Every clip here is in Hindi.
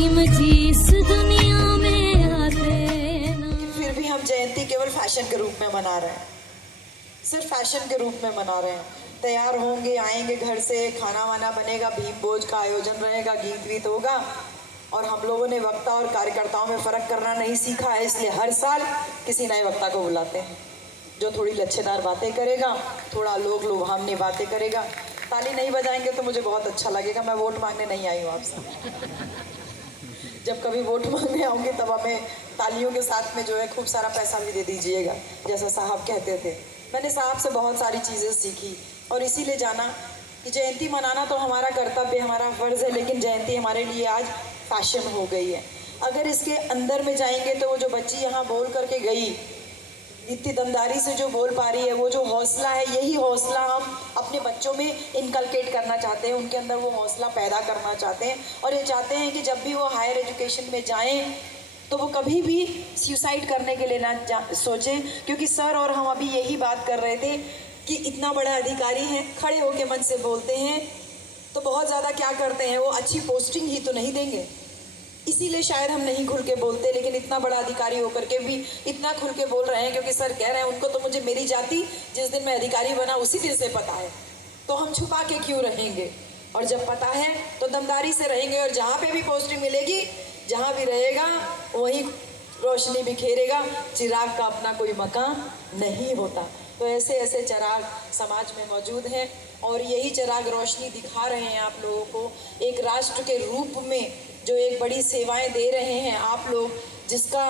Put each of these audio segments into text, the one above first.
भीम जी इस दुनिया में आते ना। फिर भी हम जयंती केवल फैशन के रूप में मना रहे हैं, सिर्फ फैशन के रूप में मना रहे हैं। तैयार होंगे, आएंगे घर से, खाना वाना बनेगा, भीम भोज का आयोजन रहेगा, गीत वीत होगा। और हम लोगों ने वक्ता और कार्यकर्ताओं में फ़र्क करना नहीं सीखा है, इसलिए हर साल किसी नए वक्ता को बुलाते हैं जो थोड़ी लच्छेदार बातें करेगा, थोड़ा लोग लुभावनी बातें करेगा। ताली नहीं बजाएंगे तो मुझे बहुत अच्छा लगेगा। मैं वोट मांगने नहीं आई हूँ आपसे। जब कभी वोट मांगने आऊँगी तब हमें तालियों के साथ में जो है खूब सारा पैसा भी दे दीजिएगा, जैसा साहब कहते थे। मैंने साहब से बहुत सारी चीज़ें सीखी और इसीलिए जाना कि जयंती मनाना तो हमारा कर्तव्य, हमारा फ़र्ज़ है, लेकिन जयंती हमारे लिए आज फैशन हो गई है। अगर इसके अंदर में जाएंगे तो वो जो बच्ची यहाँ बोल करके गई, इतनी दमदारी से जो बोल पा रही है, वो जो हौसला है, यही हौसला हम अपने बच्चों में इनकलकेट करना चाहते हैं। उनके अंदर वो हौसला पैदा करना चाहते हैं और ये चाहते हैं कि जब भी वो हायर एजुकेशन में जाएं तो वो कभी भी सुसाइड करने के लिए ना सोचें। क्योंकि सर और हम अभी यही बात कर रहे थे कि इतना बड़ा अधिकारी हैं, खड़े होकर मन से बोलते हैं तो बहुत ज़्यादा क्या करते हैं, वो अच्छी पोस्टिंग ही तो नहीं देंगे, इसीलिए शायद हम नहीं खुल के बोलते। लेकिन इतना बड़ा अधिकारी होकर के भी इतना खुल के बोल रहे हैं क्योंकि सर कह रहे हैं उनको तो मुझे मेरी जाति जिस दिन मैं अधिकारी बना उसी दिन से पता है, तो हम छुपा के क्यों रहेंगे। और जब पता है तो दमदारी से रहेंगे और जहाँ पे भी पोस्टिंग मिलेगी, जहाँ भी रहेगा वहीं रोशनी बिखेरेगा। चिराग का अपना कोई मकान नहीं होता। तो ऐसे ऐसे चिराग समाज में मौजूद हैं और यही चिराग रोशनी दिखा रहे हैं आप लोगों को, एक राष्ट्र के रूप में जो एक बड़ी सेवाएं दे रहे हैं आप लोग, जिसका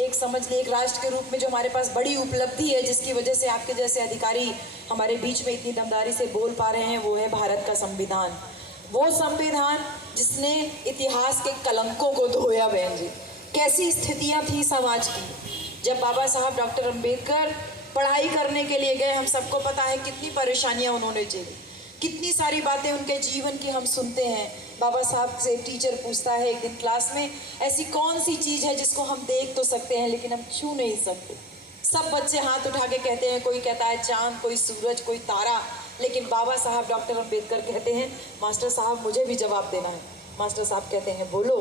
एक समझ लिए एक राष्ट्र के रूप में जो हमारे पास बड़ी उपलब्धि है, जिसकी वजह से आपके जैसे अधिकारी हमारे बीच में इतनी दमदारी से बोल पा रहे हैं, वो है भारत का संविधान। वो संविधान जिसने इतिहास के कलंकों को धोया। बहन जी, कैसी स्थितियां थी समाज की जब बाबा साहब डॉक्टर अंबेडकर पढ़ाई करने के लिए गए। हम सबको पता है कितनी परेशानियां उन्होंने झेली, कितनी सारी बातें उनके जीवन की हम सुनते हैं। बाबा साहब से टीचर पूछता है एक दिन क्लास में, ऐसी कौन सी चीज़ है जिसको हम देख तो सकते हैं लेकिन हम छू नहीं सकते। सब बच्चे हाथ उठा के कहते हैं, कोई कहता है चांद, कोई सूरज, कोई तारा। लेकिन बाबा साहब डॉक्टर अंबेडकर कहते हैं, मास्टर साहब मुझे भी जवाब देना है। मास्टर साहब कहते हैं बोलो।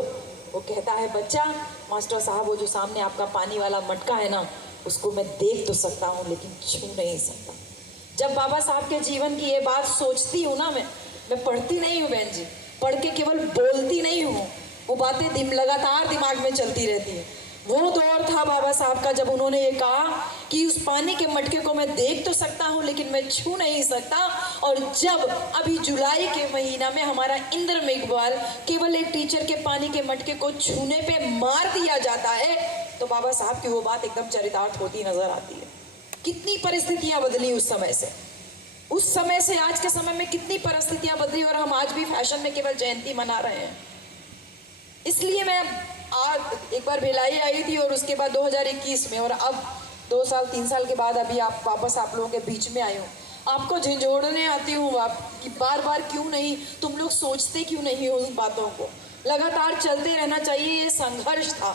वो कहता है बच्चा, मास्टर साहब वो जो सामने आपका पानी वाला मटका है ना, उसको मैं देख तो सकता हूँ लेकिन छू नहीं सकता। जब बाबा साहब के जीवन की ये बात सोचती हूँ ना, मैं पढ़ती नहीं हूँ बहन जी, पढ़ के केवल बोलती नहीं हूँ, वो बातें लगातार दिमाग में चलती रहती है। वो दौर था बाबा साहब का जब उन्होंने ये कहा कि उस पानी के मटके को मैं देख तो सकता हूँ लेकिन मैं छू नहीं सकता। और जब अभी जुलाई के महीना में हमारा इंद्र मेघवाल केवल एक टीचर के पानी के मटके को छूने पे मार दिया जाता है, तो बाबा साहब की वो बात एकदम चरितार्थ होती नजर आती है। कितनी परिस्थितियां बदली उस समय से आज के समय में, कितनी परिस्थितियां बदली और हम आज भी फैशन में केवल जयंती मना रहे हैं। इसलिए मैं आज एक बार भिलाई आई थी और उसके बाद 2021 में, और अब 2 साल 3 साल के बाद अभी वापस आप लोगों के बीच में आई हूँ। आपको झंझोड़ने आती हूँ आप कि बार बार क्यों नहीं, तुम लोग सोचते क्यों नहीं हो उन बातों को। लगातार चलते रहना चाहिए। ये संघर्ष था,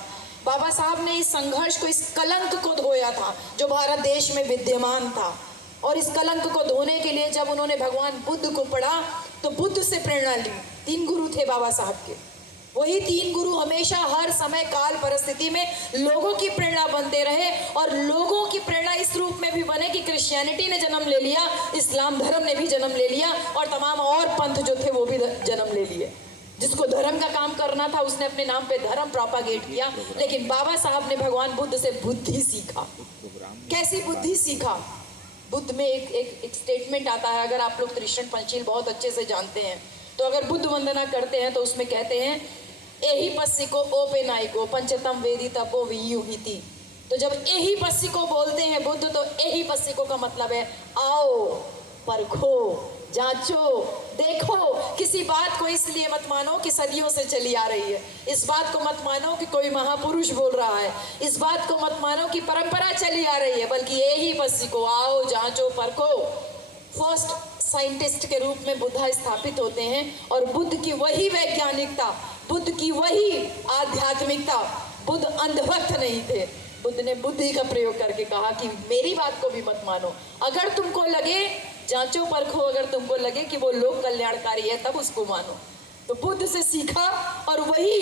बाबा साहब ने इस संघर्ष को, इस कलंक को धोया था जो भारत देश में विद्यमान था। और इस कलंक को धोने के लिए जब उन्होंने भगवान बुद्ध को पढ़ा तो बुद्ध से प्रेरणा ली। 3 गुरु थे बाबा साहब के, वही 3 गुरु हमेशा हर समय काल परिस्थिति में लोगों की प्रेरणा बनते रहे। और लोगों की प्रेरणा इस रूप में भी बने कि क्रिश्चियनिटी ने जन्म ले लिया, इस्लाम धर्म ने भी जन्म ले लिया और तमाम और पंथ जो थे वो भी जन्म ले लिए। जिसको धर्म का काम करना था उसने अपने नाम पे धर्म प्रोपागेट किया। लेकिन बाबा साहब ने भगवान बुद्ध से बुद्धि सीखा। कैसी बुद्धि सीखा? बुद्ध में एक स्टेटमेंट आता है, अगर आप लोग त्रिशरण पंचशील बहुत अच्छे से जानते हैं तो अगर बुद्ध वंदना करते हैं तो उसमें कहते हैं एही पस्सिको ओपेनाइको पंचतम वेदी तपो वियुहिति। तो जब एही पस्सिको बोलते हैं बुद्ध, तो एही पस्सिको का मतलब है आओ, परखो, जांचो, देखो। किसी बात को इसलिए मत मानो कि सदियों से चली आ रही है, इस बात को मत मानो कि कोई महापुरुष बोल रहा है, इस बात को मत मानो कि परंपरा चली आ रही है, बल्कि यही पस्सिको, आओ, जांचो, परखो। फर्स्ट साइंटिस्ट के रूप में बुद्ध स्थापित होते हैं और बुद्ध की वही वैज्ञानिकता, बुद्ध की वही आध्यात्मिकता। बुद्ध अंधभक्त नहीं थे, बुद्ध ने बुद्धि का प्रयोग करके कहा कि मेरी बात को भी मत मानो, अगर तुमको लगे जांचो परखो, अगर तुमको लगे कि वो लोक कल्याणकारी है तब उसको मानो। तो बुद्ध से सीखा और वही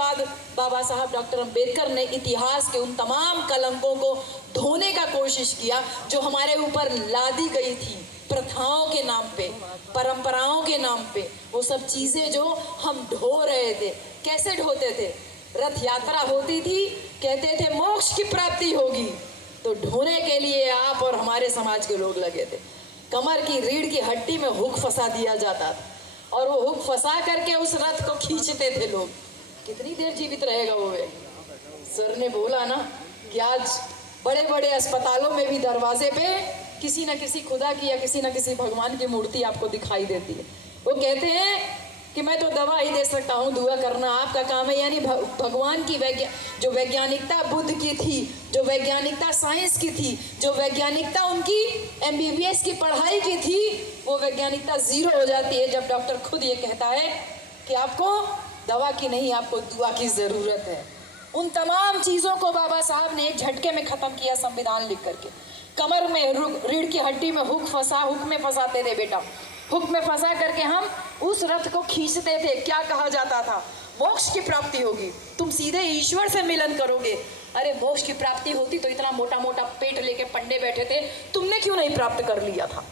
बाद बाबा साहब डॉक्टर अंबेडकर ने इतिहास के उन तमाम कलंकों को धोने का कोशिश किया जो हमारे ऊपर लादी गई थी प्रथाओं के नाम पे, परंपराओं के नाम पे। वो सब चीजें जो हम ढो रहे थे, कैसे ढोते थे? रथ यात्रा होती थी, कहते थे मोक्ष की प्राप्ति होगी, तो ढोने के लिए आप और हमारे समाज के लोग लगे थे। कमर की रीढ़ की हड्डी में हुक फंसा दिया जाता था और वो हुक फंसा करके उस रथ को खींचते थे लोग। कितनी देर जीवित रहेगा वो व्यक्ति? सर ने बोला ना कि आज बड़े बड़े अस्पतालों में भी दरवाजे पे किसी न किसी खुदा की या किसी न किसी भगवान की मूर्ति आपको दिखाई देती है। वो कहते हैं कि मैं तो दवा ही दे सकता हूँ, दुआ करना आपका काम है। यानी भगवान की जो वैज्ञानिकता बुद्ध की थी, जो वैज्ञानिकता साइंस की थी, जो वैज्ञानिकता उनकी MBBS की पढ़ाई की थी, वो वैज्ञानिकता जीरो हो जाती है जब डॉक्टर खुद ये कहता है कि आपको दवा की नहीं, आपको दुआ की ज़रूरत है। उन तमाम चीज़ों को बाबा साहब ने एक झटके में ख़त्म किया संविधान लिख करके। कमर में रीढ़ की हड्डी में हुक में फंसाते थे बेटा, हुक में फंसा करके हम उस रथ को खींचते थे। क्या कहा जाता था? मोक्ष की प्राप्ति होगी, तुम सीधे ईश्वर से मिलन करोगे। अरे मोक्ष की प्राप्ति होती तो इतना मोटा मोटा पेट लेके पंडे बैठे थे, तुमने क्यों नहीं प्राप्त कर लिया था?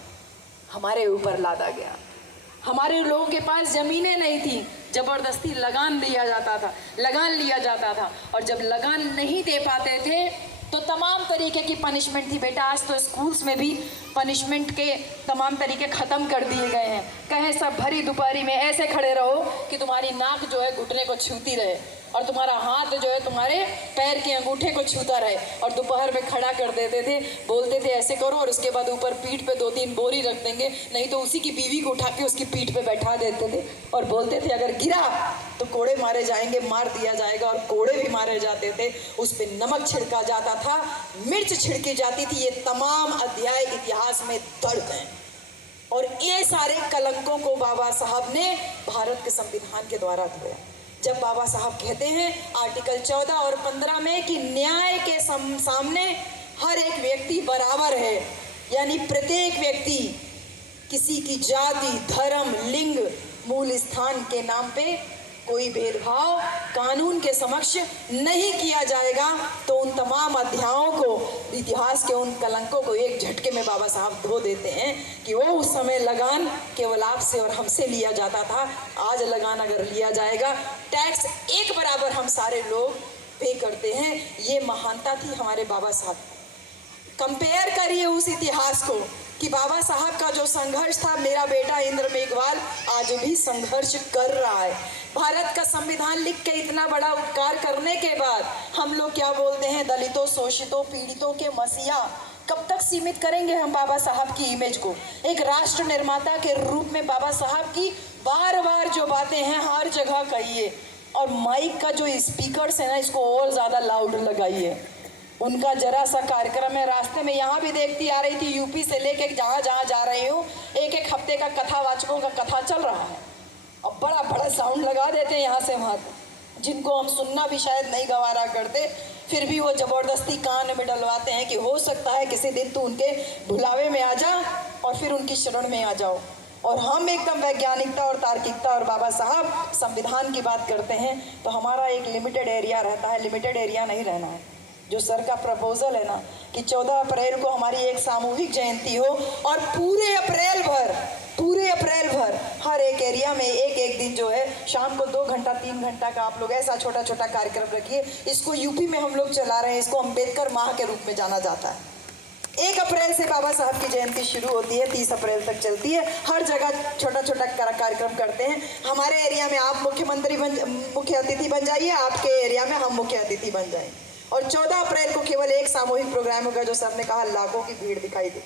हमारे ऊपर लादा गया। हमारे लोगों के पास जमीनें नहीं थी, जबरदस्ती लगान लिया जाता था और जब लगान नहीं दे पाते थे तो तमाम तरीके की पनिशमेंट थी बेटा। आज तो स्कूल्स में भी पनिशमेंट के तमाम तरीके ख़त्म कर दिए गए हैं। कहें सब भरी दोपहरी में ऐसे खड़े रहो कि तुम्हारी नाक जो है घुटने को छूती रहे और तुम्हारा हाथ जो है तुम्हारे पैर के अंगूठे को छूता रहे। और दोपहर में खड़ा कर देते थे, बोलते थे ऐसे करो, और उसके बाद ऊपर पीठ पे 2-3 बोरी रख देंगे, नहीं तो उसी की बीवी को उठा के उसकी पीठ पे बैठा देते थे और बोलते थे अगर गिरा तो कोड़े मारे जाएंगे, मार दिया जाएगा। और कोड़े भी मारे जाते थे, उस पर नमक छिड़का जाता था, मिर्च छिड़की जाती थी। ये तमाम अध्याय इतिहास में दर्ज हैं और ये सारे कलंकों को बाबा साहब ने भारत के संविधान के द्वारा धोया। जब बाबा साहब कहते हैं आर्टिकल 14 और 15 में कि न्याय के सामने हर एक व्यक्ति बराबर है, यानी प्रत्येक व्यक्ति किसी की जाति, धर्म, लिंग, मूल स्थान के नाम पे कोई भेदभाव कानून के समक्ष नहीं किया जाएगा, तो उन तमाम अध्यायों को, इतिहास के उन कलंकों को एक झटके में बाबा साहब धो देते हैं कि वो उस समय लगान केवल आपसे और हमसे लिया जाता था। आज लगान अगर लिया जाएगा, टैक्स एक बराबर हम सारे लोग पे करते हैं। ये महानता थी हमारे बाबा साहब। कंपेयर करिए उस इतिहास को कि बाबा साहब का जो संघर्ष था, मेरा बेटा इंद्र मेघवाल आज भी संघर्ष कर रहा है। भारत का संविधान लिख के इतना बड़ा उपकार करने के बाद हम लोग क्या बोलते हैं? दलितों, शोषितों, पीड़ितों के मसीहा। कब तक सीमित करेंगे हम बाबा साहब की इमेज को? एक राष्ट्र निर्माता के रूप में बाबा साहब की बार बार जो बातें हैं हर जगह कहिए, और माइक का जो स्पीकर्स है ना, इसको और ज़्यादा लाउड लगाइए। उनका जरा सा कार्यक्रम है, रास्ते में यहाँ भी देखती आ रही थी, यूपी से लेके जहाँ जहाँ जा रही हूँ, एक हफ्ते का कथावाचकों का कथा चल रहा है और बड़ा बड़ा साउंड लगा देते हैं यहाँ से वहाँ तक, जिनको हम सुनना भी शायद नहीं गवारा करते, फिर भी वो ज़बरदस्ती कान में डलवाते हैं कि हो सकता है किसी दिन तू उनके भुलावे में आ जा और फिर उनकी शरण में आ जाओ। और हम एकदम वैज्ञानिकता और तार्किकता और बाबा साहब संविधान की बात करते हैं तो हमारा एक लिमिटेड एरिया रहता है। लिमिटेड एरिया नहीं रहना है। जो सर का प्रपोजल है ना कि 14 अप्रैल को हमारी एक सामूहिक जयंती हो और पूरे अप्रैल भर हर एक एरिया में एक दिन जो है शाम को 2 घंटा 3 घंटा का आप लोग ऐसा छोटा छोटा कार्यक्रम रखिए। इसको यूपी में हम लोग चला रहे हैं, इसको अम्बेडकर माह के रूप में जाना जाता है। 1 अप्रैल से बाबा साहब की जयंती शुरू होती है, 30 अप्रैल तक चलती है। हर जगह छोटा छोटा कार्यक्रम करते हैं। हमारे एरिया में आप मुख्य अतिथि बन जाइए, आपके एरिया में हम मुख्य अतिथि बन जाएं। और 14 अप्रैल को केवल एक सामूहिक प्रोग्राम होगा, जो सर ने कहा लाखों की भीड़ दिखाई दे।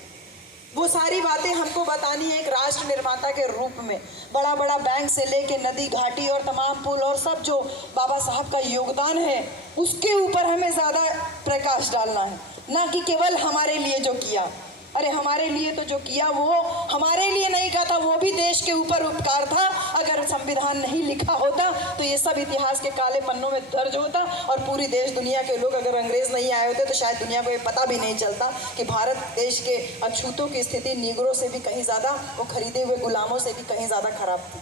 वो सारी बातें हमको बतानी है एक राष्ट्र निर्माता के रूप में। बड़ा बड़ा बैंक से लेके नदी, घाटी और तमाम पुल और सब जो बाबा साहब का योगदान है, उसके ऊपर हमें ज़्यादा प्रकाश डालना है, ना कि केवल हमारे लिए जो किया। अरे हमारे लिए तो जो किया वो हमारे लिए नहीं कहा था, वो भी देश के ऊपर उपकार था। अगर संविधान नहीं लिखा होता तो ये सब इतिहास के काले पन्नों में दर्ज होता और पूरी देश दुनिया के लोग, अगर अंग्रेज़ नहीं आए होते तो शायद दुनिया को ये पता भी नहीं चलता कि भारत देश के अछूतों की स्थिति नीग्रो से भी कहीं ज़्यादा, वो खरीदे हुए गुलामों से भी कहीं ज़्यादा खराब थी।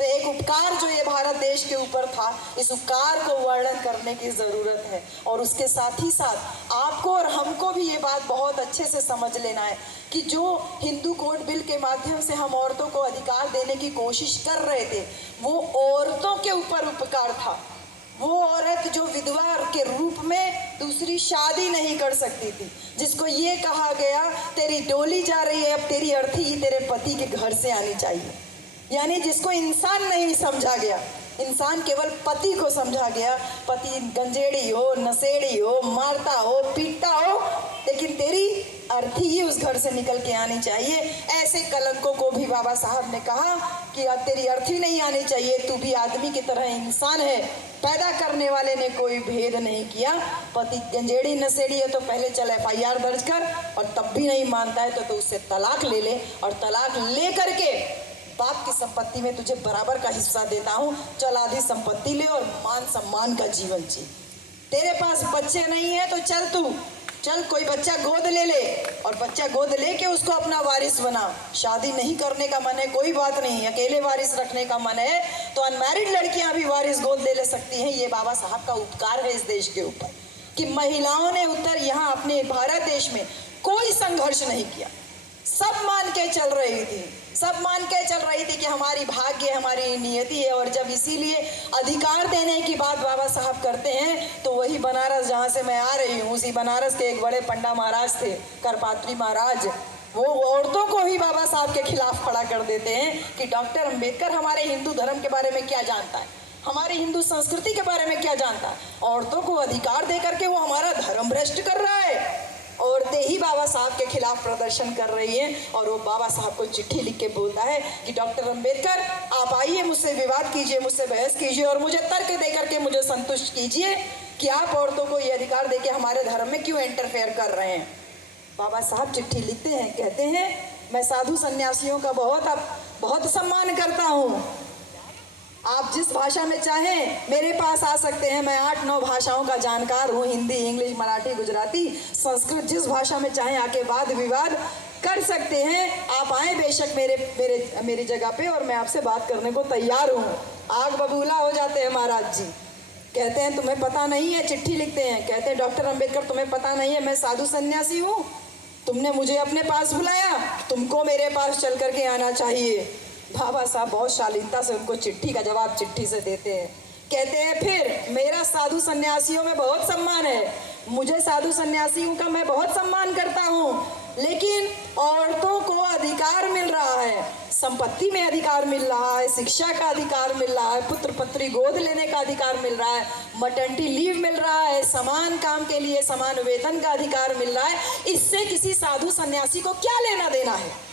तो एक उपकार जो ये भारत देश के ऊपर था, इस उपकार को वर्णन करने की ज़रूरत है। और उसके साथ ही साथ आपको और हमको भी ये बात बहुत अच्छे से समझ लेना है कि जो हिंदू कोड बिल के माध्यम से हम औरतों को अधिकार देने की कोशिश कर रहे थे, वो औरतों के ऊपर उपकार था। वो औरत जो विधवा के रूप में दूसरी शादी नहीं कर सकती थी, जिसको ये कहा गया तेरी डोली जा रही है, अब तेरी अर्थी तेरे पति के घर से आनी चाहिए, यानी जिसको इंसान नहीं समझा गया, इंसान केवल पति को समझा गया। पति गंजेड़ी हो, नशेड़ी हो, मारता हो, पीटता हो, लेकिन तेरी अर्थी ही उस घर से निकल के आनी चाहिए। ऐसे कलंकों को भी बाबा साहब ने कहा कि अब तेरी अर्थी नहीं आनी चाहिए, तू भी आदमी की तरह इंसान है। पैदा करने वाले ने कोई भेद नहीं किया। पति गंजेड़ी नशेड़ी है तो पहले चल FIR दर्ज कर, और तब भी नहीं मानता है तो उससे तलाक ले ले, और तलाक ले करके बाप की संपत्ति में तुझे बराबर का हिस्सा देता हूँ, चल आधी संपत्ति ले और मान सम्मान का जीवन जी। तेरे पास बच्चे नहीं है तो चल कोई बच्चा गोद ले ले, और बच्चा गोद लेके उसको अपना वारिस बना। शादी नहीं करने का मन है कोई बात नहीं, अकेले वारिस रखने का मन है तो अनमैरिड लड़कियां भी वारिस गोद ले सकती हैं। ये बाबा साहब का उपकार है इस देश के ऊपर कि महिलाओं ने उत्तर यहाँ अपने भारत देश में कोई संघर्ष नहीं किया, सब मान के चल रही थी, सब मान के चल रही थी कि हमारी भाग्य हमारी नियति है। और जब इसीलिए अधिकार देने की बात बाबा साहब करते हैं तो वही बनारस जहाँ से मैं आ रही हूँ, उसी बनारस के एक बड़े पंडा महाराज थे, करपात्री महाराज, वो औरतों को ही बाबा साहब के खिलाफ खड़ा कर देते हैं कि डॉक्टर अंबेडकर हमारे हिंदू धर्म के बारे में क्या जानता है, हमारी हिंदू संस्कृति के बारे में क्या जानता है, औरतों को अधिकार दे करके वो हमारा धर्म भ्रष्ट कर रहा है। औरतें ही बाबा साहब के खिलाफ प्रदर्शन कर रही हैं, और वो बाबा साहब को चिट्ठी लिख के बोलता है कि डॉक्टर अंबेडकर आप आइए, मुझसे विवाद कीजिए, मुझसे बहस कीजिए, और मुझे तर्क दे करके मुझे संतुष्ट कीजिए कि आप औरतों को ये अधिकार दे के हमारे धर्म में क्यों इंटरफेयर कर रहे हैं। बाबा साहब चिट्ठी लिखते हैं, कहते हैं मैं साधु सन्यासियों का बहुत सम्मान करता हूँ, आप जिस भाषा में चाहें मेरे पास आ सकते हैं, मैं 8-9 भाषाओं का जानकार हूँ, हिंदी, इंग्लिश, मराठी, गुजराती, संस्कृत, जिस भाषा में चाहें आके वाद विवाद कर सकते हैं। आप आए बेशक मेरी जगह पे, और मैं आपसे बात करने को तैयार हूँ। आग बबूला हो जाते हैं महाराज जी। कहते हैं तुम्हें पता नहीं है, चिट्ठी लिखते हैं, कहते हैं डॉक्टर अंबेडकर तुम्हें पता नहीं है मैं साधु सन्यासी हूँ, तुमने मुझे अपने पास बुलाया, तुमको मेरे पास चल करके आना चाहिए। बाबा साहब बहुत शालीनता से उनको चिट्ठी का जवाब चिट्ठी से देते हैं। कहते हैं फिर मेरा साधु सन्यासियों में बहुत सम्मान है, मुझे साधु सन्यासियों का मैं बहुत सम्मान करता हूँ, लेकिन औरतों को अधिकार मिल रहा है, संपत्ति में अधिकार मिल रहा है, शिक्षा का अधिकार मिल रहा है, पुत्र पत्री गोद लेने का अधिकार मिल रहा है, मैटरनिटी लीव मिल रहा है, समान काम के लिए समान वेतन का अधिकार मिल रहा है। इससे किसी साधु सन्यासी को क्या लेना देना है?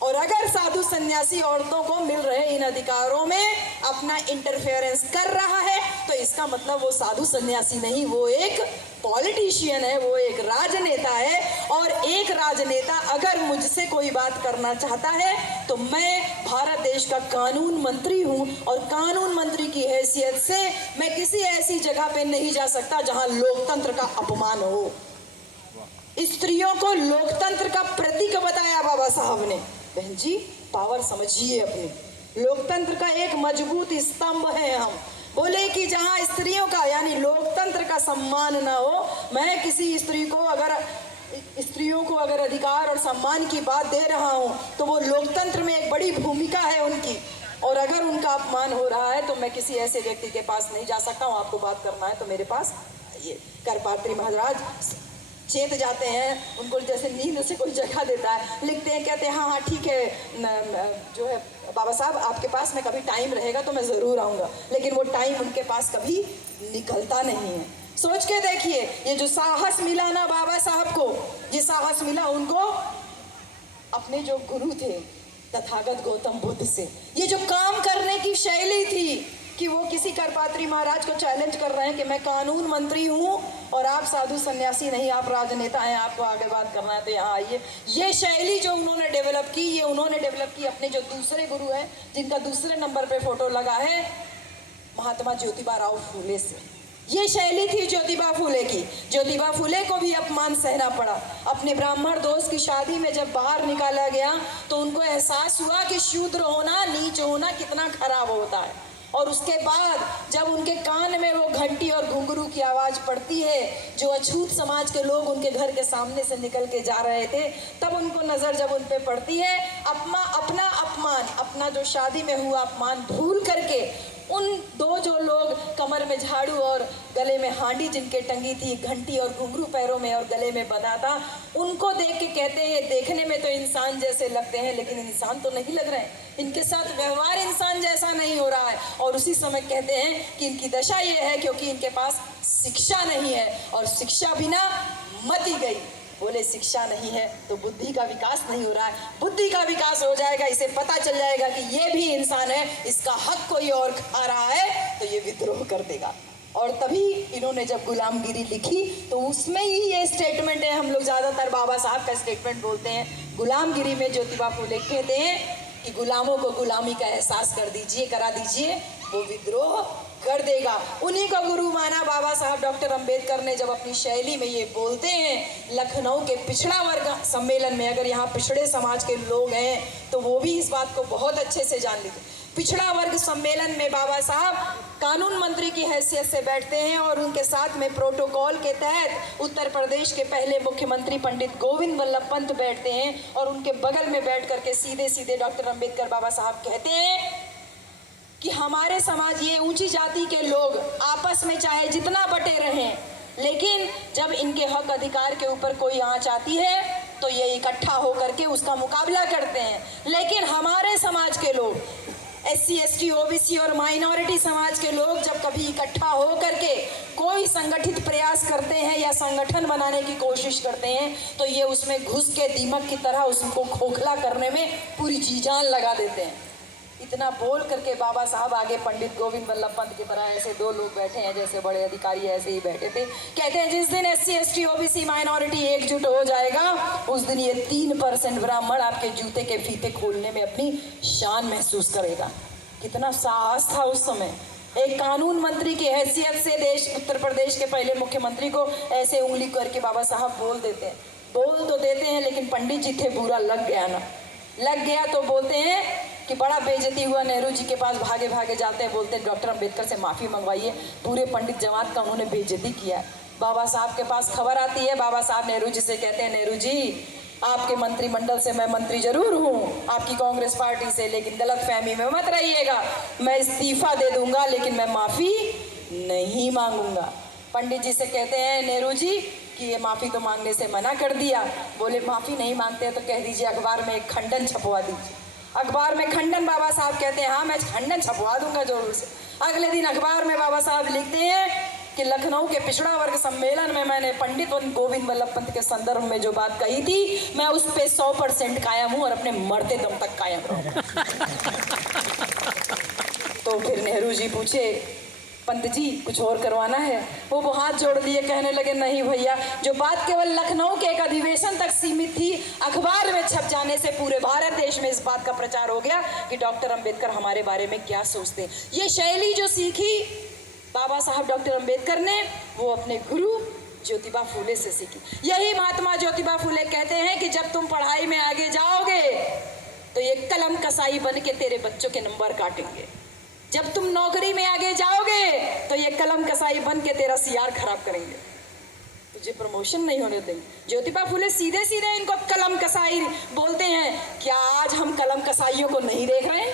और अगर साधु सन्यासी औरतों को मिल रहे इन अधिकारों में अपना इंटरफेरेंस कर रहा है तो इसका मतलब वो साधु सन्यासी नहीं, वो एक पॉलिटिशियन है, वो एक राजनेता है। और एक राजनेता अगर मुझसे कोई बात करना चाहता है तो मैं भारत देश का कानून मंत्री हूँ, और कानून मंत्री की हैसियत से मैं किसी ऐसी जगह पे नहीं जा सकता जहाँ लोकतंत्र का अपमान हो। स्त्रियों को लोकतंत्र का प्रतीक बताया बाबा साहब ने। बहन जी पावर समझिए अपनी, लोकतंत्र का एक मजबूत स्तंभ है हम। बोले कि जहाँ स्त्रियों का यानी लोकतंत्र का सम्मान ना हो, मैं किसी स्त्रियों को अगर अधिकार और सम्मान की बात दे रहा हूँ तो वो लोकतंत्र में एक बड़ी भूमिका है उनकी, और अगर उनका अपमान हो रहा है तो मैं किसी ऐसे व्यक्ति के पास नहीं जा सकता हूँ। आपको बात करना है तो मेरे पास आइए। करपात्री महाराज चेत जाते हैं, उनको जैसे नींद से कोई जगह देता है, लिखते हैं, कहते हैं हाँ ठीक है, जो है बाबा साहब आपके पास में कभी टाइम रहेगा तो मैं ज़रूर आऊँगा, लेकिन वो टाइम उनके पास कभी निकलता नहीं है। सोच के देखिए, ये जो साहस मिला ना बाबा साहब को, ये साहस मिला उनको अपने जो गुरु थे तथागत गौतम बुद्ध से। ये जो काम करने की शैली थी कि वो किसी करपात्री महाराज को चैलेंज कर रहे हैं कि मैं कानून मंत्री हूँ और आप साधु सन्यासी नहीं, आप राजनेता हैं, आपको आगे बात करना है तो यहाँ आइए। ये शैली जो उन्होंने डेवलप की, ये उन्होंने डेवलप की अपने जो दूसरे गुरु हैं जिनका दूसरे नंबर पे फोटो लगा है, महात्मा ज्योतिबा राव फूले से। ये शैली थी ज्योतिबा फूले की। ज्योतिबा फूले को भी अपमान सहना पड़ा। अपने ब्राह्मण दोस्त की शादी में जब बाहर निकाला गया तो उनको एहसास हुआ कि शूद्र होना, नीच होना कितना खराब होता है। और उसके बाद जब उनके कान में वो घंटी और घुंघरू की आवाज़ पड़ती है, जो अछूत समाज के लोग उनके घर के सामने से निकल के जा रहे थे, तब उनको नज़र जब उन पे पड़ती है, अपना अपमान, अपना जो शादी में हुआ अपमान भूल करके उन दो जो लोग कमर में झाड़ू और गले में हांडी जिनके टंगी थी, घंटी और घुंघरू पैरों में और गले में बंधा था, उनको देख के कहते हैं देखने में तो इंसान जैसे लगते हैं लेकिन इंसान तो नहीं लग रहे हैं, इनके साथ व्यवहार इंसान जैसा नहीं हो रहा है। और उसी समय कहते हैं कि इनकी दशा ये है क्योंकि इनके पास शिक्षा नहीं है और शिक्षा बिना मति गई। बोले शिक्षा नहीं है तो बुद्धि का विकास नहीं हो रहा है, बुद्धि का विकास हो जाएगा, इसे पता चल जाएगा कि ये भी इंसान है, इसका हक कोई और खा रहा है तो ये विद्रोह कर देगा। और तभी इन्होंने जब गुलामगिरी लिखी तो उसमें ही ये स्टेटमेंट है, हम लोग ज़्यादातर बाबा साहब का स्टेटमेंट बोलते हैं। गुलामगिरी में ज्योतिबा फूले कहते हैं कि गुलामों को गुलामी का एहसास करा दीजिए, वो विद्रोह कर देगा। उन्हीं का गुरु माना बाबा साहब डॉक्टर अंबेडकर ने जब अपनी शैली में ये बोलते हैं लखनऊ के पिछड़ा वर्ग सम्मेलन में, अगर यहाँ पिछड़े समाज के लोग हैं तो वो भी इस बात को बहुत अच्छे से जान लीजिए। पिछड़ा वर्ग सम्मेलन में बाबा साहब कानून मंत्री की हैसियत से बैठते हैं और उनके साथ में प्रोटोकॉल के तहत उत्तर प्रदेश के पहले मुख्यमंत्री पंडित गोविंद वल्लभ पंत बैठते हैं और उनके बगल में बैठ करके सीधे सीधे डॉक्टर अंबेडकर बाबा साहब कहते हैं कि हमारे समाज, ये ऊंची जाति के लोग आपस में चाहे जितना बटे रहें, लेकिन जब इनके हक अधिकार के ऊपर कोई आंच आती है तो ये इकट्ठा होकर के उसका मुकाबला करते हैं। लेकिन हमारे समाज के लोग, SC, ST, OBC और माइनॉरिटी समाज के लोग जब कभी इकट्ठा हो करके कोई संगठित प्रयास करते हैं या संगठन बनाने की कोशिश करते हैं तो ये उसमें घुस के दीमक की तरह उसको खोखला करने में पूरी जी जान लगा देते हैं। इतना बोल करके बाबा साहब आगे पंडित गोविंद वल्लभ पंत की तरह ऐसे दो लोग बैठे हैं, जैसे बड़े अधिकारी ऐसे ही बैठे थे। कहते हैं जिस दिन SC, ST, OBC माइनॉरिटी एकजुट हो जाएगा उस दिन ये 3% ब्राह्मण आपके जूते के फीते खोलने में अपनी शान महसूस करेगा। कितना साहस था उस समय। एक कानून मंत्री की हैसियत से उत्तर प्रदेश के पहले मुख्यमंत्री को ऐसे उंगली करके बाबा साहब बोल तो देते हैं, लेकिन पंडित जी थे, बुरा लग गया तो बोलते हैं कि बड़ा बेइज्जती हुआ। नेहरू जी के पास भागे जाते हैं, बोलते हैं डॉक्टर अंबेडकर से माफ़ी मंगवाइए, पूरे पंडित जमात का उन्होंने बेइज्जती किया। बाबा साहब के पास खबर आती है, बाबा साहब नेहरू जी से कहते हैं नेहरू जी आपके मंत्रिमंडल से मैं मंत्री जरूर हूँ, आपकी कांग्रेस पार्टी से, लेकिन गलतफहमी में मत रहिएगा, मैं इस्तीफा दे दूंगा लेकिन मैं माफ़ी नहीं मांगूंगा। पंडित जी से कहते हैं नेहरू जी कि ये माफ़ी तो मांगने से मना कर दिया। बोले माफ़ी नहीं मांगते तो कह दीजिए अखबार में एक खंडन छपवा दीजिए। अखबार में खंडन, बाबा साहब कहते हैं हाँ मैं खंडन छपवा दूंगा जरूर से। अगले दिन अखबार में बाबा साहब लिखते हैं कि लखनऊ के पिछड़ा वर्ग सम्मेलन में मैंने पंडित गोविंद वल्लभ पंत के संदर्भ में जो बात कही थी मैं उस पे 100% कायम हूँ और अपने मरते दम तक कायम रहूँगा। तो फिर नेहरू जी पूछे पंत जी कुछ और करवाना है? वो हाथ जोड़ लिए, कहने लगे नहीं भैया, जो बात केवल लखनऊ के एक अधिवेशन तक सीमित थी, अखबार में छप जाने से पूरे भारत देश में इस बात का प्रचार हो गया कि डॉक्टर अंबेडकर हमारे बारे में क्या सोचते हैं। ये शैली जो सीखी बाबा साहब डॉक्टर अंबेडकर ने, वो अपने गुरु ज्योतिबा फूले से सीखी। यही महात्मा ज्योतिबा फूले कहते हैं कि जब तुम पढ़ाई में आगे जाओगे तो ये कलम कसाई बन के तेरे बच्चों के नंबर काटेंगे, जब तुम नौकरी में आगे जाओगे तो ये कलम कसाई बन के तेरा CR खराब करेंगे, तुझे प्रमोशन नहीं होने देंगे। ज्योतिबा फूले सीधे सीधे इनको कलम कसाई बोलते हैं। क्या आज हम कलम कसाइयों को नहीं देख रहे हैं?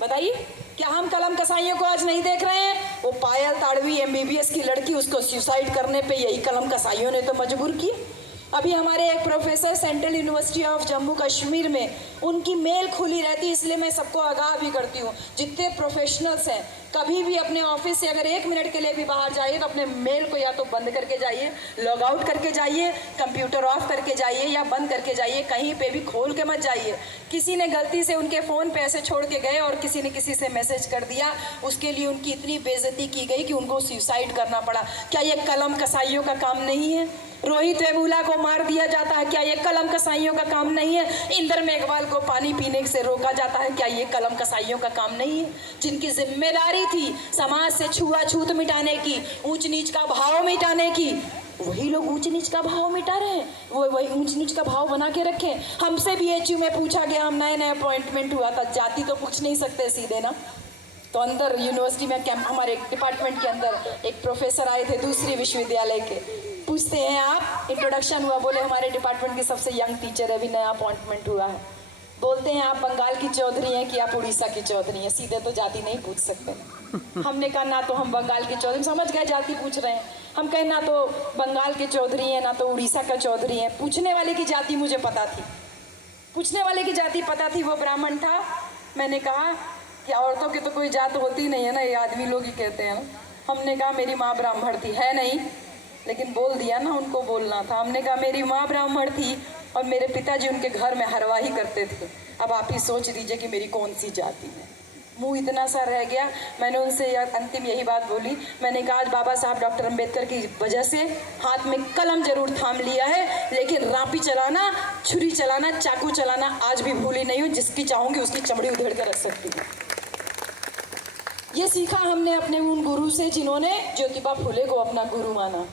बताइए, क्या हम कलम कसाइयों को आज नहीं देख रहे हैं? वो पायल ताड़वी MBBS की लड़की, उसको सुसाइड करने पे यही कलम कसाइयों ने तो मजबूर किया। अभी हमारे एक professor central university of Jammu Kashmir में, उनकी मेल खुली रहती, इसलिए मैं सबको आगाह भी करती हूँ, जितने प्रोफेशनल्स हैं कभी भी अपने ऑफिस से अगर 1 मिनट के लिए भी बाहर जाइए तो अपने मेल को या तो बंद करके जाइए, लॉग आउट करके जाइए, कंप्यूटर ऑफ करके जाइए या बंद करके जाइए, कहीं पे भी खोल के मत जाइए। किसी ने गलती से उनके फ़ोन पे ऐसे छोड़ के गए और किसी ने किसी से मैसेज कर दिया, उसके लिए उनकी इतनी बेइज्जती की गई कि उनको सुसाइड करना पड़ा। क्या ये कलम कसाइयों का काम नहीं है? रोहित वेमुला को मार दिया जाता है, क्या ये कलम कसाइयों का काम नहीं है? इंदर मेघवाल को पानी पीने से रोका जाता है, क्या ये कलम कसाइयों का काम नहीं है? जिनकी जिम्मेदारी थी समाज से छुआछूत मिटाने की, ऊंच नीच का भाव मिटाने की, वही लोग ऊंच नीच का भाव मिटा रहे हैं, वो वही ऊंच नीच का भाव बना के रखे। हमसे भी एचयू में पूछा गया, हम नए नए अपॉइंटमेंट हुआ था, जाति तो पूछ नहीं सकते सीधे ना, तो अंदर यूनिवर्सिटी में कैंप, हमारे डिपार्टमेंट के अंदर एक प्रोफेसर आए थे दूसरी विश्वविद्यालय के, पूछते हैं आप, इंट्रोडक्शन हुआ, बोले हमारे डिपार्टमेंट की सबसे यंग टीचर है, अभी नया अपॉइंटमेंट हुआ है। बोलते हैं आप बंगाल की चौधरी हैं कि आप उड़ीसा की चौधरी हैं, सीधे तो जाति नहीं पूछ सकते। हमने कहा ना तो हम बंगाल के चौधरी, समझ गए जाति पूछ रहे हैं, हम कहें ना तो बंगाल के चौधरी हैं ना तो उड़ीसा का चौधरी हैं। पूछने वाले की जाति मुझे पता थी, पूछने वाले की जाति पता थी, वो ब्राह्मण था। मैंने कहा कि औरतों की तो कोई जात होती नहीं है ना, ये आदमी लोग ही कहते हैं ना। हमने कहा मेरी माँ ब्राह्मण थी, है नहीं लेकिन बोल दिया ना, उनको बोलना था। हमने कहा मेरी माँ ब्राह्मण थी और मेरे पिताजी उनके घर में हरवाही करते थे। अब आप ही सोच लीजिए कि मेरी कौन सी जाति है। मुंह इतना सा रह गया। मैंने उनसे अंतिम यही बात बोली, मैंने कहा आज बाबा साहब डॉक्टर अंबेडकर की वजह से हाथ में कलम जरूर थाम लिया है, लेकिन रापी चलाना, छुरी चलाना, चाकू चलाना आज भी भूली नहीं हूँ। जिसकी चाहूँगी उसकी चमड़ी उधेड़ कर रख सकती हूँ। ये सीखा हमने अपने उन गुरु से जिन्होंने ज्योतिबा फुले को अपना गुरु माना।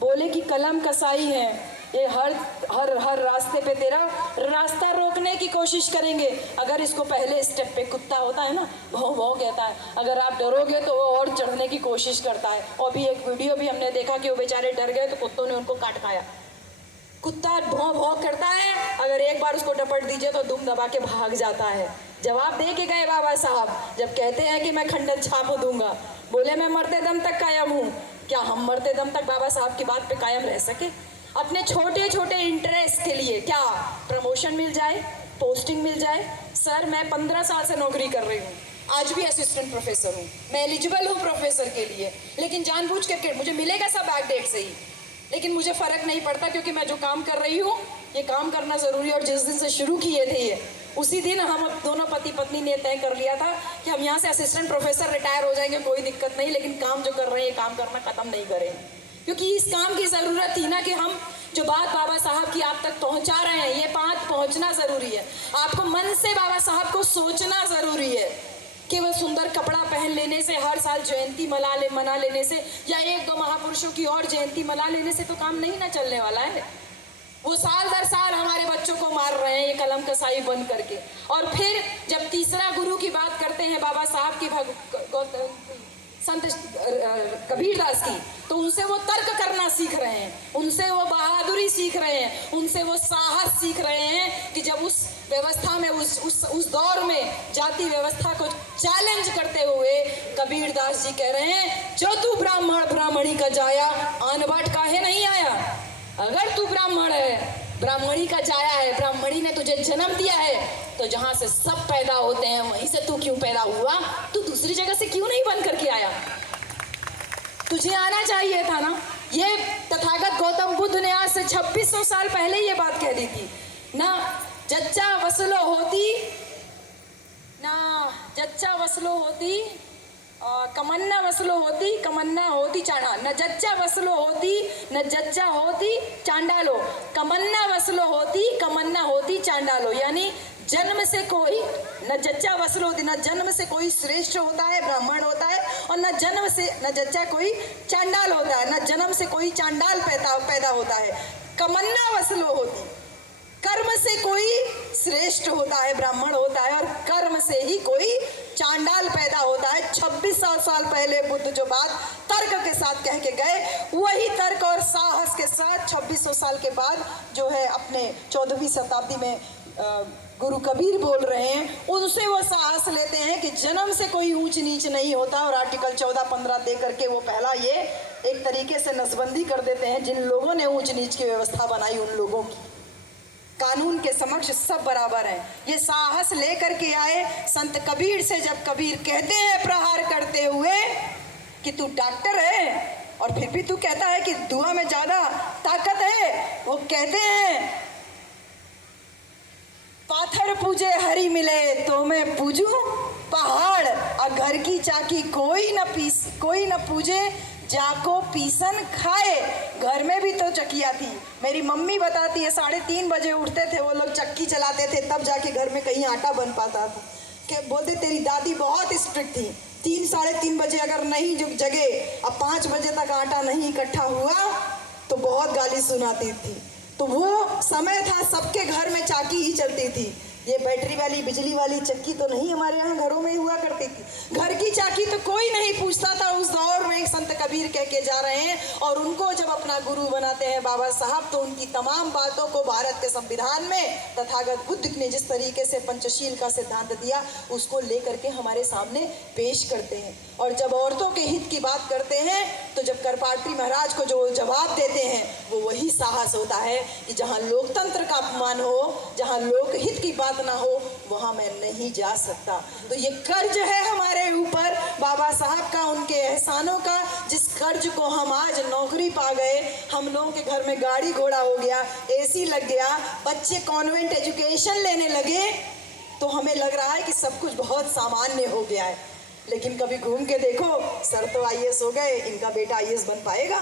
बोले कि कलम कसाई है, ये हर हर हर रास्ते पे तेरा रास्ता रोकने की कोशिश करेंगे। अगर इसको पहले स्टेप पे कुत्ता होता है ना, भौं भौं कहता है, अगर आप डरोगे तो वो और चढ़ने की कोशिश करता है। और भी एक वीडियो भी हमने देखा कि वो बेचारे डर गए तो कुत्तों ने उनको काट खाया। कुत्ता भौं भौं करता है, अगर एक बार उसको डपट दीजिए तो दुम दबा के भाग जाता है। जवाब दे के गए बाबा साहब, जब कहते हैं कि मैं खंडन छाप दूंगा, बोले मैं मरते दम तक कायम हूँ। क्या हम मरते दम तक बाबा साहब की बात पे कायम रह सके? अपने छोटे छोटे इंटरेस्ट के लिए, क्या प्रमोशन मिल जाए, पोस्टिंग मिल जाए। सर मैं 15 साल से नौकरी कर रही हूँ, आज भी असिस्टेंट प्रोफेसर हूँ, मैं एलिजिबल हूँ प्रोफेसर के लिए, लेकिन जानबूझ करके मुझे मिलेगा सब बैक डेट से ही, लेकिन मुझे फ़र्क नहीं पड़ता क्योंकि मैं जो काम कर रही हूँ ये काम करना ज़रूरी है। और जिस दिन से शुरू किए थे ये, उसी दिन हम दोनों पति पत्नी ने तय कर लिया था कि हम यहाँ से असिस्टेंट प्रोफेसर रिटायर हो जाएंगे, कोई दिक्कत नहीं, लेकिन काम जो कर रहे हैं ये काम करना ख़त्म नहीं करेंगे। क्योंकि इस काम की ज़रूरत थी ना कि हम जो बात बाबा साहब की आप तक पहुँचा रहे हैं, ये बात पहुँचना ज़रूरी है। आपको मन से बाबा साहब को सोचना ज़रूरी है। केवल सुंदर कपड़ा पहन लेने से, हर साल जयंती मना लेने से, या एक दो महापुरुषों की और जयंती मना लेने से तो काम नहीं ना चलने वाला है। वो साल दर साल हमारे बच्चों को मार रहे हैं ये कलम कसाई बन करके। और फिर जब तीसरा गुरु की बात करते हैं बाबा साहब की, संत कबीरदास की, तो उनसे वो तर्क करना सीख रहे हैं, उनसे वो बहादुरी सीख रहे हैं, उनसे वो साहस सीख रहे हैं कि जब उस व्यवस्था में, उस दौर में जाति व्यवस्था को चैलेंज करते हुए कबीरदास जी कह रहे हैं, जो तू ब्राह्मण ब्राह्मणी का जाया, आन बाट काहे नहीं आया। अगर तू ब्राह्मण है, ब्राह्मणी का जाया है, ब्राह्मणी ने तुझे जन्म दिया है, तो जहाँ से सब पैदा होते हैं वहीं से तू क्यों पैदा हुआ? तू दूसरी जगह से क्यों नहीं बन करके आया? तुझे आना चाहिए था ना। ये तथागत गौतम बुद्ध ने आज से 2600 साल पहले ये बात कह दी थी ना। जच्चा वसलो होती ना, जच्चा वसलो होती, कमन्ना वसलो होती, कमन्ना होती चांडा, न जच्चा वसलो होती, न जच्चा होती चांडालो, कमन्ना वसलो होती, कमन्ना होती चांडालो। यानी जन्म से कोई, न जच्चा वसलो होती, न जन्म से कोई श्रेष्ठ होता है, ब्राह्मण होता है, और न जन्म से, न जच्चा कोई चांडाल होता है, न जन्म से कोई चांडाल पैदा होता है। कमन्ना वसलो होती, कर्म से कोई श्रेष्ठ होता है, ब्राह्मण होता है, और कर्म से ही कोई चांडाल पैदा होता है। 2600 साल पहले बुद्ध जो बात तर्क के साथ कह के गए, वही तर्क और साहस के साथ 2600 साल के बाद जो है अपने 14वीं शताब्दी में गुरु कबीर बोल रहे हैं, उनसे वो साहस लेते हैं कि जन्म से कोई ऊंच नीच नहीं होता। और आर्टिकल 14-15 दे करके वो पहला ये एक तरीके से नसबंदी कर देते हैं, जिन लोगों ने ऊंच नीच की व्यवस्था बनाई उन लोगों की। कानून के समक्ष सब बराबर हैं। ये साहस लेकर के आए संत कबीर से। जब कबीर कहते हैं प्रहार करते हुए कि तू डॉक्टर है और फिर भी तू कहता है कि दुआ में ज्यादा ताकत है, वो कहते हैं पाथर पूजे हरी मिले तो मैं पूजू पहाड़, और घर की चाकी कोई न पूजे जाको पीसन खाए। घर में भी तो चक्कियाँ थी। मेरी मम्मी बताती है 3:30 बजे उठते थे वो लोग, चक्की चलाते थे, तब जाके घर में कहीं आटा बन पाता था। बोलते तेरी दादी बहुत स्ट्रिक्ट थी, 3 साढ़े 3 बजे अगर नहीं जगे, अब 5 बजे तक आटा नहीं इकट्ठा हुआ तो बहुत गाली सुनाती थी। तो वो समय था सबके घर में चाकी ही चलती थी। ये बैटरी वाली बिजली वाली चक्की तो नहीं हमारे यहाँ घरों में हुआ करती थी। घर की चाकी तो कोई नहीं पूछता था उस दौर में। संत कबीर कह के जा रहे हैं और उनको जब अपना गुरु बनाते हैं बाबा साहब, तो उनकी तमाम बातों को भारत के संविधान में तथागत बुद्ध ने जिस तरीके से पंचशील का सिद्धांत दिया उसको लेकर के हमारे सामने पेश करते हैं। और जब औरतों के हित की बात करते हैं तो जब करपात्री महाराज को जो जवाब देते हैं वो वही साहस होता है कि जहाँ लोकतंत्र का अपमान हो, जहाँ लोकहित की बात ना हो, वहाँ मैं नहीं जा सकता। तो ये कर्ज है हमारे ऊपर बाबा साहब का, उनके एहसानों का, जिस कर्ज को हम आज नौकरी पा गए, हम लोगों के घर में गाड़ी घोड़ा हो गया, एसी लग गया, बच्चे कॉन्वेंट एजुकेशन लेने लगे, तो हमें लग रहा है कि सब कुछ बहुत सामान्य हो गया है। लेकिन कभी घूम के देखो, सर तो आईएएस हो गए, इनका बेटा आईएएस बन पाएगा?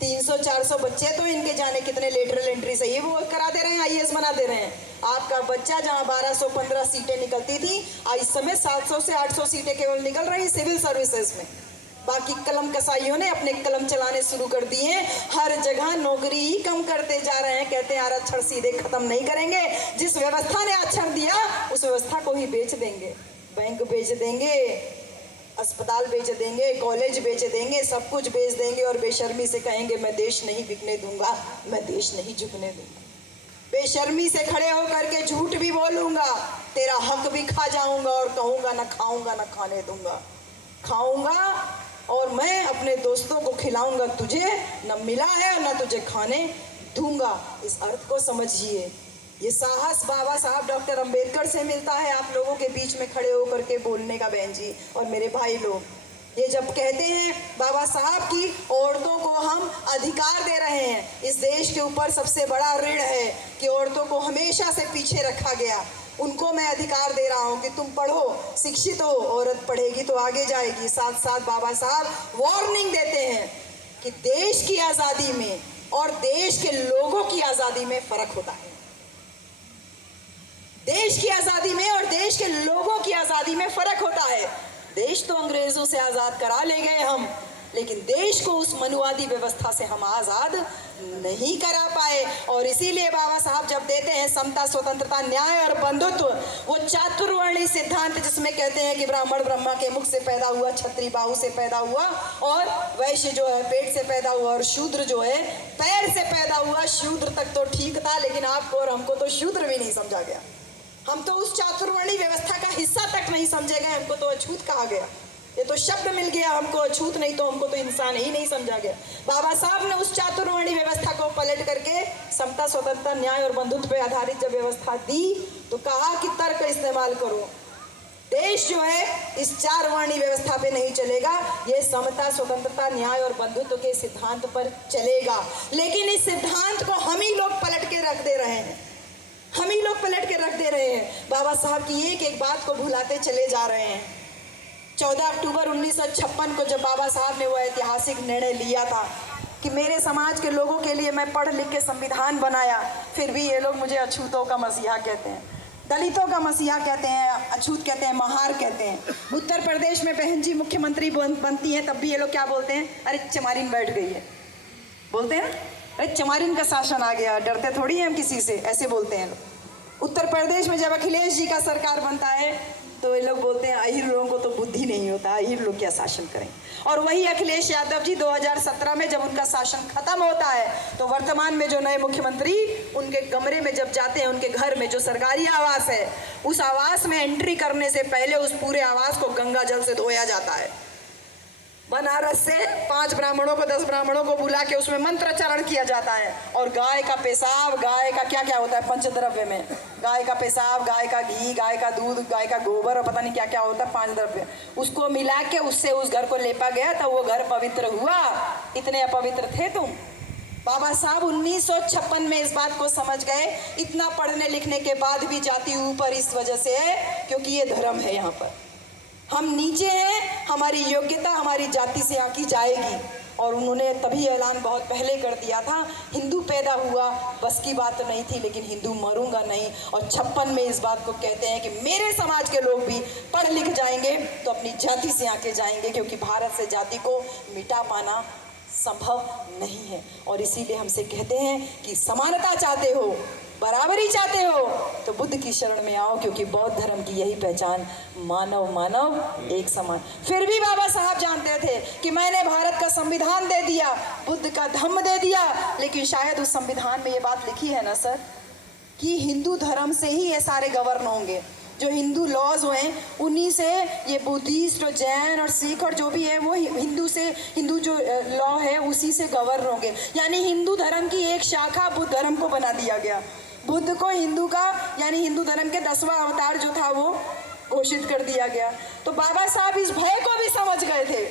300-400 बच्चे तो इनके जाने कितने लेटरल एंट्री से ही वो करा दे रहे हैं, आईएएस बना दे रहे हैं। आपका बच्चा जहां 1215 सीटें निकलती थी, इस समय 700 से 800 सीटें केवल निकल रही सिविल सर्विसेज में। बाकी कलम कसाइयों ने अपने कलम चलाने शुरू कर दिए। हर जगह नौकरी ही कम करते जा रहे हैं। कहते हैं आरक्षण सीधे खत्म नहीं करेंगे, जिस व्यवस्था ने आरक्षण दिया उस व्यवस्था को ही बेच देंगे। बैंक बेच देंगे, अस्पताल बेच देंगे, कॉलेज बेच देंगे, सब कुछ बेच देंगे और बेशर्मी से कहेंगे मैं देश नहीं बिकने दूंगा, मैं देश नहीं झुकने दूंगा। बेशर्मी से खड़े होकर के झूठ भी बोलूंगा, तेरा हक भी खा जाऊंगा और कहूंगा ना खाऊंगा ना खाने दूंगा। खाऊंगा और मैं अपने दोस्तों को खिलाऊंगा, तुझे न मिला है और न तुझे खाने दूंगा। इस अर्थ को समझिए। ये साहस बाबा साहब डॉक्टर अंबेडकर से मिलता है आप लोगों के बीच में खड़े होकर के बोलने का। बहन जी और मेरे भाई लोग, ये जब कहते हैं बाबा साहब की औरतों को हम अधिकार दे रहे हैं, इस देश के ऊपर सबसे बड़ा ऋण है कि औरतों को हमेशा से पीछे रखा गया। उनको मैं अधिकार दे रहा हूँ कि तुम पढ़ो, शिक्षित हो, औरत पढ़ेगी तो आगे जाएगी। साथ साथ बाबा साहब वार्निंग देते हैं कि देश की आज़ादी में और देश के लोगों की आज़ादी में फ़र्क होता है। देश की आज़ादी में और देश के लोगों की आज़ादी में फ़र्क होता है। देश तो अंग्रेज़ों से आज़ाद करा ले गए हम, लेकिन देश को उस मनुवादी व्यवस्था से हम आज़ाद नहीं करा पाए। और इसीलिए बाबा साहब जब देते हैं समता, स्वतंत्रता, न्याय और बंधुत्व, वो चातुर्वर्णी सिद्धांत जिसमें कहते हैं कि ब्राह्मण ब्रह्मा के मुख से पैदा हुआ, क्षत्रिय बाहु से पैदा हुआ और वैश्य जो है पेट से पैदा हुआ और शूद्र जो है पैर से पैदा हुआ। शूद्र तक तो ठीक था, लेकिन आपको और हमको तो शूद्र भी नहीं समझा गया। हम तो उस चातुर्वर्णी व्यवस्था का हिस्सा तक नहीं समझे गए, हमको तो अछूत कहा गया। ये तो शब्द मिल गया हमको अछूत, नहीं तो हमको तो इंसान ही नहीं समझा गया। बाबा साहब ने उस चातुर्वर्णी व्यवस्था को पलट करके समता, स्वतंत्रता, न्याय और बंधुत्व पे आधारित जब व्यवस्था दी तो कहा कि तर्क इस्तेमाल करो। देश जो है इस 4 वर्णी व्यवस्था पे नहीं चलेगा, ये समता, स्वतंत्रता, न्याय और बंधुत्व के सिद्धांत पर चलेगा। लेकिन इस सिद्धांत को हम ही लोग पलट के रख दे रहे हैं, हम ही लोग पलट के रख दे रहे हैं। बाबा साहब की एक एक बात को भुलाते चले जा रहे हैं। 14 अक्टूबर 1956 को जब बाबा साहब ने वो ऐतिहासिक निर्णय लिया था कि मेरे समाज के लोगों के लिए मैं पढ़ लिख के संविधान बनाया, फिर भी ये लोग मुझे अछूतों का मसीहा कहते हैं, दलितों का मसीहा कहते हैं, अछूत कहते हैं, महार कहते हैं। उत्तर प्रदेश में बहन जी मुख्यमंत्री बनती हैं तब भी ये लोग क्या बोलते हैं? अरे चमारिन बैठ गई है, बोलते हैं ना, अरे चमारिन का शासन आ गया, डरते थोड़ी हैं हम किसी से, ऐसे बोलते हैं लोग। उत्तर प्रदेश में जब अखिलेश जी का सरकार बनता है तो ये लोग बोलते हैं अहिर लोगों को तो बुद्धि नहीं होता, अहिर लोग क्या शासन करेंगे। और वही अखिलेश यादव जी 2017 में जब उनका शासन खत्म होता है तो वर्तमान में जो नए मुख्यमंत्री उनके कमरे में जब जाते हैं, उनके घर में जो सरकारी आवास है, उस आवास में एंट्री करने से पहले उस पूरे आवास को गंगा जल से धोया जाता है। बनारस से 5 ब्राह्मणों को 10 ब्राह्मणों को बुला के उसमें मंत्रोच्चारण किया जाता है। और गाय का पेशाब, गाय का क्या क्या होता है पंचद्रव्य में, गाय का पेशाब, गाय का घी, गाय का दूध, गाय का गोबर और पता नहीं क्या क्या होता है 5 द्रव्य, उसको मिला के उससे उस घर को लेपा गया तो वो घर पवित्र हुआ। इतने अपवित्र थे तुम। बाबा साहब 1956 में इस बात को समझ गए। इतना पढ़ने लिखने के बाद भी जाति ऊपर इस वजह से है क्योंकि ये धर्म है यहाँ पर। हम नीचे हैं, हमारी योग्यता हमारी जाति से आंकी जाएगी। और उन्होंने तभी ऐलान बहुत पहले कर दिया था, हिंदू पैदा हुआ बस की बात नहीं थी, लेकिन हिंदू मरूंगा नहीं। और 56 में इस बात को कहते हैं कि मेरे समाज के लोग भी पढ़ लिख जाएंगे तो अपनी जाति से आके जाएंगे, क्योंकि भारत से जाति को मिटा पाना संभव नहीं है। और इसीलिए हमसे कहते हैं कि समानता चाहते हो, बराबरी चाहते हो तो बुद्ध की शरण में आओ, क्योंकि बौद्ध धर्म की यही पहचान, मानव मानव एक समान। फिर भी बाबा साहब जानते थे कि मैंने भारत का संविधान दे दिया, बुद्ध का धम्म दे दिया, लेकिन शायद उस संविधान में ये बात लिखी है ना सर कि हिंदू धर्म से ही ये सारे गवर्न होंगे, जो हिंदू लॉज हुए उन्हीं से ये बुद्धिस्ट और जैन और सिख और जो भी है वो हिंदू जो लॉ है उसी से गवर्न होंगे। यानी हिंदू धर्म की एक शाखा बुद्ध धर्म को बना दिया गया। बुद्ध को हिंदू का यानी हिंदू धर्म के 10वां अवतार जो था वो घोषित कर दिया गया। तो बाबा साहब इस भय को भी समझ गए थे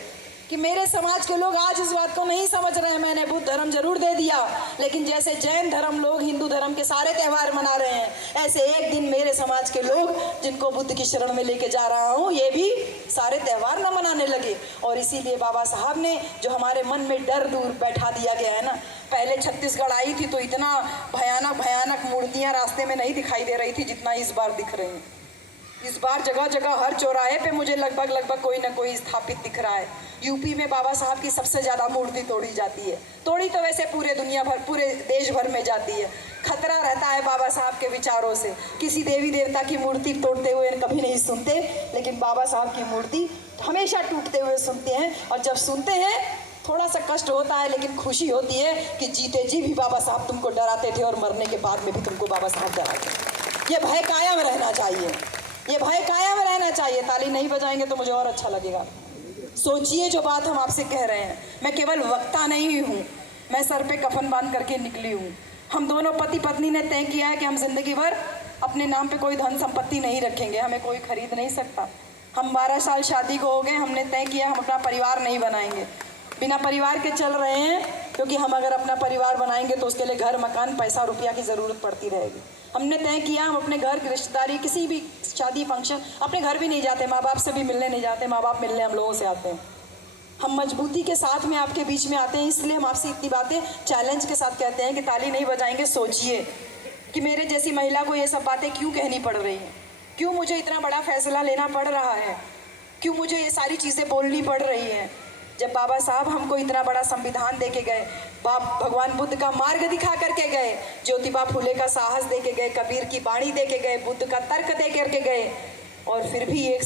कि मेरे समाज के लोग आज इस बात को नहीं समझ रहे हैं, मैंने बुद्ध धर्म जरूर दे दिया, लेकिन जैसे जैन धर्म लोग हिंदू धर्म के सारे त्यौहार मना रहे हैं, ऐसे एक दिन मेरे समाज के लोग जिनको बुद्ध की शरण में लेके जा रहा हूँ ये भी सारे त्यौहार न मनाने लगे। और इसीलिए बाबा साहब ने जो हमारे मन में डर दूर बैठा दिया गया है ना, पहले छत्तीसगढ़ आई थी तो इतना भयानक भयानक मूर्तियाँ रास्ते में नहीं दिखाई दे रही थी जितना इस बार दिख रही हैं। इस बार जगह जगह हर चौराहे पे मुझे लगभग कोई ना कोई स्थापित दिख रहा है। यूपी में बाबा साहब की सबसे ज़्यादा मूर्ति तोड़ी जाती है, तोड़ी तो वैसे पूरे दुनिया भर पूरे देश भर में जाती है। खतरा रहता है बाबा साहब के विचारों से, किसी देवी देवता की मूर्ति तोड़ते हुए कभी नहीं सुनते, लेकिन बाबा साहब की मूर्ति हमेशा टूटते हुए सुनते हैं। और जब सुनते हैं थोड़ा सा कष्ट होता है, लेकिन खुशी होती है कि जीते जी भी बाबा साहब तुमको डराते थे और मरने के बाद में भी तुमको बाबा साहब डराते। ये भय कायम रहना चाहिए, ये भय कायम रहना चाहिए। ताली नहीं बजाएंगे तो मुझे और अच्छा लगेगा। सोचिए जो बात हम आपसे कह रहे हैं, मैं केवल वक्ता नहीं हूँ, मैं सर पे कफन बांध करके निकली हूँ। हम दोनों पति पत्नी ने तय किया है कि हम जिंदगी भर अपने नाम पे कोई धन संपत्ति नहीं रखेंगे, हमें कोई खरीद नहीं सकता। हम 12 साल शादी को हो गए, हमने तय किया हम अपना परिवार नहीं बनाएंगे, बिना परिवार के चल रहे हैं, क्योंकि हम अगर अपना परिवार बनाएंगे तो उसके लिए घर मकान पैसा रुपया की ज़रूरत पड़ती रहेगी। हमने तय किया हम अपने घर की रिश्तेदारी किसी भी शादी फंक्शन अपने घर भी नहीं जाते, माँ बाप से भी मिलने नहीं जाते, माँ बाप मिलने हम लोगों से आते हैं। हम मजबूती के साथ में आपके बीच में आते हैं, इसलिए हम आपसे इतनी बातें चैलेंज के साथ कहते हैं कि ताली नहीं बजाएंगे। सोचिए कि मेरे जैसी महिला को ये सब बातें क्यों कहनी पड़ रही हैं, क्यों मुझे इतना बड़ा फैसला लेना पड़ रहा है, क्यों मुझे ये सारी चीज़ें बोलनी पड़ रही हैं। जब बाबा साहब हमको इतना बड़ा संविधान दे के गए, भगवान बुद्ध का मार्ग दिखा करके गए, ज्योतिबा फुले का साहस दे के गए, कबीर की बाणी दे के गए, बुद्ध का तर्क दे करके गए, और फिर भी ये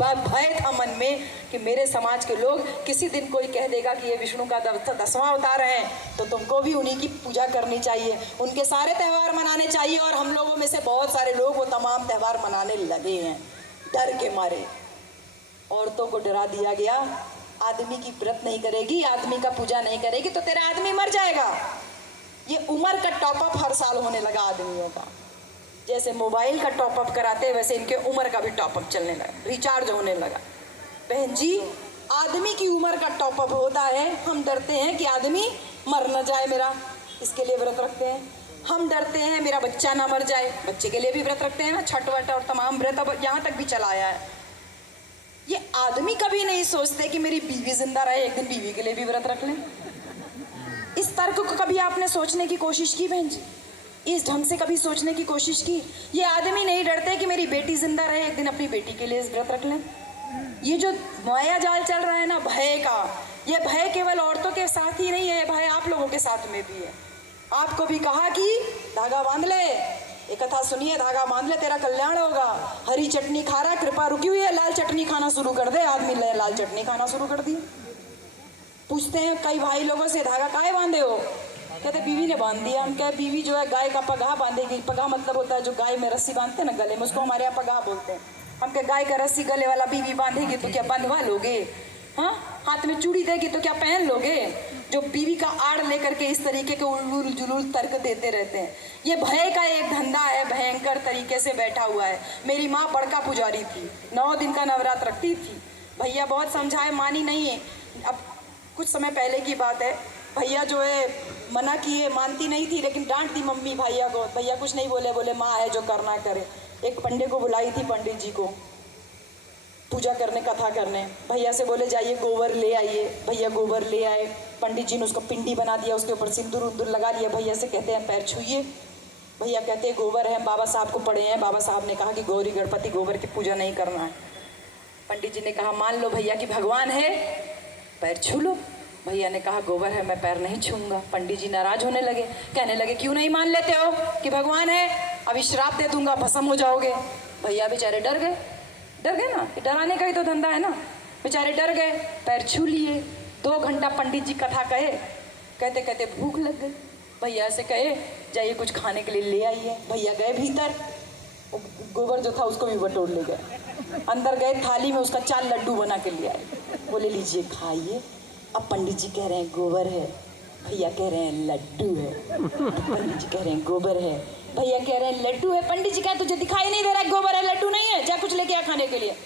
भय था मन में कि मेरे समाज के लोग किसी दिन कोई कह देगा कि ये विष्णु का 10वां अवतार है तो तुमको भी उन्हीं की पूजा करनी चाहिए, उनके सारे त्यौहार मनाने चाहिए। और हम लोगों में से बहुत सारे लोग वो तमाम त्यौहार मनाने लगे हैं डर के मारे। औरतों को डरा दिया गया, आदमी की व्रत नहीं करेगी, आदमी का पूजा नहीं करेगी तो तेरा आदमी मर जाएगा। ये उम्र का टॉपअप हर साल होने लगा आदमियों का, जैसे मोबाइल का टॉपअप कराते वैसे इनके उम्र का भी टॉपअप चलने लगा, रिचार्ज होने लगा। बहन जी, आदमी की उम्र का टॉपअप होता है, हम डरते हैं कि आदमी मर न जाए मेरा, इसके लिए व्रत रखते हैं। हम डरते हैं मेरा बच्चा ना मर जाए, बच्चे के लिए भी व्रत रखते हैं ना, छठ वट और तमाम व्रत अब यहाँ तक भी चलाया है। ये आदमी कभी नहीं सोचते कि मेरी बीवी जिंदा रहे, एक दिन बीवी के लिए भी व्रत रख लें। इस तर्क को कभी आपने सोचने की कोशिश की बहन जी, इस ढंग से कभी सोचने की कोशिश की? ये आदमी नहीं डरते कि मेरी बेटी जिंदा रहे, एक दिन अपनी बेटी के लिए व्रत रख लें। ये जो माया जाल चल रहा है ना भय का, ये भय केवल औरतों के साथ ही नहीं है, भय आप लोगों के साथ में भी है। आपको भी कहा कि धागा बांध ले, एक कथा सुनिए, धागा बांध ले तेरा कल्याण होगा। हरी चटनी खा रहा, कृपा रुकी हुई है, लाल चटनी खाना शुरू कर दे। आदमी लाल चटनी खाना शुरू कर दी। पूछते हैं कई भाई लोगों से, धागा काहे बांधे हो? कहते बीवी ने बांध दिया। हम कहे बीवी जो है गाय का पगाह बांधेगी। पगाह मतलब होता है जो गाय में रस्सी बांधते हैं ना गले में, उसको हमारे यहाँ पगाह बोलते हैं। हम कहे गाय का रस्सी गले वाला बीवी बांधेगी तो क्या बंधवा लोगे? हाँ, हाथ में चूड़ी देगी तो क्या पहन लोगे? जो बीवी का आड़ लेकर के इस तरीके के उलूल जुलूल तर्क देते रहते हैं, ये भय का एक धंधा है, भयंकर तरीके से बैठा हुआ है। मेरी माँ बड़का पुजारी थी, 9 दिन का नवरात्र रखती थी। भैया बहुत समझाए, मानी नहीं है। अब कुछ समय पहले की बात है, भैया जो है मना किए, मानती नहीं थी, लेकिन डांट दी मम्मी भैया को। भैया कुछ नहीं बोले, बोले माँ है जो करना करे। एक पंडित को बुलाई थी, पंडित जी को। पूजा करने, कथा करने। भैया से बोले जाइए गोबर ले आइए। भैया गोबर ले आए। पंडित जी ने उसको पिंडी बना दिया, उसके ऊपर सिंदूर उंदूर लगा लिया। भैया से कहते हैं पैर छूइए। भैया कहते हैं गोबर है, बाबा साहब को पढ़े हैं, बाबा साहब ने कहा कि गौरी गणपति गोबर की पूजा नहीं करना है। पंडित जी ने कहा मान लो भैया कि भगवान है, पैर छू लो। भैया ने कहा गोबर है, मैं पैर नहीं छूंगा। पंडित जी नाराज होने लगे, कहने लगे क्यों नहीं मान लेते हो कि भगवान है, अभी श्राप दे दूंगा, भस्म हो जाओगे। भैया बेचारे डर गए ना, डराने का ही तो धंधा है ना। बेचारे डर गए, पैर छू लिए। 2 घंटा पंडित जी कथा कहे, कहते कहते भूख लग गई। भैया से कहे जाइए कुछ खाने के लिए ले आइए। भैया गए भीतर, गोबर जो था उसको भी बटोर ले गए। अंदर गए, थाली में उसका 4 लड्डू बना के ले आए। बोले लीजिए खाइए। अब पंडित जी कह रहे हैं गोबर है, भैया कह रहे हैं लड्डू है। पंडित जी कह रहे हैं गोबर है, भैया कह रहे हैं लड्डू है। पंडित जी कहा तुझे दिखाई नहीं दे रहा है गोबर है लड्डू नहीं है, जा कुछ लेके आ खाने के लिए।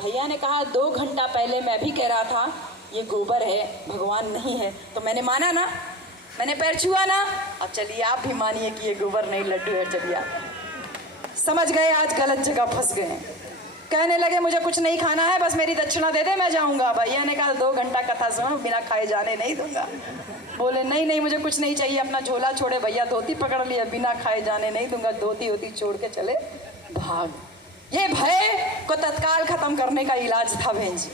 भैया ने कहा 2 घंटा पहले मैं भी कह रहा था ये गोबर है, भगवान नहीं है, तो मैंने माना ना, मैंने पैर छुआ ना। अब चलिए आप भी मानिए कि ये गोबर नहीं लड्डू है। चलिए आप समझ गए, आज गलत जगह फंस गए। कहने लगे मुझे कुछ नहीं खाना है, बस मेरी दक्षिणा दे दे, मैं जाऊंगा। भैया ने कहा 2 घंटा कथा सुनो, बिना खाए जाने नहीं दूंगा। बोले नहीं नहीं मुझे कुछ नहीं चाहिए। अपना झोला छोड़े, भैया धोती पकड़ लिया, बिना खाए जाने नहीं दूंगा। धोती होती छोड़ के चले भाग। ये भय को तत्काल खत्म करने का इलाज था बहन जी।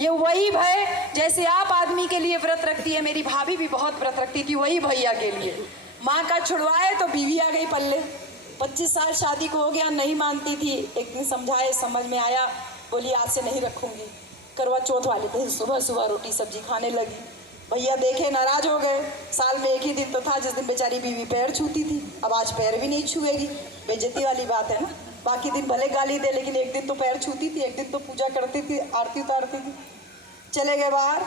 ये वही भय जैसे आप आदमी के लिए व्रत रखती है, मेरी भाभी भी बहुत व्रत रखती थी, वही भैया के लिए। माँ का छुड़वाए तो बीवी आ गई पल्ले। 25 साल शादी को हो गया, नहीं मानती थी। एक दिन समझाए, समझ में आया, बोली आज से नहीं रखूंगी। करवा चौथ वाले दिन सुबह सुबह रोटी सब्जी खाने लगी। भैया देखे, नाराज हो गए। साल में एक ही दिन तो था जिस दिन बेचारी बीवी पैर छूती थी, अब आज पैर भी नहीं छुएगी। बेइज्जती वाली बात है ना। बाकी दिन भले गाली दे, लेकिन एक दिन तो पैर छूती थी, एक दिन तो पूजा करती थी, आरती उतारती थी। चले गए बाहर।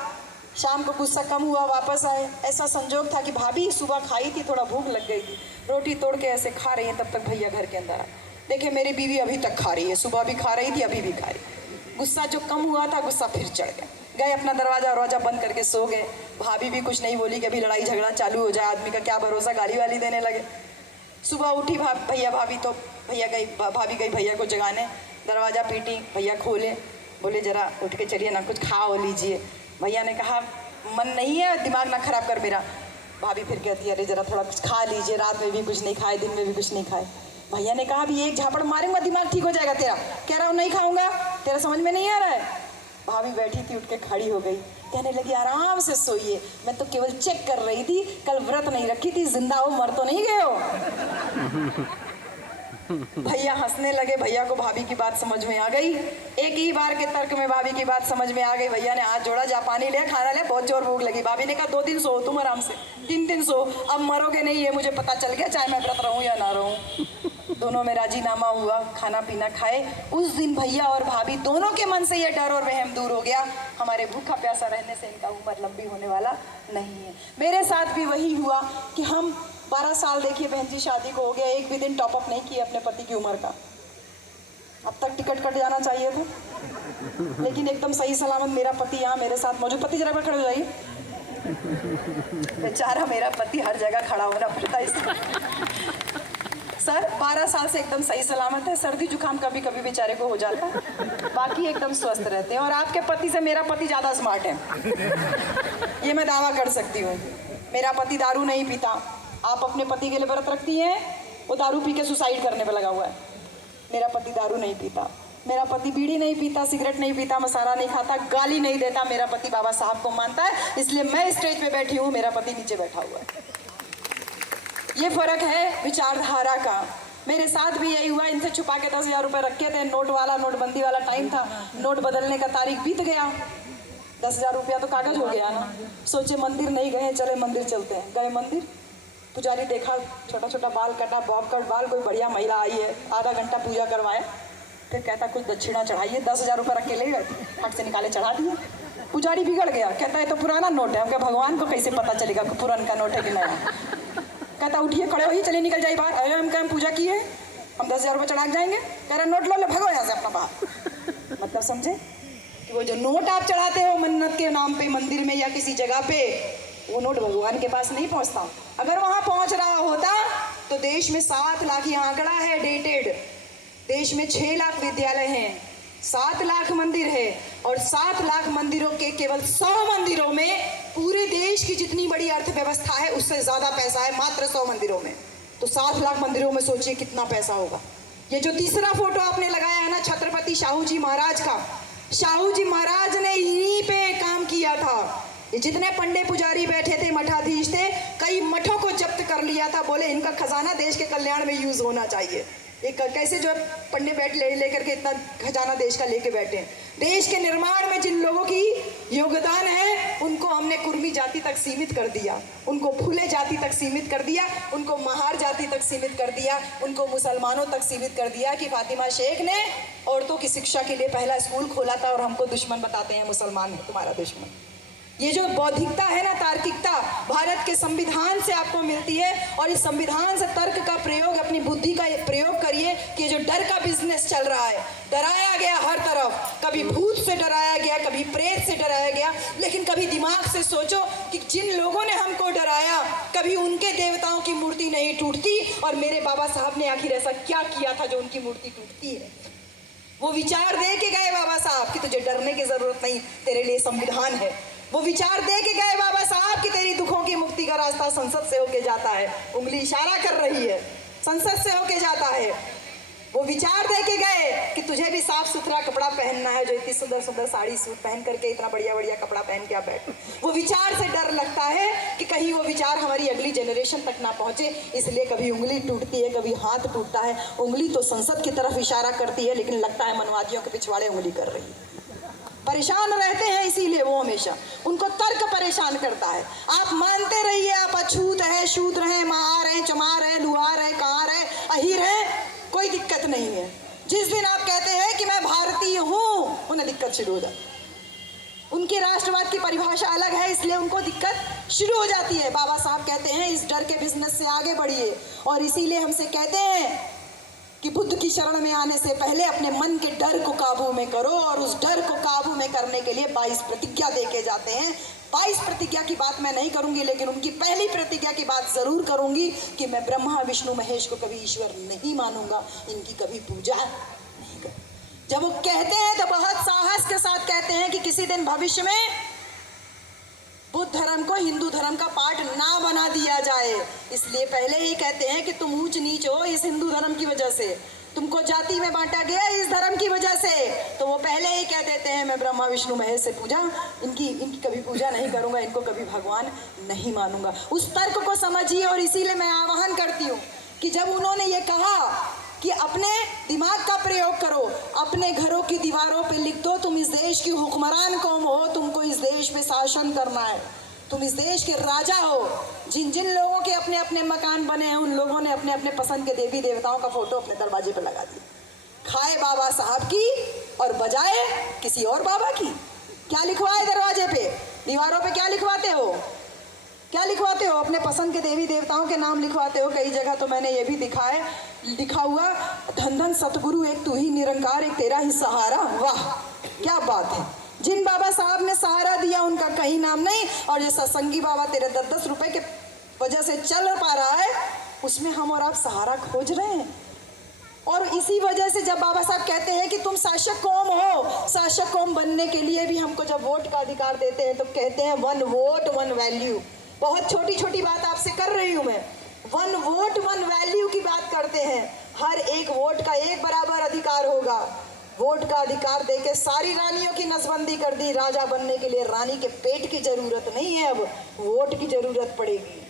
शाम को गुस्सा कम हुआ, वापस आए। ऐसा संजोग था कि भाभी सुबह खाई थी, थोड़ा भूख लग गई थी, रोटी तोड़ के ऐसे खा रही है। तब तक भैया घर के अंदर आए, देखे मेरी बीवी अभी तक खा रही है, सुबह भी खा रही थी, अभी भी खा रही। गुस्सा जो कम हुआ था, गुस्सा फिर चढ़ गया। गए अपना दरवाजा बंद करके सो गए। भाभी भी कुछ नहीं बोली कि अभी लड़ाई झगड़ा चालू हो जाए, आदमी का क्या भरोसा, गाली वाली देने लगे। सुबह उठी भैया भाभी तो भाभी गई भैया को जगाने, दरवाज़ा पीटी, भैया खोले, बोले जरा उठ के चलिए ना, कुछ खाओ लीजिए। भैया ने कहा मन नहीं है, दिमाग ना खराब कर मेरा। भाभी फिर कहती है अरे जरा थोड़ा कुछ खा लीजिए, रात में भी कुछ नहीं खाए, दिन में भी कुछ नहीं खाए। भैया ने कहा अभी एक झापड़ मारूंगा दिमाग ठीक हो जाएगा तेरा। कह रहा हूँ नहीं खाऊंगा, तेरा समझ में नहीं आ रहा है। भाभी बैठी थी, उठ के खड़ी हो गई, कहने लगी आराम से सोइए, मैं तो केवल चेक कर रही थी, कल व्रत नहीं रखी थी, जिंदा हो, मर तो नहीं गए हो। भैया हंसने लगे। भैया को भाभी की बात समझ में आ गई। एक ही बार के तर्क में भाभी की बात समझ में आ गई। भैया ने हाथ जोड़ा, जा पानी ले, खाना ले, बहुत जोर भूख लगी। भाभी ने कहा 2 दिन सो तुम आराम से, 3 दिन सो, अब मरोगे नहीं, ये मुझे पता चल गया, चाहे मैं व्रत रहूं या ना रहूं। दोनों में राजीनामा हुआ, खाना पीना खाए। उस दिन भैया और भाभी दोनों के मन से ये डर और वहम दूर हो गया, हमारे भूखा प्यासा रहने से इनका उम्र लंबी होने वाला नहीं है। मेरे साथ भी वही हुआ कि हम 12 साल देखिए बहन जी शादी को हो गया, एक भी दिन टॉपअप नहीं किया अपने पति की उम्र का। अब तक टिकट कट जाना चाहिए था, लेकिन एकदम सही सलामत मेरा पति यहाँ मेरे साथ मौजूद। पति जरा खड़े हो जाइए। बेचारा मेरा पति हर जगह खड़ा होना पड़ता है इसको। सर 12 साल से एकदम सही सलामत है। सर्दी जुकाम कभी कभी बेचारे को हो जाता है, बाकी एकदम स्वस्थ रहते हैं। और आपके पति से मेरा पति ज़्यादा स्मार्ट है, ये मैं दावा कर सकती हूँ। मेरा पति दारू नहीं पीता। आप अपने पति के लिए व्रत रखती हैं, वो दारू पी के सुसाइड करने पे लगा हुआ है। मेरा पति दारू नहीं पीता, मेरा पति बीड़ी नहीं पीता, सिगरेट नहीं पीता, मसाला नहीं खाता, गाली नहीं देता। मेरा पति बाबा साहब को मानता है, इसलिए मैं स्टेज पे बैठी हूँ, मेरा पति नीचे बैठा हुआ है। ये फर्क है विचारधारा का। मेरे साथ भी यही हुआ। इनसे छुपा के 10,000 रुपये रखे थे। नोटबंदी वाला टाइम था, नोट बदलने का तारीख बीत गया। 10,000 रुपया तो कागज हो गया ना। सोचे मंदिर नहीं गए, चले मंदिर चलते हैं। गए मंदिर, पुजारी देखा, छोटा छोटा बाल कटा, बॉब कट बाल, कोई बढ़िया महिला आई है, आधा घंटा पूजा करवाए। फिर कहता कुछ दक्षिणा चढ़ाइए। 10,000 रुपये रख के ले गए, हट से निकाले चढ़ा दिए। पुजारी बिगड़ गया, कहता है तो पुराना नोट है। हम क्या भगवान को कैसे पता चलेगा कि पुराना का नोट है कि नया। कहता उठिए, खड़े होइए, चलिए निकल जाइए बाहर। अरे हम क्या पूजा की है, हम 10,000 रुपये चढ़ा जाएंगे। कह रहा नोट लो, ले भगो यहाँ से अपना बाहर। मतलब समझे कि वो जो नोट आप चढ़ाते हो मन्नत के नाम पे मंदिर में या किसी जगह पे, वो नोट भगवान के पास नहीं पहुंचता। अगर वहां पहुंच रहा होता तो देश में 7 लाख, ये आंकड़ा है डेटेड, देश में 6 लाख विद्यालय हैं, 7 लाख मंदिर है और 7 लाख मंदिरों के केवल 100 मंदिरों में पूरे देश की जितनी बड़ी अर्थव्यवस्था है उससे ज़्यादा पैसा है मात्र 100 मंदिरों में। तो 7 लाख मंदिरों में सोचिए कितना पैसा होगा। ये जो तीसरा फोटो आपने लगाया है ना छत्रपति शाहू जी महाराज का, शाहू जी महाराज ने यहीं पे काम किया था। ये जितने पंडे पुजारी बैठे थे, मठाधीश थे, कई मठों को जब्त कर लिया था। बोले इनका खजाना देश के कल्याण में यूज होना चाहिए। एक कैसे जो पंडे बैठ लेकर के इतना खजाना देश का लेके बैठे हैं। देश के निर्माण में जिन लोगों की योगदान है उनको हमने कुर्मी जाति तक सीमित कर दिया, उनको फूले जाति तक सीमित कर दिया, उनको महार जाति तक सीमित कर दिया, उनको मुसलमानों तक सीमित कर दिया कि फातिमा शेख ने औरतों की शिक्षा के लिए पहला स्कूल खोला था और हमको दुश्मन बताते हैं, मुसलमान है तुम्हारा दुश्मन। ये जो बौद्धिकता है ना, तार्किकता भारत के संविधान से आपको मिलती है और इस संविधान से तर्क का प्रयोग, अपनी बुद्धि का प्रयोग करिए कि जो डर का बिजनेस चल रहा है, डराया गया हर तरफ, कभी भूत से डराया गया, कभी प्रेत से डराया गया, लेकिन कभी दिमाग से सोचो कि जिन लोगों ने हमको डराया कभी उनके देवताओं की मूर्ति नहीं टूटती और मेरे बाबा साहब ने आखिर ऐसा क्या किया था जो उनकी मूर्ति टूटती है। वो विचार दे के गए बाबा साहब कि तुझे डरने की जरूरत नहीं, तेरे लिए संविधान है। वो विचार दे के गए बाबा साहब कि तेरी दुखों की मुक्ति का रास्ता संसद से होके जाता है। उंगली इशारा कर रही है, संसद से होके जाता है। वो विचार दे के गए कि तुझे भी साफ सुथरा कपड़ा पहनना है, जो इतनी सुंदर सुंदर साड़ी सूट पहन करके इतना बढ़िया बढ़िया कपड़ा पहन के आप बैठो। वो विचार से डर लगता है कि कहीं वो विचार हमारी अगली जनरेशन तक ना पहुंचे, इसलिए कभी उंगली टूटती है, कभी हाथ टूटता है। उंगली तो संसद की तरफ इशारा करती है, लेकिन लगता है मनवादियों के पिछवाड़े उंगली कर रही है। परेशान रहते हैं इसीलिए वो हमेशा, उनको तर्क परेशान करता है। आप मानते रहिए आप अछूत है, शूद्र है, महार है, चमार है, लुहार है, कार है, अहीर है, कोई दिक्कत नहीं है। जिस दिन आप कहते हैं कि मैं भारतीय हूं, उन्हें दिक्कत शुरू हो जाती। उनकी राष्ट्रवाद की परिभाषा अलग है, इसलिए उनको दिक्कत शुरू हो जाती है। बाबा साहब कहते हैं इस डर के बिजनेस से आगे बढ़िए और इसीलिए हमसे कहते हैं कि बुद्ध की शरण में आने से पहले अपने मन के डर को काबू में करो और उस डर को काबू में करने के लिए 22 प्रतिज्ञा देके जाते हैं। 22 प्रतिज्ञा की बात मैं नहीं करूंगी, लेकिन उनकी पहली प्रतिज्ञा की बात जरूर करूंगी कि मैं ब्रह्मा विष्णु महेश को कभी ईश्वर नहीं मानूंगा, इनकी कभी पूजा नहीं करूंगा। जब वो कहते हैं तो बहुत साहस के साथ कहते हैं कि किसी दिन भविष्य में बुद्ध धर्म को हिंदू धर्म का पार्ट ना बना दिया जाए, इसलिए पहले ही कहते हैं कि तुम ऊंच नीच हो इस हिंदू धर्म की वजह से, तुमको जाति में बांटा गया इस धर्म की वजह से। तो वो पहले ही कह देते हैं मैं ब्रह्मा विष्णु महेश से पूजा इनकी कभी पूजा नहीं करूंगा, इनको कभी भगवान नहीं मानूंगा। उस तर्क को समझिए और इसीलिए मैं आह्वान करती हूँ कि जब उन्होंने ये कहा कि अपने दिमाग का प्रयोग करो, अपने घरों की दीवारों पे लिख दो तुम इस देश की हुक्मरान कौम हो, तुमको इस देश पे शासन करना है, तुम इस देश के राजा हो। जिन जिन लोगों के अपने अपने मकान बने हैं उन लोगों ने अपने अपने पसंद के देवी देवताओं का फोटो अपने दरवाजे पे लगा दिया। खाए बाबा साहब की और बजाए किसी और बाबा की। क्या लिखवाए दरवाजे पे, दीवारों पे क्या लिखवाते हो, क्या लिखवाते हो? अपने पसंद के देवी देवताओं के नाम लिखवाते हो। कई जगह तो मैंने ये भी लिखा हुआ धन धन सतगुरु एक तू ही निरंकार एक तेरा ही सहारा। वाह क्या बात है। जिन बाबा साहब ने सहारा दिया उनका कहीं नाम नहीं, और ये सत्संगी बाबा तेरे 10-10 रुपए के वजह से चल पा रहा है, उसमें हम और आप सहारा खोज रहे हैं। और इसी वजह से जब बाबा साहब कहते हैं कि तुम शासक कौम हो, शासक कौम बनने के लिए भी हमको जब वोट का अधिकार देते हैं तो कहते हैं 1 वोट 1 वैल्यू। बहुत छोटी छोटी बात आपसे कर रही हूँ मैं, 1 वोट 1 वैल्यू की बात करते हैं। हर एक वोट का एक बराबर अधिकार होगा। वोट का अधिकार देके सारी रानियों की नसबंदी कर दी। राजा बनने के लिए रानी के पेट की जरूरत नहीं है, अब वोट की जरूरत पड़ेगी।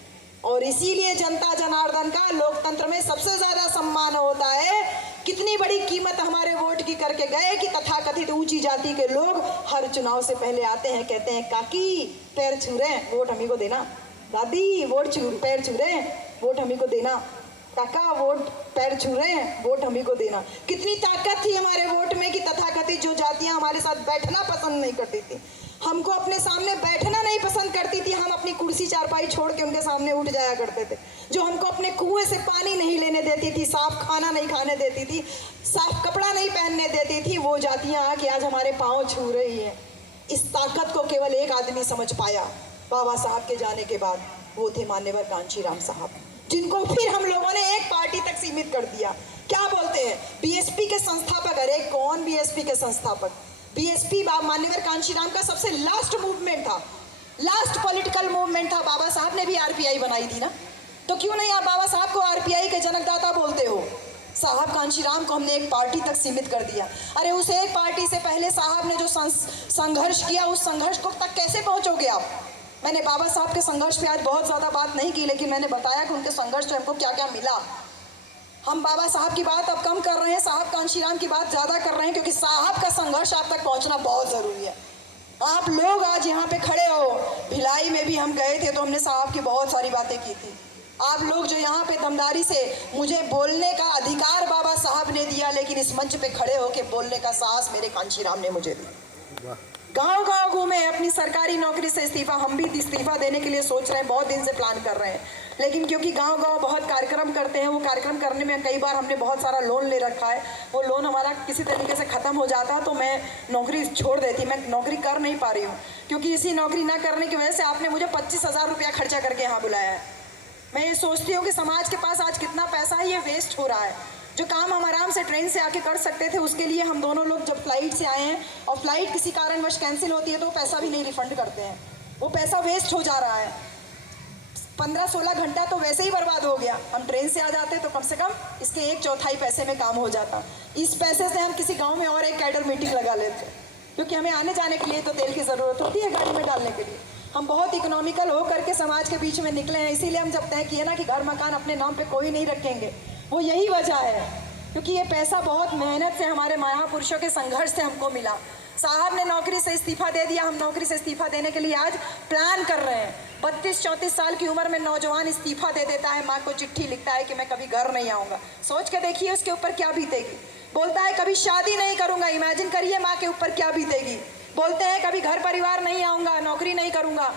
और इसीलिए जनता जनार्दन का लोकतंत्र में सबसे ज्यादा सम्मान होता है। कितनी बड़ी कीमत हमारे वोट की करके गए कि तथाकथित ऊंची जाति के लोग हर चुनाव से पहले आते हैं, कहते हैं काकी पैर छू रहे हैं वोट हमी को देना, दादी वोट पैर छू रहे हैं वोट हमी को देना, काका वोट पैर छू रहे हैं वोट हमी को देना। कितनी ताकत थी हमारे वोट में कि तथाकथित जो जातियां हमारे साथ बैठना पसंद नहीं करती थी, हमको अपने सामने बैठना नहीं पसंद करती थी, हम अपनी कुर्सी चारपाई छोड़ के उनके सामने उठ जाया करते थे। जो हमको अपने कुएं से पानी नहीं लेने देती थी, साफ खाना नहीं खाने देती थी, साफ कपड़ा नहीं पहनने देती थी, वो जातियां आके आज हमारे पाँव छू रही हैं। इस ताकत को केवल एक आदमी समझ पाया बाबा साहब के जाने के बाद, वो थे मान्यवर कांशीराम साहब, जिनको फिर हम लोगों ने एक पार्टी तक सीमित कर दिया। क्या बोलते हैं? बीएसपी के संस्थापक। अरे कौन बीएसपी के संस्थापक? बीएसपी मान्यवर कांशीराम का सबसे लास्ट मूवमेंट था, लास्ट पॉलिटिकल मूवमेंट था। बाबा साहब ने भी आरपीआई बनाई थी ना, तो क्यों नहीं आप बाबा साहब को आरपीआई के जनकदाता बोलते हो? साहब कांशीराम को हमने एक पार्टी तक सीमित कर दिया। अरे उस एक पार्टी से पहले साहब ने जो संघर्ष किया, उस संघर्ष को तक कैसे पहुंचोगे आप? मैंने बाबा साहब के संघर्ष पे आज बहुत ज़्यादा बात नहीं की, लेकिन मैंने बताया कि उनके संघर्ष से हमको क्या क्या मिला। हम बाबा साहब की बात अब कम कर रहे हैं, साहब कांशीराम की बात ज़्यादा कर रहे हैं, क्योंकि साहब का संघर्ष आप तक पहुँचना बहुत ज़रूरी है। आप लोग आज यहाँ पे खड़े हो, भिलाई में भी हम गए थे तो हमने साहब की बहुत सारी बातें की थी। आप लोग जो यहाँ पे दमदारी से मुझे बोलने का अधिकार बाबा साहब ने दिया, लेकिन इस मंच पे खड़े होके बोलने का साहस मेरे कांशीराम ने मुझे दिया। गांव गांव घूमे, अपनी सरकारी नौकरी से इस्तीफा, हम भी इस्तीफा देने के लिए सोच रहे हैं, बहुत दिन से प्लान कर रहे हैं, लेकिन क्योंकि गांव गांव बहुत कार्यक्रम करते हैं, वो कार्यक्रम करने में कई बार हमने बहुत सारा लोन ले रखा है, वो लोन हमारा किसी तरीके से ख़त्म हो जाता तो मैं नौकरी छोड़ देती। मैं नौकरी कर नहीं पा रही हूँ, क्योंकि इसी नौकरी ना करने की वजह से आपने मुझे 25,000 रुपया खर्चा करके यहाँ बुलाया है। मैं ये सोचती हूँ कि समाज के पास आज कितना पैसा है, ये वेस्ट हो रहा है। जो काम हम आराम से ट्रेन से आके कर सकते थे, उसके लिए हम दोनों लोग जब फ्लाइट से आए हैं और फ्लाइट किसी कारणवश कैंसिल होती है तो वो पैसा भी नहीं रिफंड करते हैं, वो पैसा वेस्ट हो जा रहा है। 15-16 घंटा तो वैसे ही बर्बाद हो गया। हम ट्रेन से आ जाते तो कम से कम इसके 1/4 पैसे में काम हो जाता। इस पैसे से हम किसी गाँव में और एक कैडर मीटिंग लगा लेते, क्योंकि हमें आने जाने के लिए तो तेल की ज़रूरत होती है गाड़ी में डालने के लिए। हम बहुत इकोनॉमिकल हो करके समाज के बीच में निकले हैं, इसीलिए हम जब तय किए ना कि घर मकान अपने नाम पे कोई नहीं रखेंगे, वो यही वजह है, क्योंकि ये पैसा बहुत मेहनत से, हमारे महापुरुषों के संघर्ष से हमको मिला। साहब ने नौकरी से इस्तीफा दे दिया, हम नौकरी से इस्तीफा देने के लिए आज प्लान कर रहे हैं। 32-34 साल की उम्र में नौजवान इस्तीफा दे देता है, माँ को चिट्ठी लिखता है कि मैं कभी घर नहीं आऊँगा। सोच के देखिए उसके ऊपर क्या बीतेगी। बोलता है कभी शादी नहीं करूँगा, इमेजिन करिए माँ के ऊपर क्या बीतेगी। बोलते हैं कभी घर परिवार नहीं आऊँगा, नौकरी नहीं करूँगा,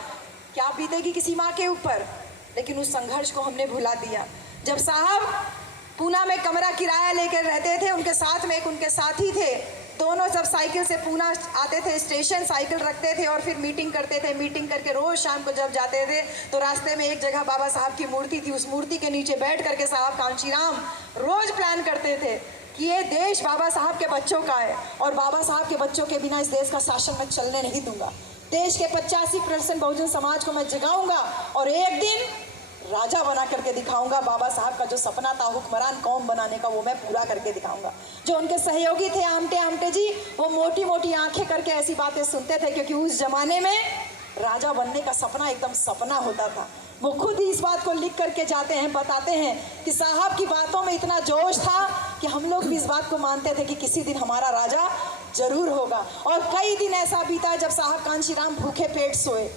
क्या बीतेगी किसी माँ के ऊपर। लेकिन उस संघर्ष को हमने भुला दिया। जब साहब पूना में कमरा किराया लेकर रहते थे, उनके साथ में एक उनके साथी थे, दोनों जब साइकिल से पूना आते थे, स्टेशन साइकिल रखते थे और फिर मीटिंग करते थे। मीटिंग करके रोज़ शाम को जब जाते थे तो रास्ते में एक जगह बाबा साहब की मूर्ति थी, उस मूर्ति के नीचे बैठ करके साहब कांशीराम रोज़ प्लान करते थे कि ये देश बाबा साहब के बच्चों का है और बाबा साहब के बच्चों के बिना इस देश का शासन मैं चलने नहीं दूंगा। देश के 85% बहुजन समाज को मैं जगाऊंगा और एक दिन राजा बना करके दिखाऊंगा। बाबा साहब का जो सपना था हुक्मरान कौम बनाने का, वो मैं पूरा करके दिखाऊंगा। जो उनके सहयोगी थे आमटे जी, वो मोटी मोटी आंखें करके ऐसी बातें सुनते थे, क्योंकि उस जमाने में राजा बनने का सपना एकदम सपना होता था। वो खुद ही इस बात को लिख करके जाते हैं, बताते हैं कि साहब की बातों में इतना जोश था कि हम लोग भी इस बात को मानते थे कि किसी दिन हमारा राजा जरूर होगा। और कई दिन ऐसा बीता जब साहब कांशीराम भूखे पेट सोए।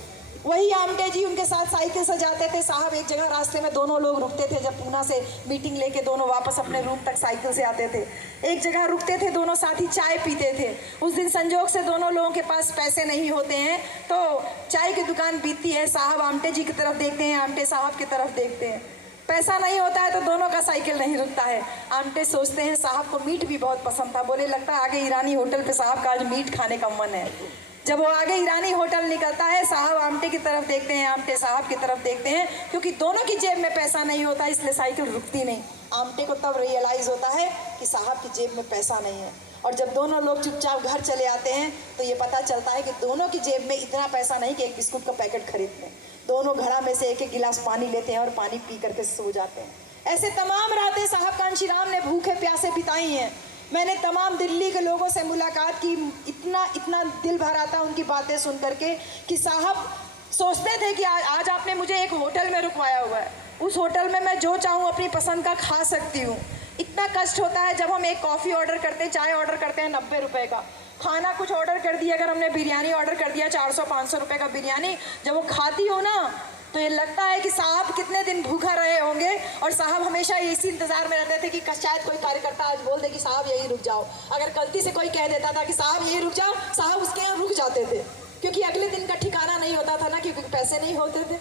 वही आमटे जी उनके साथ साइकिल से जाते थे। साहब एक जगह रास्ते में दोनों लोग रुकते थे, जब पूना से मीटिंग लेके दोनों वापस अपने रूम तक साइकिल से आते थे, एक जगह रुकते थे, दोनों साथी चाय पीते थे। उस दिन संजोग से दोनों लोगों के पास पैसे नहीं होते हैं, तो चाय की दुकान बीतती है। साहब आमटे जी की तरफ देखते हैं, आमटे साहब की तरफ देखते हैं। पैसा नहीं होता है तो दोनों का साइकिल नहीं रुकता है। आमटे सोचते हैं, साहब को मीट भी बहुत पसंद था, बोले लगता है आगे ईरानी होटल पे साहब का आज मीट खाने का मन है। जब वो आगे ईरानी होटल निकलता है, साहब आमटे की तरफ देखते हैं, आमटे साहब की तरफ देखते हैं, क्योंकि दोनों की जेब में पैसा नहीं होता, इसलिए साइकिल रुकती नहीं। आमटे को तब रियलाइज़ होता है कि साहब की जेब में पैसा नहीं है, और जब दोनों लोग चुपचाप घर चले आते हैं तो ये पता चलता है कि दोनों की जेब में इतना पैसा नहीं कि एक बिस्कुट का पैकेट खरीद लें। दोनों घड़ा में से एक एक गिलास पानी लेते हैं और पानी पी करके सो जाते हैं। ऐसे तमाम रातें साहब कांशीराम ने भूखे प्यासे बिताई हैं। मैंने तमाम दिल्ली के लोगों से मुलाकात की, इतना दिल भर आता उनकी बातें सुन करके कि साहब सोचते थे कि आज आपने मुझे एक होटल में रुकवाया हुआ है, उस होटल में मैं जो चाहूँ अपनी पसंद का खा सकती हूँ। इतना कष्ट होता है जब हम एक कॉफ़ी ऑर्डर करते हैं, चाय ऑर्डर करते हैं 90 रुपये का, खाना कुछ ऑर्डर कर दिया, अगर हमने बिरयानी ऑर्डर कर दिया 400-500 रुपये का बिरयानी, जब वो खाती हो ना तो ये लगता है कि साहब कितने दिन भूखा रहे होंगे। और साहब हमेशा इसी इंतज़ार में रहते थे कि शायद कोई कार्यकर्ता आज बोल दे कि साहब यही रुक जाओ। अगर गलती से कोई कह देता था कि साहब यही रुक जाओ, साहब उसके यहाँ रुक जाते थे, क्योंकि अगले दिन का ठिकाना नहीं होता था ना, क्योंकि पैसे नहीं होते थे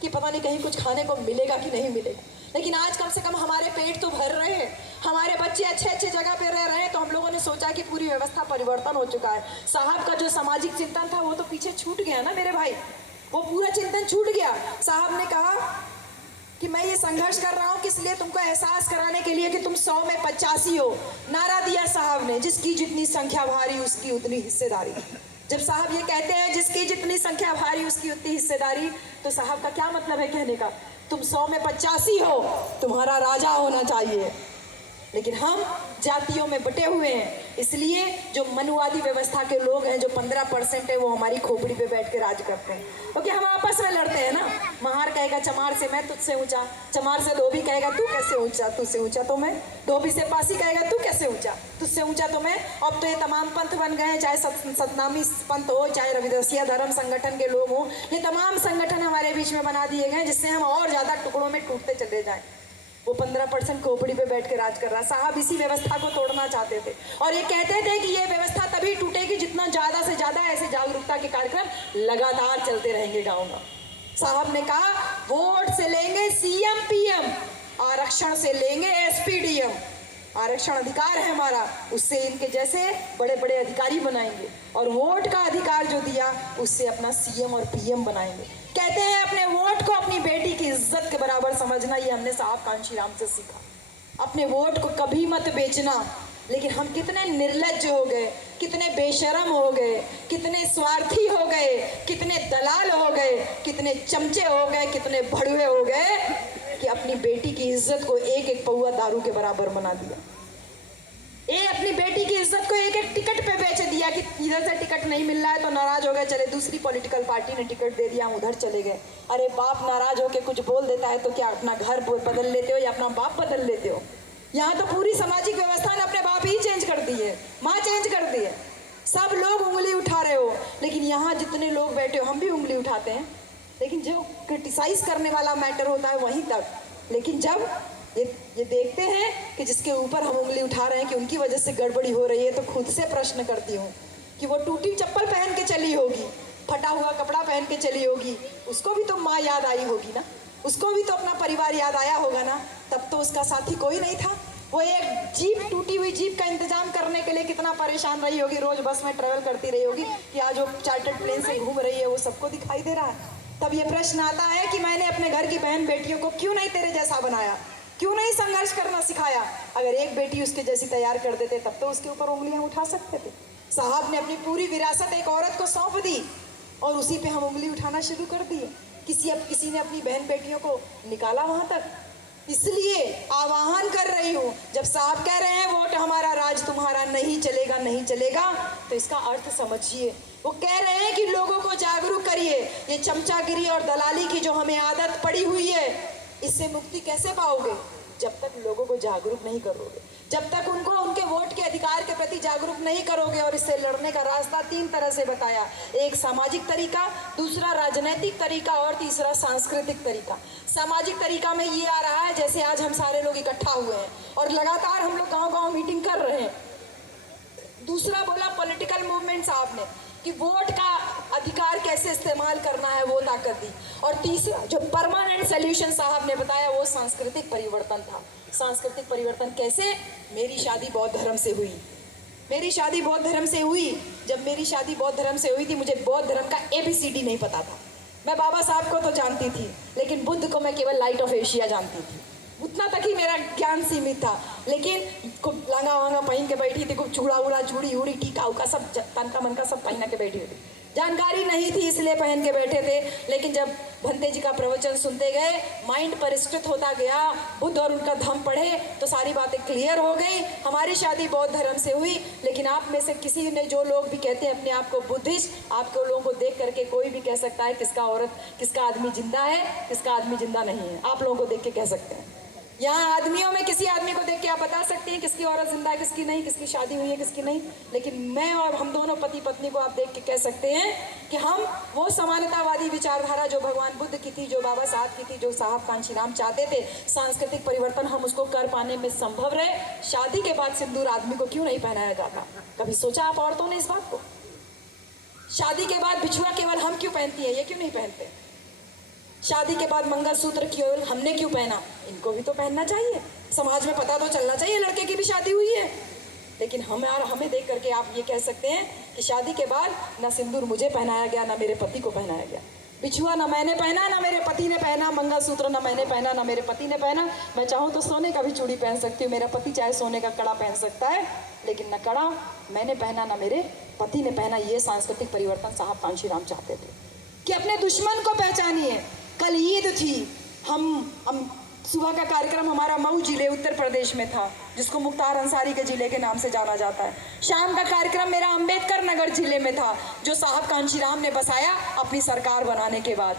कि पता नहीं कहीं कुछ खाने को मिलेगा कि नहीं मिलेगा। लेकिन आज कम से कम हमारे पेट तो भर रहे हैं, हमारे बच्चे अच्छे जगह पे रह रहे हैं, तो हम लोगों ने सोचा कि पूरी व्यवस्था परिवर्तन हो चुका है। साहब का जो सामाजिक चिंतन था वो तो पीछे छूट गया ना मेरे भाई, वो पूरा चिंतन छूट गया। साहब ने कहा कि मैं ये संघर्ष कर रहा हूँ किस लिए, तुमको एहसास कराने के लिए कि तुम 100 में 85 हो। नारा दिया साहब ने, जिसकी जितनी संख्या भारी उसकी उतनी हिस्सेदारी। जब साहब ये कहते हैं जिसकी जितनी संख्या भारी उसकी उतनी हिस्सेदारी, तो साहब का क्या मतलब है कहने का? तुम 100 में 85 हो, तुम्हारा राजा होना चाहिए। लेकिन हम जातियों में बटे हुए हैं, इसलिए जो मनुवादी व्यवस्था के लोग हैं, जो 15% है, वो हमारी खोपड़ी पे बैठ के राज करते हैं। क्योंकि हम आपस में लड़ते हैं ना। महार कहेगा चमार से मैं तुझसे ऊंचा, चमार से धोबी कहेगा तू कैसे ऊंचा, तुझसे ऊंचा तो मैं, धोबी से पासी कहेगा तू कैसे ऊंचा, तुझसे ऊंचा तो मैं। अब तो ये तमाम पंथ बन गए हैं, चाहे सतनामी पंथ हो, चाहे रविदासिया धर्म संगठन के लोग हों, ये तमाम संगठन हमारे बीच में बना दिए गए जिससे हम और ज्यादा टुकड़ों में टूटते चले जाएं। वो 15% खोपड़ी पे बैठ के राज कर रहा। साहब इसी व्यवस्था को तोड़ना चाहते थे और ये कहते थे कि ये व्यवस्था तभी टूटेगी जितना ज्यादा से ज्यादा ऐसे जागरूकता के कार्यक्रम लगातार चलते रहेंगे गाँव में। साहब ने कहा वोट से लेंगे सीएम पीएम, आरक्षण से लेंगे एसपीडीएम। आरक्षण अधिकार है हमारा, उससे इनके जैसे बड़े बड़े अधिकारी बनाएंगे, और वोट का अधिकार जो दिया उससे अपना सीएम और पीएम बनाएंगे। कहते हैं अपने वोट को अपनी बेटी की इज्जत के बराबर समझना, ये हमने साहब कांशीराम से सीखा। अपने वोट को कभी मत बेचना। लेकिन हम कितने निर्लज्ज हो गए, कितने बेशरम हो गए, कितने स्वार्थी हो गए, कितने दलाल हो गए, कितने चमचे हो गए, कितने भड़ुए हो गए कि अपनी बेटी की इज्जत को एक एक पौआ दारू के बराबर बना दिया। ये अपनी बेटी की इज्जत को एक एक टिकट पे बेच दिया कि इधर से टिकट नहीं मिल रहा है तो नाराज हो गए, चले दूसरी पॉलिटिकल पार्टी ने टिकट दे दिया, हम उधर चले गए। अरे बाप नाराज होके कुछ बोल देता है तो क्या अपना घर बदल लेते हो या अपना बाप बदल लेते हो? यहाँ तो पूरी सामाजिक व्यवस्था ने अपने बाप ही चेंज कर दी है, माँ चेंज कर दी है। सब लोग उंगली उठा रहे हो, लेकिन यहाँ जितने लोग बैठे हो हम भी उंगली उठाते हैं, लेकिन जो क्रिटिसाइज करने वाला मैटर होता है वहीं तक। लेकिन जब ये देखते हैं कि जिसके ऊपर हम उंगली उठा रहे हैं कि उनकी वजह से गड़बड़ी हो रही है, तो खुद से प्रश्न करती हूँ कि वो टूटी चप्पल पहन के चली होगी, फटा हुआ कपड़ा पहन के चली होगी, उसको भी तो माँ याद आई होगी ना, उसको भी तो अपना परिवार याद आया होगा ना। तब तो उसका साथी कोई नहीं था। वो एक जीप, टूटी हुई जीप का इंतजाम करने के लिए कितना परेशान रही होगी, रोज बस में ट्रेवल करती रही होगी कि आज वो चार्टर्ड प्लेन से घूम रही है, वो सबको दिखाई दे रहा है। तब ये प्रश्न आता है कि मैंने अपने घर की बहन बेटियों को क्यों नहीं तेरे जैसा बनाया, क्यों नहीं संघर्ष करना सिखाया? अगर एक बेटी उसके जैसी तैयार कर देते तब तो उसके ऊपर उंगलियां उठा सकते थे। साहब ने अपनी पूरी विरासत एक औरत को सौंप दी और उसी पे हम उंगली उठाना शुरू कर दिए। किसी ने अपनी बहन बेटियों को निकाला वहां तक। इसलिए आह्वान कर रही हूँ, जब साहब कह रहे हैं वोट हमारा राज तुम्हारा नहीं चलेगा, नहीं चलेगा, तो इसका अर्थ समझिए। वो कह रहे हैं कि लोगों को जागरूक करिए। ये चमचागिरी और दलाली की जो हमें आदत पड़ी हुई है, इससे मुक्ति कैसे पाओगे? जब तक लोगों को जागरूक नहीं करोगे, जब तक उनको उनके वोट के अधिकार के प्रति जागरूक नहीं करोगे। और इससे लड़ने का रास्ता 3 तरह से बताया, एक सामाजिक तरीका, दूसरा राजनीतिक तरीका और तीसरा सांस्कृतिक तरीका। सामाजिक तरीका में ये आ रहा है जैसे आज हम सारे लोग इकट्ठा हुए हैं और लगातार हम लोग गाँव-गाँव मीटिंग कर रहे हैं। दूसरा बोला पॉलिटिकल मूवमेंट साहब ने कि वोट का अधिकार कैसे इस्तेमाल करना है, वो ताकत दी। और तीसरा जो परमानेंट सोल्यूशन साहब ने बताया वो सांस्कृतिक परिवर्तन था। सांस्कृतिक परिवर्तन कैसे? मेरी शादी बौद्ध धर्म से हुई। मेरी शादी बौद्ध धर्म से हुई। जब मेरी शादी बौद्ध धर्म से हुई थी, मुझे बौद्ध धर्म का ABCD नहीं पता था। मैं बाबा साहब को तो जानती थी, लेकिन बुद्ध को मैं केवल लाइट ऑफ एशिया जानती थी। उतना तक ही मेरा ज्ञान सीमित था। लेकिन खूब लांगा वांगा पहन के बैठी थी, खूब चूड़ा उड़ा, चूड़ी उड़ी, टीका उका सब तनका मनका सब पहना के बैठी थी। जानकारी नहीं थी इसलिए पहन के बैठे थे। लेकिन जब भंते जी का प्रवचन सुनते गए, माइंड परिष्कृत होता गया, बुद्ध और उनका धम्म पढ़े तो सारी बातें क्लियर हो गई। हमारी शादी बौद्ध धर्म से हुई। लेकिन आप में से किसी ने, जो लोग भी कहते हैं अपने आप को बुद्धिस्ट, आपको लोगों को देख करके कोई भी कह सकता है किसका आदमी जिंदा है, किसका आदमी जिंदा नहीं है। आप लोगों को देख के कह सकते हैं। यहाँ आदमियों में किसी आदमी को देख के आप बता सकते हैं किसकी औरत जिंदा है, किसकी नहीं, किसकी शादी हुई है, किसकी नहीं। लेकिन मैं और हम दोनों पति पत्नी को आप देख के कह सकते हैं कि हम वो समानतावादी विचारधारा जो भगवान बुद्ध की थी, जो बाबा साहब की थी, जो साहब कांशीराम चाहते थे, सांस्कृतिक परिवर्तन हम उसको कर पाने में संभव रहे। शादी के बाद सिंदूर आदमी को क्यों नहीं पहनाया जाता? कभी सोचा आप औरतों ने इस बात को? शादी के बाद बिछुआ केवल हम क्यों पहनती है, ये क्यों नहीं पहनते? शादी के बाद मंगलसूत्र केवल हमने क्यों पहना? इनको भी तो पहनना चाहिए। समाज में पता तो चलना चाहिए लड़के की भी शादी हुई है। लेकिन हमें देख करके आप ये कह सकते हैं कि शादी के बाद ना सिंदूर मुझे पहनाया गया, ना मेरे पति को पहनाया गया। बिछुआ ना मैंने पहना, ना मेरे पति ने पहना, मंगलसूत्र ना मैंने पहना, ना मेरे पति ने पहना। मैं चाहूँ तो सोने का भी चूड़ी पहन सकती हूँ, मेरा पति चाहे सोने का कड़ा पहन सकता है, लेकिन न कड़ा मैंने पहना ना मेरे पति ने पहना। ये सांस्कृतिक परिवर्तन साहब कांशीराम चाहते थे कि अपने दुश्मन को पहचानिए। कल ईद थी, हम सुबह का कार्यक्रम हमारा मऊ जिले उत्तर प्रदेश में था, जिसको मुख्तार अंसारी के जिले के नाम से जाना जाता है। शाम का कार्यक्रम मेरा अंबेडकर नगर जिले में था, जो साहब कांशीराम ने बसाया अपनी सरकार बनाने के बाद।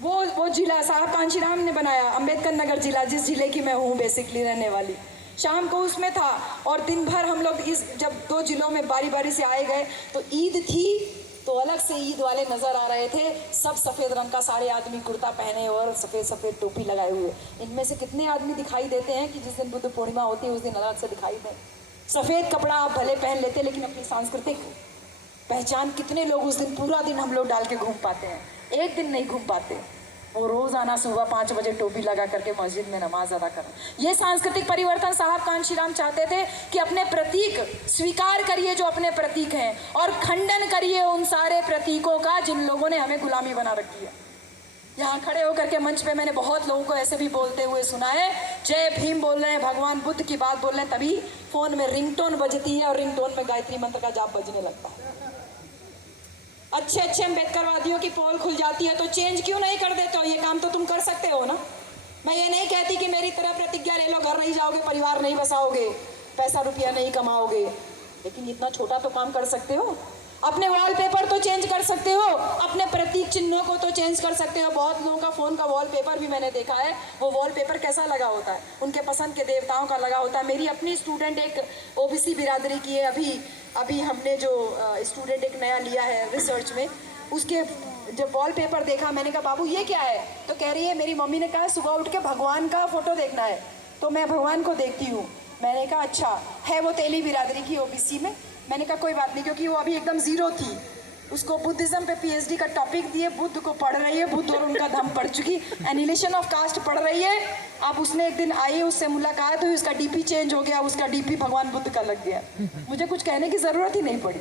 वो जिला साहब कांशीराम ने बनाया, अंबेडकर नगर जिला, जिस जिले की मैं हूँ बेसिकली रहने वाली। शाम को उसमें था और दिन भर हम लोग जब 2 जिलों में बारी बारी से आए गए तो ईद थी, तो अलग से ईद वाले नज़र आ रहे थे। सब सफ़ेद रंग का, सारे आदमी कुर्ता पहने और सफ़ेद सफ़ेद टोपी लगाए हुए। इनमें से कितने आदमी दिखाई देते हैं कि जिस दिन बुद्ध पूर्णिमा होती है उस दिन अलग से दिखाई दें। सफ़ेद कपड़ा आप भले पहन लेते, लेकिन अपनी सांस्कृतिक पहचान कितने लोग उस दिन पूरा दिन हम लोग डाल के घूम पाते हैं? एक दिन नहीं घूम पाते। वो रोज़ाना सुबह 5 बजे टोपी लगा करके मस्जिद में नमाज अदा करें। ये सांस्कृतिक परिवर्तन साहब कांशीराम चाहते थे कि अपने प्रतीक स्वीकार करिए जो अपने प्रतीक हैं, और खंडन करिए उन सारे प्रतीकों का जिन लोगों ने हमें गुलामी बना रखी है। यहाँ खड़े होकर के मंच पे मैंने बहुत लोगों को ऐसे भी बोलते हुए सुना है, जय भीम बोल रहे हैं, भगवान बुद्ध की बात बोल रहे हैं, तभी फ़ोन में रिंगटोन बजती है और रिंगटोन में गायत्री मंत्र का जाप बजने लगता है। अच्छे अम्बेडकरवादियों की पोल खुल जाती है तो चेंज क्यों नहीं कर देते हो? ये काम तो तुम कर सकते हो ना। मैं ये नहीं कहती कि मेरी तरह प्रतिज्ञा ले लो, घर नहीं जाओगे, परिवार नहीं बसाओगे, पैसा रुपया नहीं कमाओगे, लेकिन इतना छोटा तो काम कर सकते हो। अपने वॉलपेपर तो चेंज कर सकते हो, अपने प्रतीक चिन्हों को तो चेंज कर सकते हो। बहुत लोगों का फ़ोन का वॉलपेपर भी मैंने देखा है, वो वॉलपेपर कैसा लगा होता है, उनके पसंद के देवताओं का लगा होता है। मेरी अपनी स्टूडेंट एक ओबीसी बिरादरी की है, अभी हमने जो स्टूडेंट एक नया लिया है रिसर्च में, उसके जब वॉलपेपर देखा मैंने कहा बाबू ये क्या है? तो कह रही है मेरी मम्मी ने कहा सुबह उठ के भगवान का फ़ोटो देखना है, तो मैं भगवान को देखती हूँ। मैंने कहा अच्छा है, वो तेली बिरादरी की ओबीसी में। मैंने कहा कोई बात नहीं, क्योंकि वो अभी एकदम ज़ीरो थी, उसको बुद्धिज़्म पे पीएचडी का टॉपिक दिए, बुद्ध को पढ़ रही है, बुद्ध और उनका धम्म पढ़ चुकी, एनिहिलेशन ऑफ कास्ट पढ़ रही है। अब उसने एक दिन आई, उससे मुलाकात हुई, उसका डीपी चेंज हो गया, उसका डीपी भगवान बुद्ध का लग गया। मुझे कुछ कहने की ज़रूरत ही नहीं पड़ी।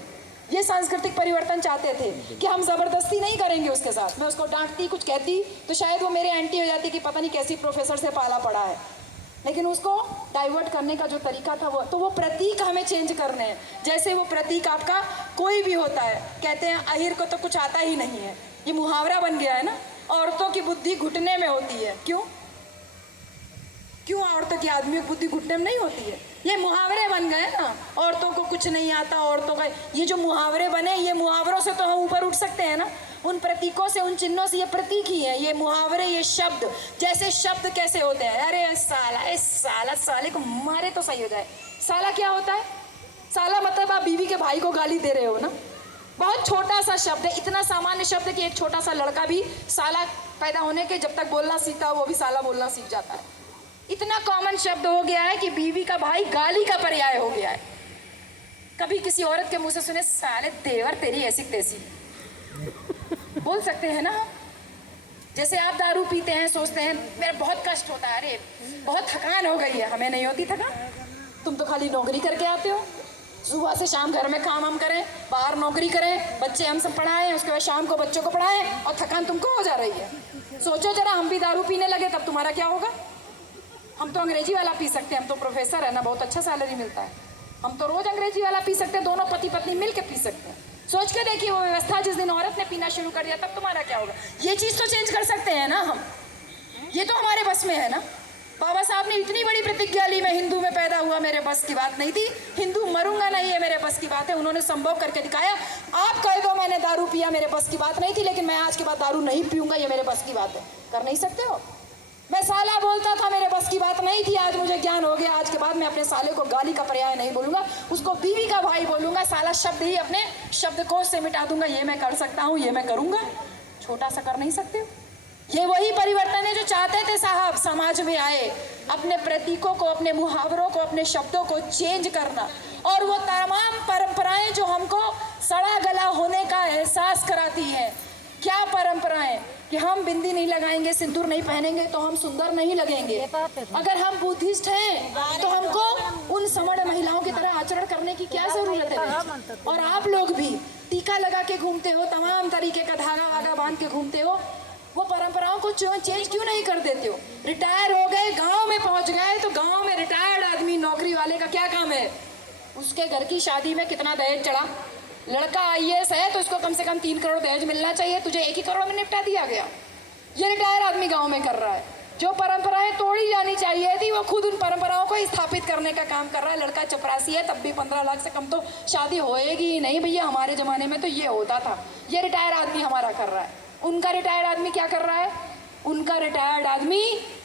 ये सांस्कृतिक परिवर्तन चाहते थे कि हम ज़बरदस्ती नहीं करेंगे उसके साथ। मैं उसको डांटती, कुछ कहती तो शायद वो मेरे एंटी हो जाती कि पता नहीं कैसी प्रोफेसर से पाला पड़ा है, लेकिन उसको डाइवर्ट करने का जो तरीका था वो प्रतीक हमें चेंज करने हैं। जैसे वो प्रतीक आपका कोई भी होता है, कहते हैं अहिर को तो कुछ आता ही नहीं है, ये मुहावरा बन गया है ना। औरतों की बुद्धि घुटने में होती है, क्यों औरतों की आदमियों की बुद्धि घुटने में नहीं होती है? ये मुहावरे बन गए ना, औरतों को कुछ नहीं आता, औरतों का ये जो मुहावरे बने, ये मुहावरों से तो हम ऊपर उठ सकते हैं ना, उन प्रतीकों से, उन चिन्हों से। ये प्रतीक ही है, ये मुहावरे, ये शब्द। जैसे शब्द कैसे होते हैं, अरे साला, साले को मारे तो सही हो जाए। साला क्या होता है? साला मतलब आप बीवी के भाई को गाली दे रहे हो ना। बहुत छोटा सा शब्द है, इतना सामान्य शब्द है कि एक छोटा सा लड़का भी साला पैदा होने के जब तक बोलना सीखता है वो भी साला बोलना सीख जाता है। इतना कॉमन शब्द हो गया है कि बीवी का भाई गाली का पर्याय हो गया है। कभी किसी औरत के मुंह से सुने साले देवर तेरी ऐसी तैसी, बोल सकते हैं ना हम। जैसे आप दारू पीते हैं, सोचते हैं मेरा बहुत कष्ट होता है, अरे बहुत थकान हो गई है। हमें नहीं होती थकान, तुम तो खाली नौकरी करके आते हो। सुबह से शाम घर में काम हम करें, बाहर नौकरी करें, बच्चे हम सब पढ़ाएं, उसके बाद शाम को बच्चों को पढ़ाएं, और थकान तुमको हो जा रही है। सोचो जरा हम भी दारू पीने लगे तब तुम्हारा क्या होगा? हम तो अंग्रेजी वाला पी सकते हैं, हम तो प्रोफेसर है ना, बहुत अच्छा सैलरी मिलता है, हम तो रोज अंग्रेजी वाला पी सकते हैं, दोनों पति पत्नी मिल के पी सकते हैं। सोच के देखिए वो व्यवस्था जिस दिन औरत ने पीना शुरू कर दिया तब तुम्हारा क्या होगा? ये चीज़ तो चेंज कर सकते हैं ना हम, ये तो हमारे बस में है ना। बाबा साहब ने इतनी बड़ी प्रतिज्ञा ली, मैं हिंदू में पैदा हुआ, मेरे बस की बात नहीं थी, हिंदू मरूंगा नहीं, ये मेरे बस की बात है। उन्होंने संभव करके दिखाया। आप कह दो मैंने दारू पिया, मेरे बस की बात नहीं थी, लेकिन मैं आज के बाद दारू नहीं पीऊंगा, ये मेरे बस की बात है। कर नहीं सकते हो? मैं साला बोलता था, मेरे बस की बात नहीं थी, आज मुझे ज्ञान हो गया, आज के बाद मैं अपने साले को गाली का पर्याय नहीं बोलूंगा, उसको बीवी का भाई बोलूंगा, साला शब्द ही अपने शब्दकोश से मिटा दूंगा। ये मैं कर सकता हूँ, ये मैं करूंगा। छोटा सा कर नहीं सकते हो? ये वही परिवर्तन है जो चाहते थे साहब समाज में आए, अपने प्रतीकों को, अपने मुहावरों को, अपने शब्दों को चेंज करना। और वो तमाम परंपराएं जो हमको सड़ा गला होने का एहसास कराती हैं। क्या परंपराएं? कि हम बिंदी नहीं लगाएंगे, सिंदूर नहीं पहनेंगे तो हम सुंदर नहीं लगेंगे। अगर हम बुद्धिस्ट हैं तो हमको उन समण महिलाओं की तरह आचरण करने की क्या जरूरत है? और आप लोग भी टीका लगा के घूमते हो, तमाम तरीके का धागा वागा बांध के घूमते हो, वो परंपराओं को चेंज क्यों नहीं कर देते हो? रिटायर हो गए, गांव में पहुंच गए, तो गांव में रिटायर्ड आदमी नौकरी वाले का क्या काम है? उसके घर की शादी में कितना दहेज चढ़ा? लड़का आईएएस है तो उसको कम से कम 3 करोड़ दहेज मिलना चाहिए, तुझे 1 ही करोड़ में निपटा दिया गया। ये रिटायर आदमी गांव में कर रहा है। जो परंपराएं तोड़ी जानी चाहिए थी वो खुद उन परंपराओं को स्थापित करने का काम कर रहा है। लड़का चपरासी है तब भी 15 लाख से कम तो शादी होएगी ही नहीं भैया। हमारे ज़माने में तो ये होता था। ये रिटायर आदमी हमारा कर रहा है। उनका रिटायर्ड आदमी क्या कर रहा है? उनका रिटायर्ड आदमी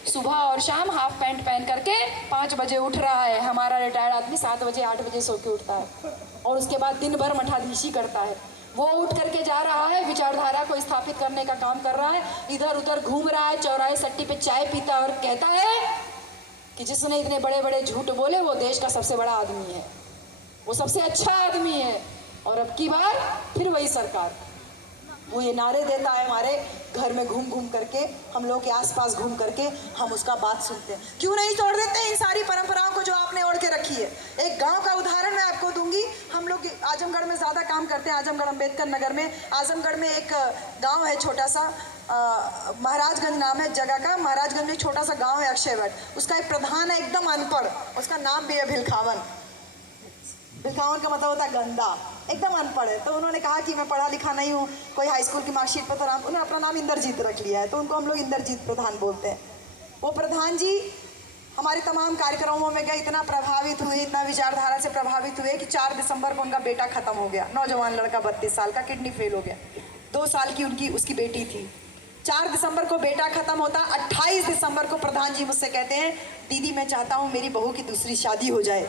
सुबह और शाम हाफ पैंट पहन करके 5 बजे उठ रहा है। हमारा रिटायर्ड आदमी 7 बजे 8 बजे सो के उठता है और उसके बाद दिन भर मठाधीशी करता है। वो उठ करके जा रहा है, विचारधारा को स्थापित करने का काम कर रहा है, इधर उधर घूम रहा है, चौराहे सट्टी पे चाय पीता है और कहता है कि जिसने इतने बड़े बड़े झूठ बोले वो देश का सबसे बड़ा आदमी है, वो सबसे अच्छा आदमी है। और अब की बार फिर वही सरकार वो ये नारे देता है, हमारे घर में घूम घूम करके, हम लोग के आसपास घूम करके हम उसका बात सुनते हैं। क्यों नहीं तोड़ देते इन सारी परंपराओं को जो आपने ओढ़ के रखी है? एक गांव का उदाहरण मैं आपको दूंगी। हम लोग आजमगढ़ में ज़्यादा काम करते हैं, आजमगढ़ अम्बेडकर नगर में। आजमगढ़ में एक गाँव है छोटा सा, महाराजगंज नाम है जगह का। महाराजगंज में एक छोटा सा गाँव है अक्षयवट। उसका एक प्रधान है एकदम अनपढ़, उसका नाम भी है भिलखावन। भिलखावन का मतलब होता है गंदा, एकदम अनपढ़ है। तो उन्होंने कहा कि मैं पढ़ा लिखा नहीं हूँ, कोई हाई स्कूल की मार्कशीट पर तो नाम, उन्होंने अपना नाम इंद्रजीत रख लिया है, तो उनको हम लोग इंद्रजीत प्रधान बोलते हैं। वो प्रधान जी हमारे तमाम कार्यक्रमों में गए, इतना प्रभावित हुए, इतना विचारधारा से प्रभावित हुए कि 4 दिसंबर को उनका बेटा ख़त्म हो गया। नौजवान लड़का 32 साल का, किडनी फेल हो गया। 2 साल की उसकी बेटी थी। 4 दिसंबर को बेटा ख़त्म होता, 28 दिसंबर को प्रधान जी मुझसे कहते हैं, दीदी मैं चाहता हूँ मेरी बहू की दूसरी शादी हो जाए।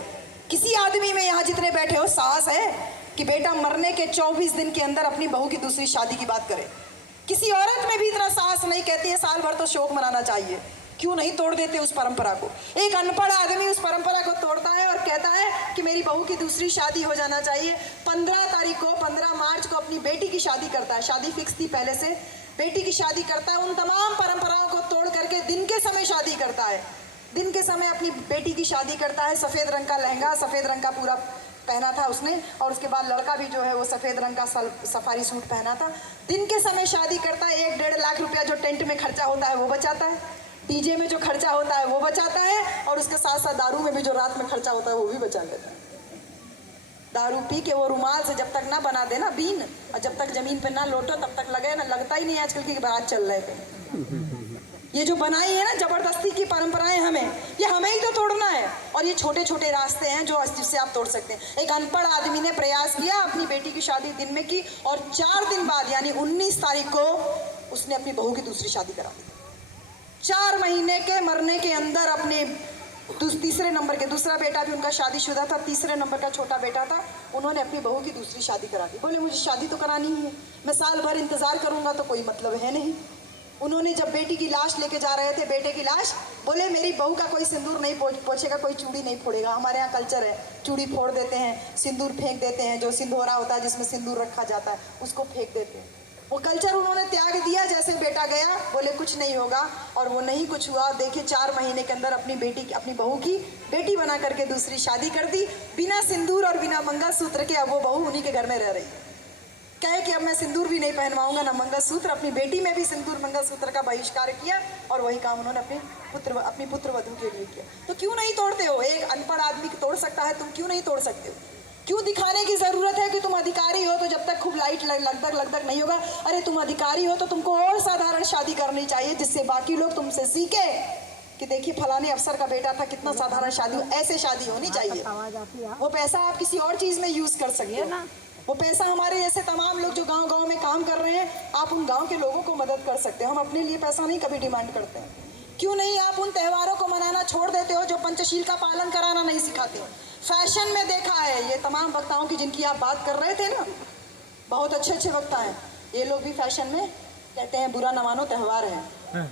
किसी आदमी में यहाँ जितने बैठे हो साहस है कि बेटा मरने के 24 दिन के अंदर अपनी बहू की दूसरी शादी की बात करे? किसी औरत में भी इतना साहस नहीं। कहती है साल भर तो शोक मनाना चाहिए। क्यों नहीं तोड़ देते उस परंपरा को? एक अनपढ़ आदमी उस परंपरा को तोड़ता है और कहता है कि मेरी बहू की दूसरी शादी हो जाना चाहिए। 15 तारीख को, 15 मार्च को अपनी बेटी की शादी करता है। शादी फिक्स थी पहले से, बेटी की शादी करता है। उन तमाम परंपराओं को तोड़ करके दिन के समय शादी करता है। दिन के समय अपनी बेटी की शादी करता है। सफ़ेद रंग का लहंगा, सफ़ेद रंग का पूरा पहना था उसने, और उसके बाद लड़का भी जो है वो सफ़ेद रंग का सफारी सूट पहना था। दिन के समय शादी करता है। 1-1.5 लाख रुपया जो टेंट में खर्चा होता है वो बचाता है, डीजे में जो खर्चा होता है वो बचाता है, और उसके साथ साथ दारू में भी जो रात में खर्चा होता है वो भी बचा लेता है। दारू पी के वो रुमाल से जब तक ना बना देना बीन, और जब तक ज़मीन पे ना लोटो तब तक लगे ना, लगता ही नहीं आजकल की बात चल रहे थे। ये जो बनाई है ना ज़बरदस्ती की परंपराएं, ये हमें ही तो तोड़ना है। और ये छोटे छोटे रास्ते हैं जो जिससे आप तोड़ सकते हैं। एक अनपढ़ आदमी ने प्रयास किया, अपनी बेटी की शादी दिन में की, और 4 दिन बाद यानी 19 तारीख को उसने अपनी बहू की दूसरी शादी करा दी। 4 महीने के मरने के अंदर अपने तीसरे नंबर के, दूसरा बेटा भी उनका शादीशुदा था, तीसरे नंबर का छोटा बेटा था, उन्होंने अपनी बहू की दूसरी शादी करा दी। बोले मुझे शादी तो करानी ही है, मैं साल भर इंतज़ार करूँगा तो कोई मतलब है नहीं। उन्होंने जब बेटी की लाश लेके जा रहे थे, बेटे की लाश, बोले मेरी बहू का कोई सिंदूर नहीं पोछेगा, कोई चूड़ी नहीं फोड़ेगा। हमारे यहाँ कल्चर है, चूड़ी फोड़ देते हैं, सिंदूर फेंक देते हैं, जो सिंदूरा होता है जिसमें सिंदूर रखा जाता है उसको फेंक देते हैं। वो कल्चर उन्होंने त्याग दिया। जैसे बेटा गया, बोले कुछ नहीं होगा, और वो नहीं कुछ हुआ। देखिए 4 महीने के अंदर अपनी बहू की बेटी बना करके दूसरी शादी कर दी, बिना सिंदूर और बिना मंगलसूत्र के। अब वो बहू उन्हीं के घर में रह रही, कहे कि अब मैं सिंदूर भी नहीं पहनवाऊंगा ना मंगलसूत्र। अपनी बेटी में भी सिंदूर मंगलसूत्र का बहिष्कार किया, और वही काम उन्होंने अपनी पुत्र वधू के लिए किया। तो क्यों नहीं तोड़ते हो? एक अनपढ़ आदमी तोड़ सकता है, तुम क्यों नहीं तोड़ सकते हो? क्यों दिखाने की ज़रूरत है कि तुम अधिकारी हो? तो जब तक खूब लाइट लगदग नहीं होगा। अरे तुम अधिकारी हो तो तुमको और साधारण शादी करनी चाहिए, जिससे बाकी लोग तुमसे सीखे कि देखिए फलाने अफसर का बेटा था, कितना साधारण शादी, ऐसे शादी होनी चाहिए। वो पैसा आप किसी और चीज़ में यूज़ कर सकते हो। वो पैसा हमारे जैसे तमाम लोग जो गांव में काम कर रहे हैं, आप उन गांव के लोगों को मदद कर सकते हो। हम अपने लिए पैसा नहीं कभी डिमांड करते हैं। क्यों नहीं आप उन त्योहारों को मनाना छोड़ देते हो जो पंचशील का पालन कराना नहीं सिखाते? फैशन में देखा है ये तमाम वक्ताओं की जिनकी आप बात कर रहे थे ना, बहुत अच्छे वक्ता हैं, ये लोग भी फैशन में कहते हैं बुरा न मानो त्यौहार है,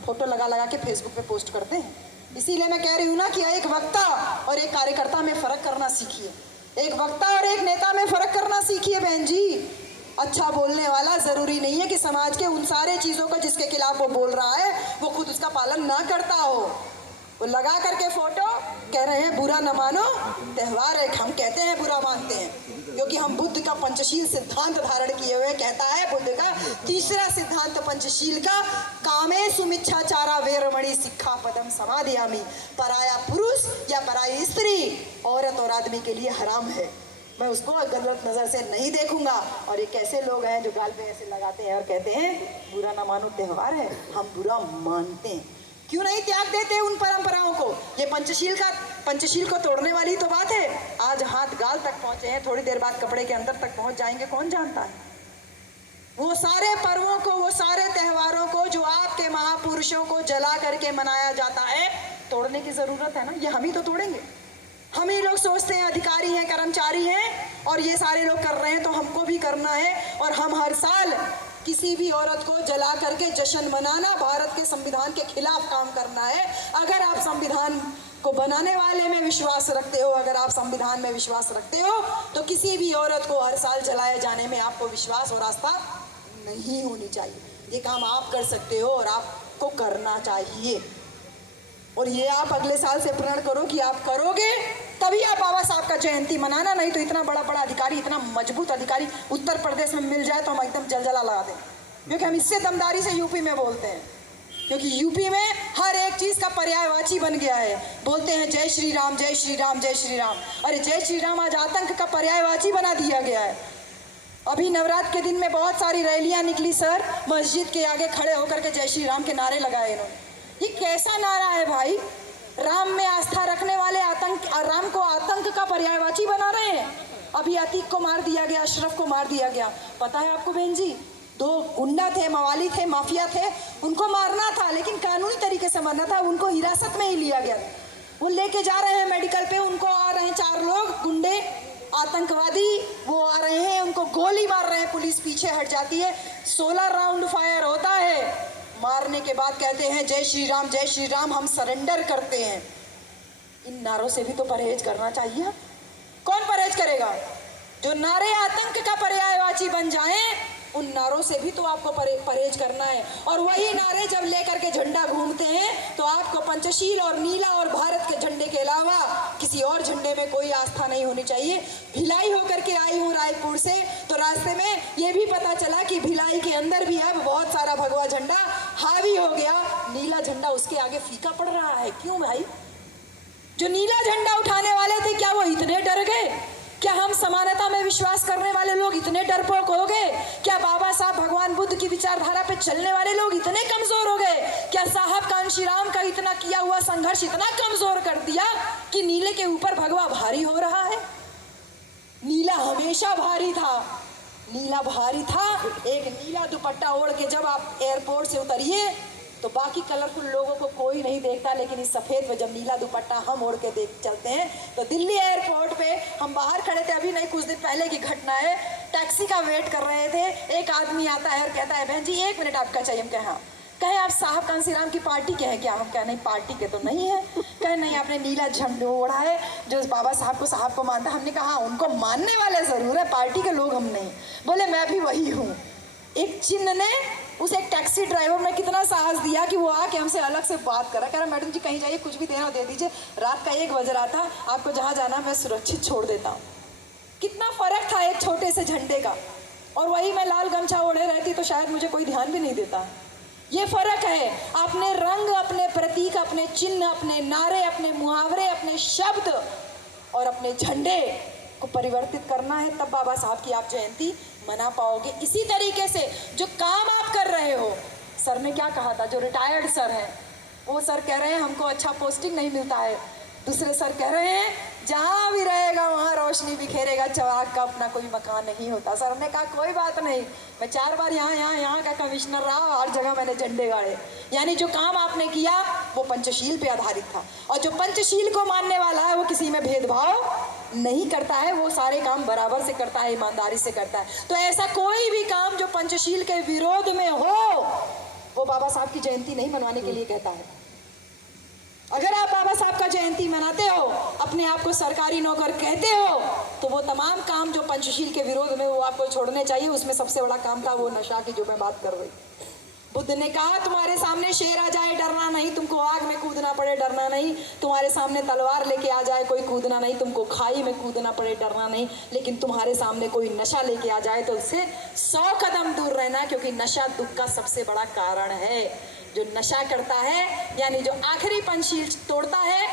फोटो लगा के फेसबुक पे पोस्ट करते हैं। इसीलिए मैं कह रही हूँ ना कि एक वक्ता और एक कार्यकर्ता में फ़र्क करना सीखिए, एक वक्ता और एक नेता में फ़र्क करना सीखिए बहन जी। अच्छा बोलने वाला ज़रूरी नहीं है कि समाज के उन सारे चीज़ों का जिसके खिलाफ वो बोल रहा है वो खुद उसका पालन ना करता हो। वो लगा करके फोटो, कह रहे हैं बुरा न मानो, त्यौहार है। हम कहते हैं बुरा मानते हैं, क्योंकि हम बुद्ध का पंचशील सिद्धांत धारण किए हुए। कहता है बुद्ध का तीसरा सिद्धांत पंचशील का, कामे सुमिच्छाचारा वेरमणि सिक्खापदम समाधियामि। पराया पुरुष या पराई स्त्री औरत और आदमी के लिए हराम है, मैं उसको गलत नज़र से नहीं देखूंगा। और ये कैसे लोग हैं जो गाल पे ऐसे लगाते हैं और कहते हैं बुरा ना मानो, त्यौहार है, हम बुरा मानते हैं। क्यों नहीं त्याग देते उन परंपराओं को? ये पंचशील को तोड़ने वाली तो बात है। आज हाथ गाल तक पहुंचे हैं, थोड़ी देर बाद कपड़े के अंदर तक पहुंच जाएंगे, कौन जानता है। वो सारे पर्वों को, वो सारे त्योहारों को जो आपके महापुरुषों को जला करके मनाया जाता है, तोड़ने की जरूरत है ना? ये हम ही तो तोड़ेंगे। हम ही लोग सोचते हैं अधिकारी हैं, कर्मचारी हैं, और ये सारे लोग कर रहे हैं तो हमको भी करना है। और हम हर साल किसी भी औरत को जला करके जश्न मनाना, भारत के संविधान के खिलाफ काम करना है। अगर आप संविधान को बनाने वाले में विश्वास रखते हो, अगर आप संविधान में विश्वास रखते हो, तो किसी भी औरत को हर साल जलाए जाने में आपको विश्वास और आस्था नहीं होनी चाहिए। ये काम आप कर सकते हो और आपको करना चाहिए। और ये आप अगले साल से प्रण करो कि आप करोगे, तभी आप बाबा साहब का जयंती मनाना। नहीं तो इतना बड़ा बड़ा अधिकारी, इतना मजबूत अधिकारी उत्तर प्रदेश में मिल जाए तो हम एकदम जलजला लगा दें, क्योंकि हम इससे दमदारी से यूपी में बोलते हैं। क्योंकि यूपी में हर एक चीज़ का पर्यायवाची बन गया है। बोलते हैं जय श्री राम, जय श्री राम, जय श्री राम। अरे जय श्री राम आज आतंक का पर्यायवाची बना दिया गया है। अभी नवरात्र के दिन में बहुत सारी रैलियां निकली सर, मस्जिद के आगे खड़े होकर के जय श्री राम के नारे लगाए इन्होंने। ये कैसा नारा है भाई? राम में आस्था रखने वाले राम को आतंक का पर्यायवाची बना रहे हैं। अभी अतीक को मार दिया गया, अशरफ को मार दिया गया। पता है आपको बहन जी, 2 गुंडा थे, मवाली थे, माफिया थे, उनको मारना था लेकिन कानूनी तरीके से मारना था। उनको हिरासत में ही लिया गया। वो लेके जा रहे हैं मेडिकल पे, उनको आ रहे हैं 4 लोग गुंडे आतंकवादी, वो आ रहे हैं, उनको गोली मार रहे हैं, पुलिस पीछे हट जाती है। 16 राउंड फायर होता है। मारने के बाद कहते हैं जय श्री राम, जय श्री राम, हम सरेंडर करते हैं। इन नारों से भी तो परहेज करना चाहिए। कौन परहेज करेगा? जो नारे आतंक का पर्यायवाची बन जाएं, उन नारों से भी तो आपको परहेज करना है। और वही नारे जब लेकर के झंडा घूमते हैं तो आपको पंचशील और नीला और भारत के झंडे के अलावा किसी और झंडे में कोई आस्था नहीं होनी चाहिए। भिलाई होकर के आई हूँ रायपुर से, तो रास्ते में ये भी पता चला कि भिलाई के अंदर भी अब बहुत सारा भगवा झंडा हावी हो गया, नीला झंडा उसके आगे फीका पड़ रहा है। क्यों भाई? जो नीला झंडा उठाने वाले थे, क्या वो इतने डर गए? क्या हम समानता में विश्वास करने वाले लोग इतने डरपोक हो गए? क्या बाबा साहब भगवान बुद्ध की विचारधारा पे चलने वाले लोग इतने कमजोर हो गए? क्या साहब कांशीराम का इतना किया हुआ संघर्ष इतना कमजोर कर दिया कि नीले के ऊपर भगवा भारी हो रहा है? नीला हमेशा भारी था, नीला भारी था। एक नीला दुपट्टा ओढ़ के जब आप एयरपोर्ट से उतरिए तो बाकी कलरफुल लोगों को कोई नहीं देखता, लेकिन इस सफ़ेद में जब नीला दुपट्टा हम ओढ़ के देख चलते हैं तो दिल्ली एयरपोर्ट पे हम बाहर खड़े थे, अभी नहीं कुछ दिन पहले की घटना है। टैक्सी का वेट कर रहे थे, एक आदमी आता है और कहता है बहन जी 1 मिनट आपका चाहिए। हम कहें हाँ। कहे आप साहब कांसीराम की पार्टी के हैं क्या? हम कहे नहीं पार्टी के तो नहीं है। कहे नहीं आपने नीला झंडा ओढ़ा है जो बाबा साहब को मानता। हमने कहा हाँ, उनको मानने वाले ज़रूर है, पार्टी के लोग हम नहीं। बोले मैं भी वही हूँ। एक चिन्ह ने उस एक टैक्सी ड्राइवर ने कितना साहस दिया कि वो आके हमसे अलग से बात करा। कह रहा मैडम जी कहीं जाइए, कुछ भी देना दे दीजिए, रात का 1 बज रहा था, आपको जहाँ जाना मैं सुरक्षित छोड़ देता हूँ। कितना फ़र्क था एक छोटे से झंडे का। और वही मैं लाल गमछा ओढ़े रहती तो शायद मुझे कोई ध्यान भी नहीं देता। ये फ़र्क है। अपने रंग, अपने प्रतीक, अपने चिन्ह, अपने नारे, अपने मुहावरे, अपने शब्द और अपने झंडे को परिवर्तित करना है, तब बाबा साहब की आप जयंती मना पाओगे। इसी तरीके से जो काम आप कर रहे हो, सर ने क्या कहा था, जो रिटायर्ड सर हैं वो सर कह रहे हैं हमको अच्छा पोस्टिंग नहीं मिलता है। दूसरे सर कह रहे हैं जहाँ भी रहेगा वहाँ रोशनी बिखेरेगा, चौराग का अपना कोई मकान नहीं होता। सर ने कहा कोई बात नहीं, मैं 4 बार यहाँ का कमिश्नर रहा, हर जगह मैंने झंडे गाड़े। यानी जो काम आपने किया वो पंचशील पे आधारित था, और जो पंचशील को मानने वाला है वो किसी में भेदभाव नहीं करता है, वो सारे काम बराबर से करता है, ईमानदारी से करता है। तो ऐसा कोई भी काम जो पंचशील के विरोध में हो वो बाबा साहब की जयंती नहीं मनवाने के लिए कहता है। अगर आप बाबा साहब का जयंती मनाते हो, अपने आप को सरकारी नौकर कहते हो, तो वो तमाम काम जो पंचशील के विरोध में वो आपको छोड़ने चाहिए। उसमें सबसे बड़ा काम था वो नशा की, जो मैं बात कर रही। बुद्ध ने कहा तुम्हारे सामने शेर आ जाए डरना नहीं, तुमको आग में कूद कूदना पड़े डरना नहीं, तुम्हारे सामने तलवार लेके आ जाए कोई कूदना नहीं, तुमको खाई में कूदना पड़े डरना नहीं, लेकिन तुम्हारे सामने कोई नशा लेके आ जाए तो उससे 100 कदम दूर रहना, क्योंकि नशा दुख का सबसे बड़ा कारण है। जो नशा करता है यानी जो आखिरी पंचशील तोड़ता है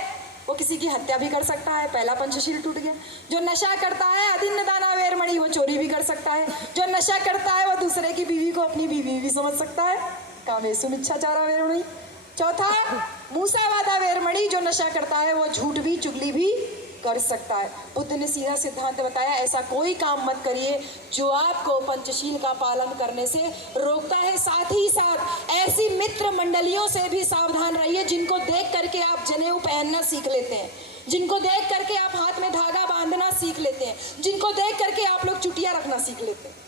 वो किसी की हत्या भी कर सकता है, पहला पंचशील टूट गया। जो नशा करता है अदिन्न दाना वेरमणि, वो चोरी भी कर सकता है। जो नशा करता है वो दूसरे की बीवी को अपनी बीवी भी समझ सकता है, कामेषु मिच्छाचारा वेरमणि। चौथा मूसावादा वेरमणि, जो नशा करता है वो झूठ भी चुगली भी कर सकता है। बुद्ध ने सीधा सिद्धांत बताया, ऐसा कोई काम मत करिए जो आपको पंचशील का पालन करने से रोकता है। साथ ही साथ ऐसी मित्र मंडलियों से भी सावधान रहिए जिनको देख करके आप जनेऊ पहनना सीख लेते हैं, जिनको देख करके आप हाथ में धागा बांधना सीख लेते हैं, जिनको देख करके आप लोग चुटिया रखना सीख लेते हैं।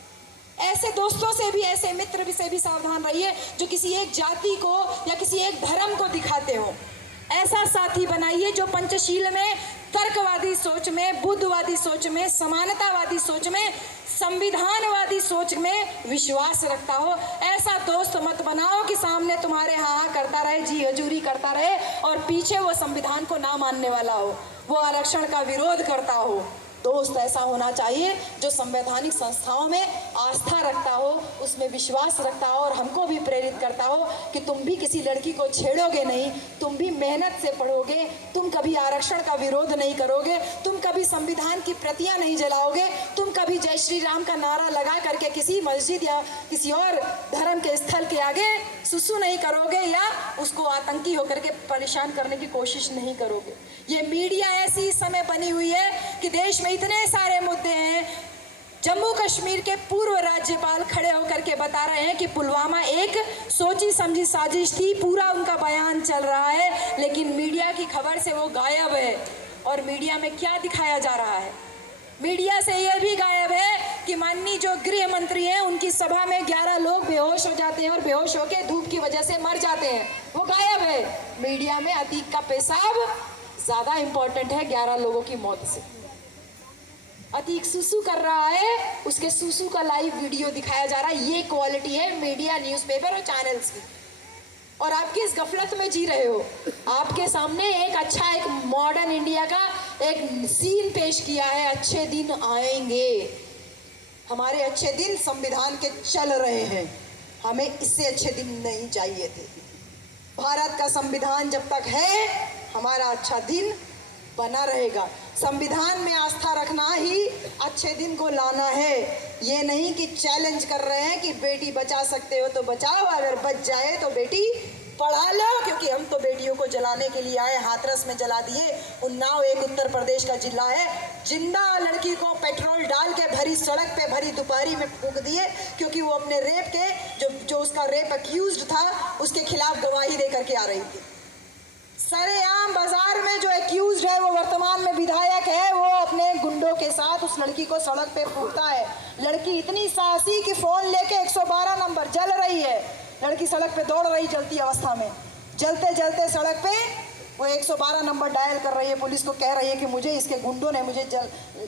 ऐसे दोस्तों से भी, ऐसे मित्र से भी सावधान रहिए जो किसी एक जाति को या किसी एक धर्म को दिखाते हो। ऐसा साथी बनाइए जो पंचशील में, तर्कवादी सोच में, बुद्धवादी सोच में, समानतावादी सोच में, संविधानवादी सोच में विश्वास रखता हो। ऐसा दोस्त मत बनाओ कि सामने तुम्हारे हाँ करता रहे, जी हजूरी करता रहे और पीछे वो संविधान को ना मानने वाला हो, वो आरक्षण का विरोध करता हो। दोस्त ऐसा होना चाहिए जो संवैधानिक संस्थाओं में आस्था रखता हो, उसमें विश्वास रखता हो और हमको भी प्रेरित करता हो कि तुम भी किसी लड़की को छेड़ोगे नहीं, तुम भी मेहनत से पढ़ोगे, तुम कभी आरक्षण का विरोध नहीं करोगे, तुम कभी संविधान की प्रतियां नहीं जलाओगे, तुम कभी जय श्री राम का नारा लगा करके किसी मस्जिद या किसी और धर्म के स्थल के आगे सुसु नहीं करोगे या उसको आतंकी होकर के परेशान करने की कोशिश नहीं करोगे। ये मीडिया ऐसी इस समय बनी हुई है कि देश में इतने सारे मुद्दे हैं। जम्मू कश्मीर के पूर्व राज्यपाल खड़े होकर के बता रहे हैं कि पुलवामा एक सोची समझी साजिश थी, पूरा उनका बयान चल रहा है, लेकिन मीडिया की खबर से वो गायब है। और मीडिया में क्या दिखाया जा रहा है? मीडिया से यह भी गायब है कि माननीय जो गृह मंत्री हैं उनकी सभा में 11 लोग बेहोश हो जाते हैं और बेहोश होकर धूप की वजह से मर जाते हैं, वो गायब है। मीडिया में अतीक का पेशाब ज्यादा इंपॉर्टेंट है 11 लोगों की मौत से। अतीक सुसु कर रहा है, उसके सुसु का लाइव वीडियो दिखाया जा रहा है। ये क्वालिटी है मीडिया, न्यूज़पेपर और चैनल्स की। और आप किस गफलत में जी रहे हो? आपके सामने एक अच्छा, एक मॉडर्न इंडिया का एक सीन पेश किया है। अच्छे दिन आएंगे, हमारे अच्छे दिन संविधान के चल रहे हैं, हमें इससे अच्छे दिन नहीं चाहिए थे। भारत का संविधान जब तक है हमारा अच्छा दिन बना रहेगा। संविधान में आस्था रखना ही अच्छे दिन को लाना है। ये नहीं कि चैलेंज कर रहे हैं कि बेटी बचा सकते हो तो बचाओ, अगर बच जाए तो बेटी पढ़ा लो, क्योंकि हम तो बेटियों को जलाने के लिए आए, हाथरस में जला दिए। उन्नाव एक उत्तर प्रदेश का जिला है, जिंदा लड़की को पेट्रोल डाल के भरी सड़क पे भरी दोपहरी में फूंक दिए, क्योंकि वो अपने रेप के जो उसका रेप अक्यूज्ड था उसके खिलाफ गवाही दे करके आ रही थी। सरेआम बाजार में जो एक्यूज्ड है वो वर्तमान में विधायक है, वो अपने गुंडों के साथ उस लड़की को सड़क पे फूंकता है। लड़की इतनी साहसी कि फोन लेके 112 नंबर, जल रही है लड़की, सड़क पे दौड़ रही जलती अवस्था में, जलते जलते सड़क पे वो 112 नंबर डायल कर रही है, पुलिस को कह रही है कि मुझे इसके गुंडों ने मुझे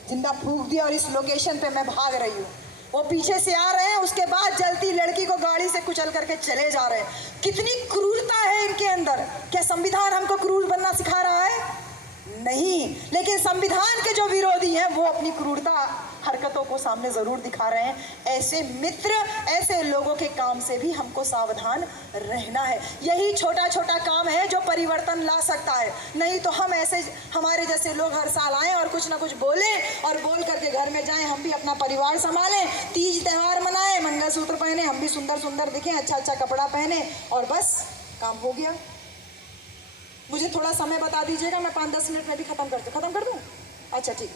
जिंदा फूंक दिया और इस लोकेशन पे मैं भाग रही हूँ। वो पीछे से आ रहे हैं, उसके बाद जलती लड़की को गाड़ी से कुचल करके चले जा रहे हैं। कितनी क्रूरता है इनके अंदर। क्या संविधान हमको क्रूर बनना सिखा रहा है? नहीं, लेकिन संविधान के जो विरोधी हैं वो अपनी क्रूरता हरकतों को सामने जरूर दिखा रहे हैं। ऐसे मित्र, ऐसे लोगों के काम से भी हमको सावधान रहना है। यही छोटा छोटा काम है जो परिवर्तन ला सकता है। नहीं तो हम ऐसे, हमारे जैसे लोग हर साल आएं और कुछ ना कुछ बोलें और बोल करके घर में जाएं, हम भी अपना परिवार संभालें, तीज त्यौहार मनाएं, मंगलसूत्र पहने, हम भी सुंदर सुंदर दिखें, अच्छा अच्छा कपड़ा पहने और बस काम हो गया। मुझे थोड़ा समय बता दीजिएगा, मैं 5-10 मिनट में भी खत्म कर दूं? अच्छा ठीक।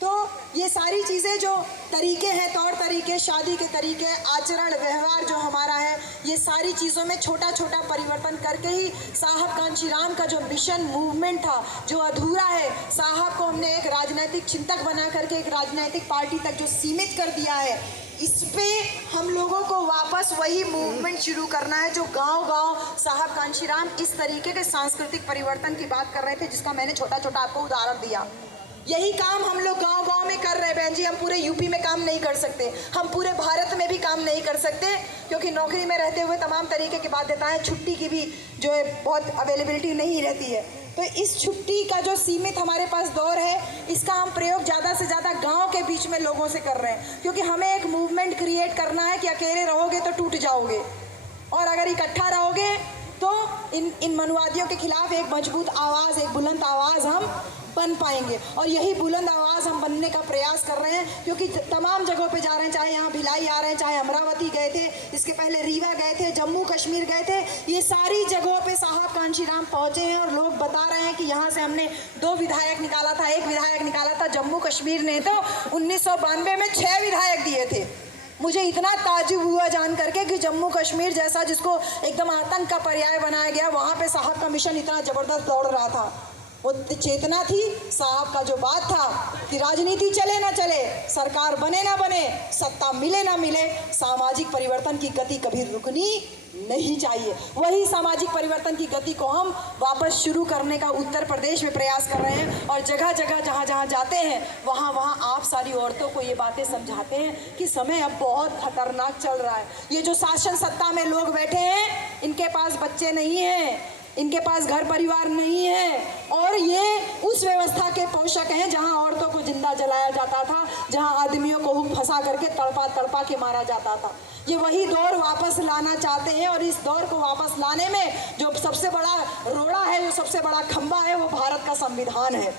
तो ये सारी चीज़ें जो तरीके हैं, तौर तरीके, शादी के तरीके, आचरण व्यवहार जो हमारा है, ये सारी चीज़ों में छोटा छोटा परिवर्तन करके ही साहब कांशीराम का जो मिशन मूवमेंट था जो अधूरा है, साहब को हमने एक राजनीतिक चिंतक बना करके एक राजनीतिक पार्टी तक जो सीमित कर दिया है, इस पे हम लोगों को वापस वही मूवमेंट शुरू करना है जो गांव-गांव साहब कांशीराम इस तरीके के सांस्कृतिक परिवर्तन की बात कर रहे थे, जिसका मैंने छोटा छोटा आपको उदाहरण दिया। यही काम हम लोग गांव गांव में कर रहे हैं बहन जी। हम पूरे यूपी में काम नहीं कर सकते, हम पूरे भारत में भी काम नहीं कर सकते, क्योंकि नौकरी में रहते हुए तमाम तरीके की बाध्यताएं, छुट्टी की भी जो है बहुत अवेलेबिलिटी नहीं रहती है। तो इस छुट्टी का जो सीमित हमारे पास दौर है, इसका हम प्रयोग ज़्यादा से ज़्यादा गांव के बीच में लोगों से कर रहे हैं, क्योंकि हमें एक मूवमेंट क्रिएट करना है कि अकेले रहोगे तो टूट जाओगे, और अगर इकट्ठा रहोगे तो इन मनुवादियों के खिलाफ एक मजबूत आवाज़, एक बुलंद आवाज़ हम बन पाएंगे। और यही बुलंद आवाज़ हम बनने का प्रयास कर रहे हैं, क्योंकि तमाम जगहों पे जा रहे हैं, चाहे यहाँ भिलाई आ रहे हैं, चाहे अमरावती गए थे, इसके पहले रीवा गए थे, जम्मू कश्मीर गए थे, ये सारी जगहों पे साहब कांशीराम पहुँचे हैं और लोग बता रहे हैं कि यहाँ से हमने 2 विधायक निकाला था, 1 विधायक निकाला था। जम्मू कश्मीर ने तो 1992 में 6 विधायक दिए थे। मुझे इतना ताज्जुब हुआ जान करके कि जम्मू कश्मीर जैसा, जिसको एकदम आतंक का पर्याय बनाया गया, वहाँ पे साहब का मिशन इतना ज़बरदस्त दौड़ रहा था। वो चेतना थी साहब का, जो बात था कि राजनीति चले ना चले, सरकार बने ना बने, सत्ता मिले ना मिले, सामाजिक परिवर्तन की गति कभी रुकनी नहीं चाहिए। वही सामाजिक परिवर्तन की गति को हम वापस शुरू करने का उत्तर प्रदेश में प्रयास कर रहे हैं, और जगह जगह जहाँ जहाँ जाते हैं वहाँ आप सारी औरतों को ये बातें समझाते हैं कि समय अब बहुत खतरनाक चल रहा है। ये जो शासन सत्ता में लोग बैठे हैं, इनके पास बच्चे नहीं हैं, इनके पास घर परिवार नहीं है, और ये उस व्यवस्था के पोषक हैं जहां औरतों को जिंदा जलाया जाता था, जहां आदमियों को हुक फंसा करके तड़पा तड़पा के मारा जाता था। ये वही दौर वापस लाना चाहते हैं, और इस दौर को वापस लाने में जो सबसे बड़ा रोड़ा है, जो सबसे बड़ा खंभा है, वो भारत का संविधान है।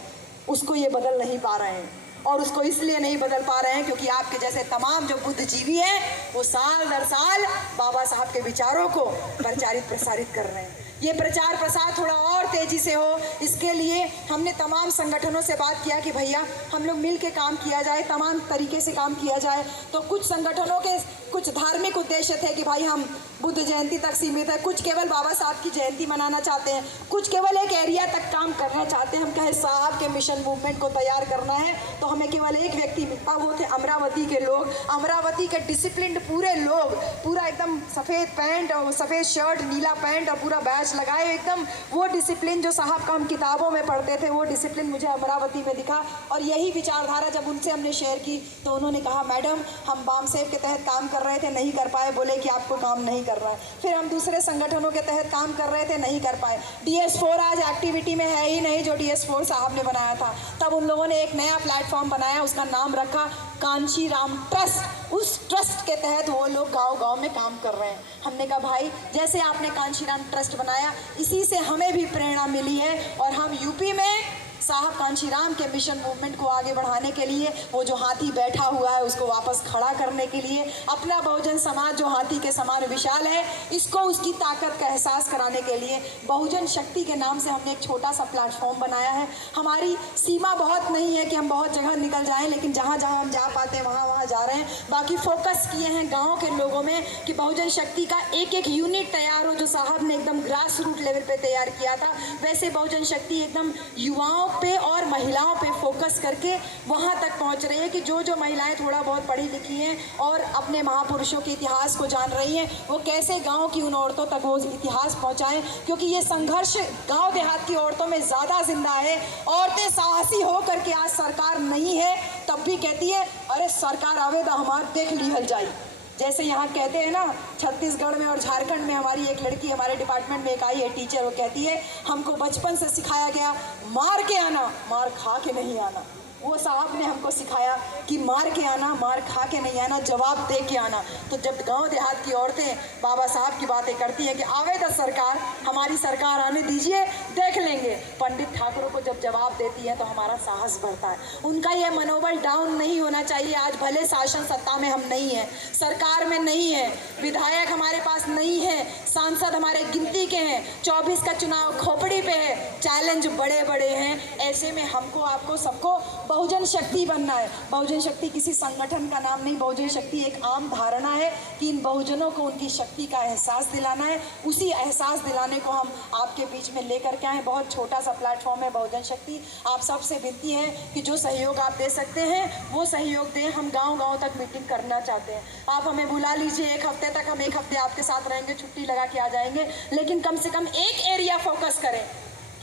उसको ये बदल नहीं पा रहे हैं, और उसको इसलिए नहीं बदल पा रहे हैं क्योंकि आपके जैसे तमाम जो बुद्धिजीवी हैं, वो साल दर साल बाबा साहब के विचारों को प्रचारित प्रसारित कर रहे हैं। ये प्रचार प्रसार थोड़ा और तेज़ी से हो, इसके लिए हमने तमाम संगठनों से बात किया कि भैया हम लोग मिल के काम किया जाए, तमाम तरीके से काम किया जाए। तो कुछ संगठनों के कुछ धार्मिक उद्देश्य थे कि भाई हम बुद्ध जयंती तक सीमित है, कुछ केवल बाबा साहब की जयंती मनाना चाहते हैं, कुछ केवल एक एरिया तक काम करना चाहते हैं। हम कहे साहब के मिशन मूवमेंट को तैयार करना है तो हमें केवल एक व्यक्ति मिलता, वो थे अमरावती के लोग, अमरावती के डिसिप्लिन्ड पूरे लोग, पूरा एकदम सफ़ेद पैंट और सफ़ेद शर्ट, नीला पैंट और पूरा बैच लगाए, एकदम वो डिसिप्लिन जो साहब का हम किताबों में पढ़ते थे, वो डिसिप्लिन मुझे अमरावती में दिखा। और यही विचारधारा जब उनसे हमने शेयर की तो उन्होंने कहा मैडम हम बामसेफ के तहत काम कर रहे थे, नहीं कर पाए, बोले कि आपको काम नहीं कर रहा है। फिर हम दूसरे संगठनों के तहत काम कर रहे थे, नहीं कर पाए। DS4 आज एक्टिविटी में है ही नहीं जो DS4 साहब ने बनाया था। तब उन लोगों ने एक नया प्लेटफॉर्म बनाया, उसका नाम रखा कांशीराम ट्रस्ट। उस ट्रस्ट के तहत वो लोग गांव-गांव में काम कर रहे हैं। हमने कहा भाई जैसे आपने कांशीराम ट्रस्ट बनाया, इसी से हमें भी प्रेरणा मिली है, और हम यूपी में साहब कांशीराम के मिशन मूवमेंट को आगे बढ़ाने के लिए, वो जो हाथी बैठा हुआ है उसको वापस खड़ा करने के लिए, अपना बहुजन समाज जो हाथी के समान विशाल है, इसको उसकी ताकत का एहसास कराने के लिए बहुजन शक्ति के नाम से हमने एक छोटा सा प्लेटफॉर्म बनाया है। हमारी सीमा बहुत नहीं है कि हम बहुत जगह निकल जाएं, लेकिन जहाँ जहाँ हम जा पाते हैं वहाँ वहाँ जा रहे हैं। बाकी फोकस किए हैं गाँव के लोगों में कि बहुजन शक्ति का एक एक यूनिट तैयार हो, जो साहब ने एकदम ग्रास रूट लेवल पर तैयार किया था, वैसे बहुजन शक्ति एकदम युवाओं पे और महिलाओं पे फोकस करके वहाँ तक पहुँच रही है कि जो महिलाएं थोड़ा बहुत पढ़ी लिखी हैं और अपने महापुरुषों के इतिहास को जान रही हैं, वो कैसे गांव की उन औरतों तक वो इतिहास पहुँचाएं, क्योंकि ये संघर्ष गांव देहात की औरतों में ज़्यादा जिंदा है। औरतें साहसी हो करके आज सरकार नहीं है तब भी कहती है अरे सरकार आवेदा हमार देख लिहल जाए। जैसे यहाँ कहते हैं ना, छत्तीसगढ़ में और झारखंड में हमारी एक लड़की हमारे डिपार्टमेंट में एक आई है टीचर, वो कहती है हमको बचपन से सिखाया गया मार के आना, मार खा के नहीं आना। वो साहब ने हमको सिखाया कि मार के आना, मार खा के नहीं आना, जवाब दे के आना। तो जब गांव देहात की औरतें बाबा साहब की बातें करती हैं कि आवेदा सरकार, हमारी सरकार आने दीजिए, देख लेंगे, पंडित ठाकुरों को जब जवाब देती है तो हमारा साहस बढ़ता है। उनका यह मनोबल डाउन नहीं होना चाहिए। आज भले शासन सत्ता में हम नहीं हैं, सरकार में नहीं है, विधायक हमारे पास नहीं है, सांसद हमारे गिनती के हैं, 24 का चुनाव खोपड़ी पे है, चैलेंज बड़े बड़े हैं। ऐसे में हमको आपको सबको बहुजन शक्ति बनना है। बहुजन शक्ति किसी संगठन का नाम नहीं, बहुजन शक्ति एक आम धारणा है कि इन बहुजनों को उनकी शक्ति का एहसास दिलाना है। उसी एहसास दिलाने को हम आपके बीच में लेकर के आए। बहुत छोटा सा प्लेटफॉर्म है बहुजन शक्ति। आप सबसे विनती है कि जो सहयोग आप दे सकते हैं वो सहयोग दें। हम गांव-गांव तक मीटिंग करना चाहते हैं। आप हमें बुला लीजिए, एक हफ्ते तक हम एक हफ्ते आपके साथ रहेंगे, छुट्टी लगा के आ जाएंगे, लेकिन कम से कम एक एरिया फोकस करें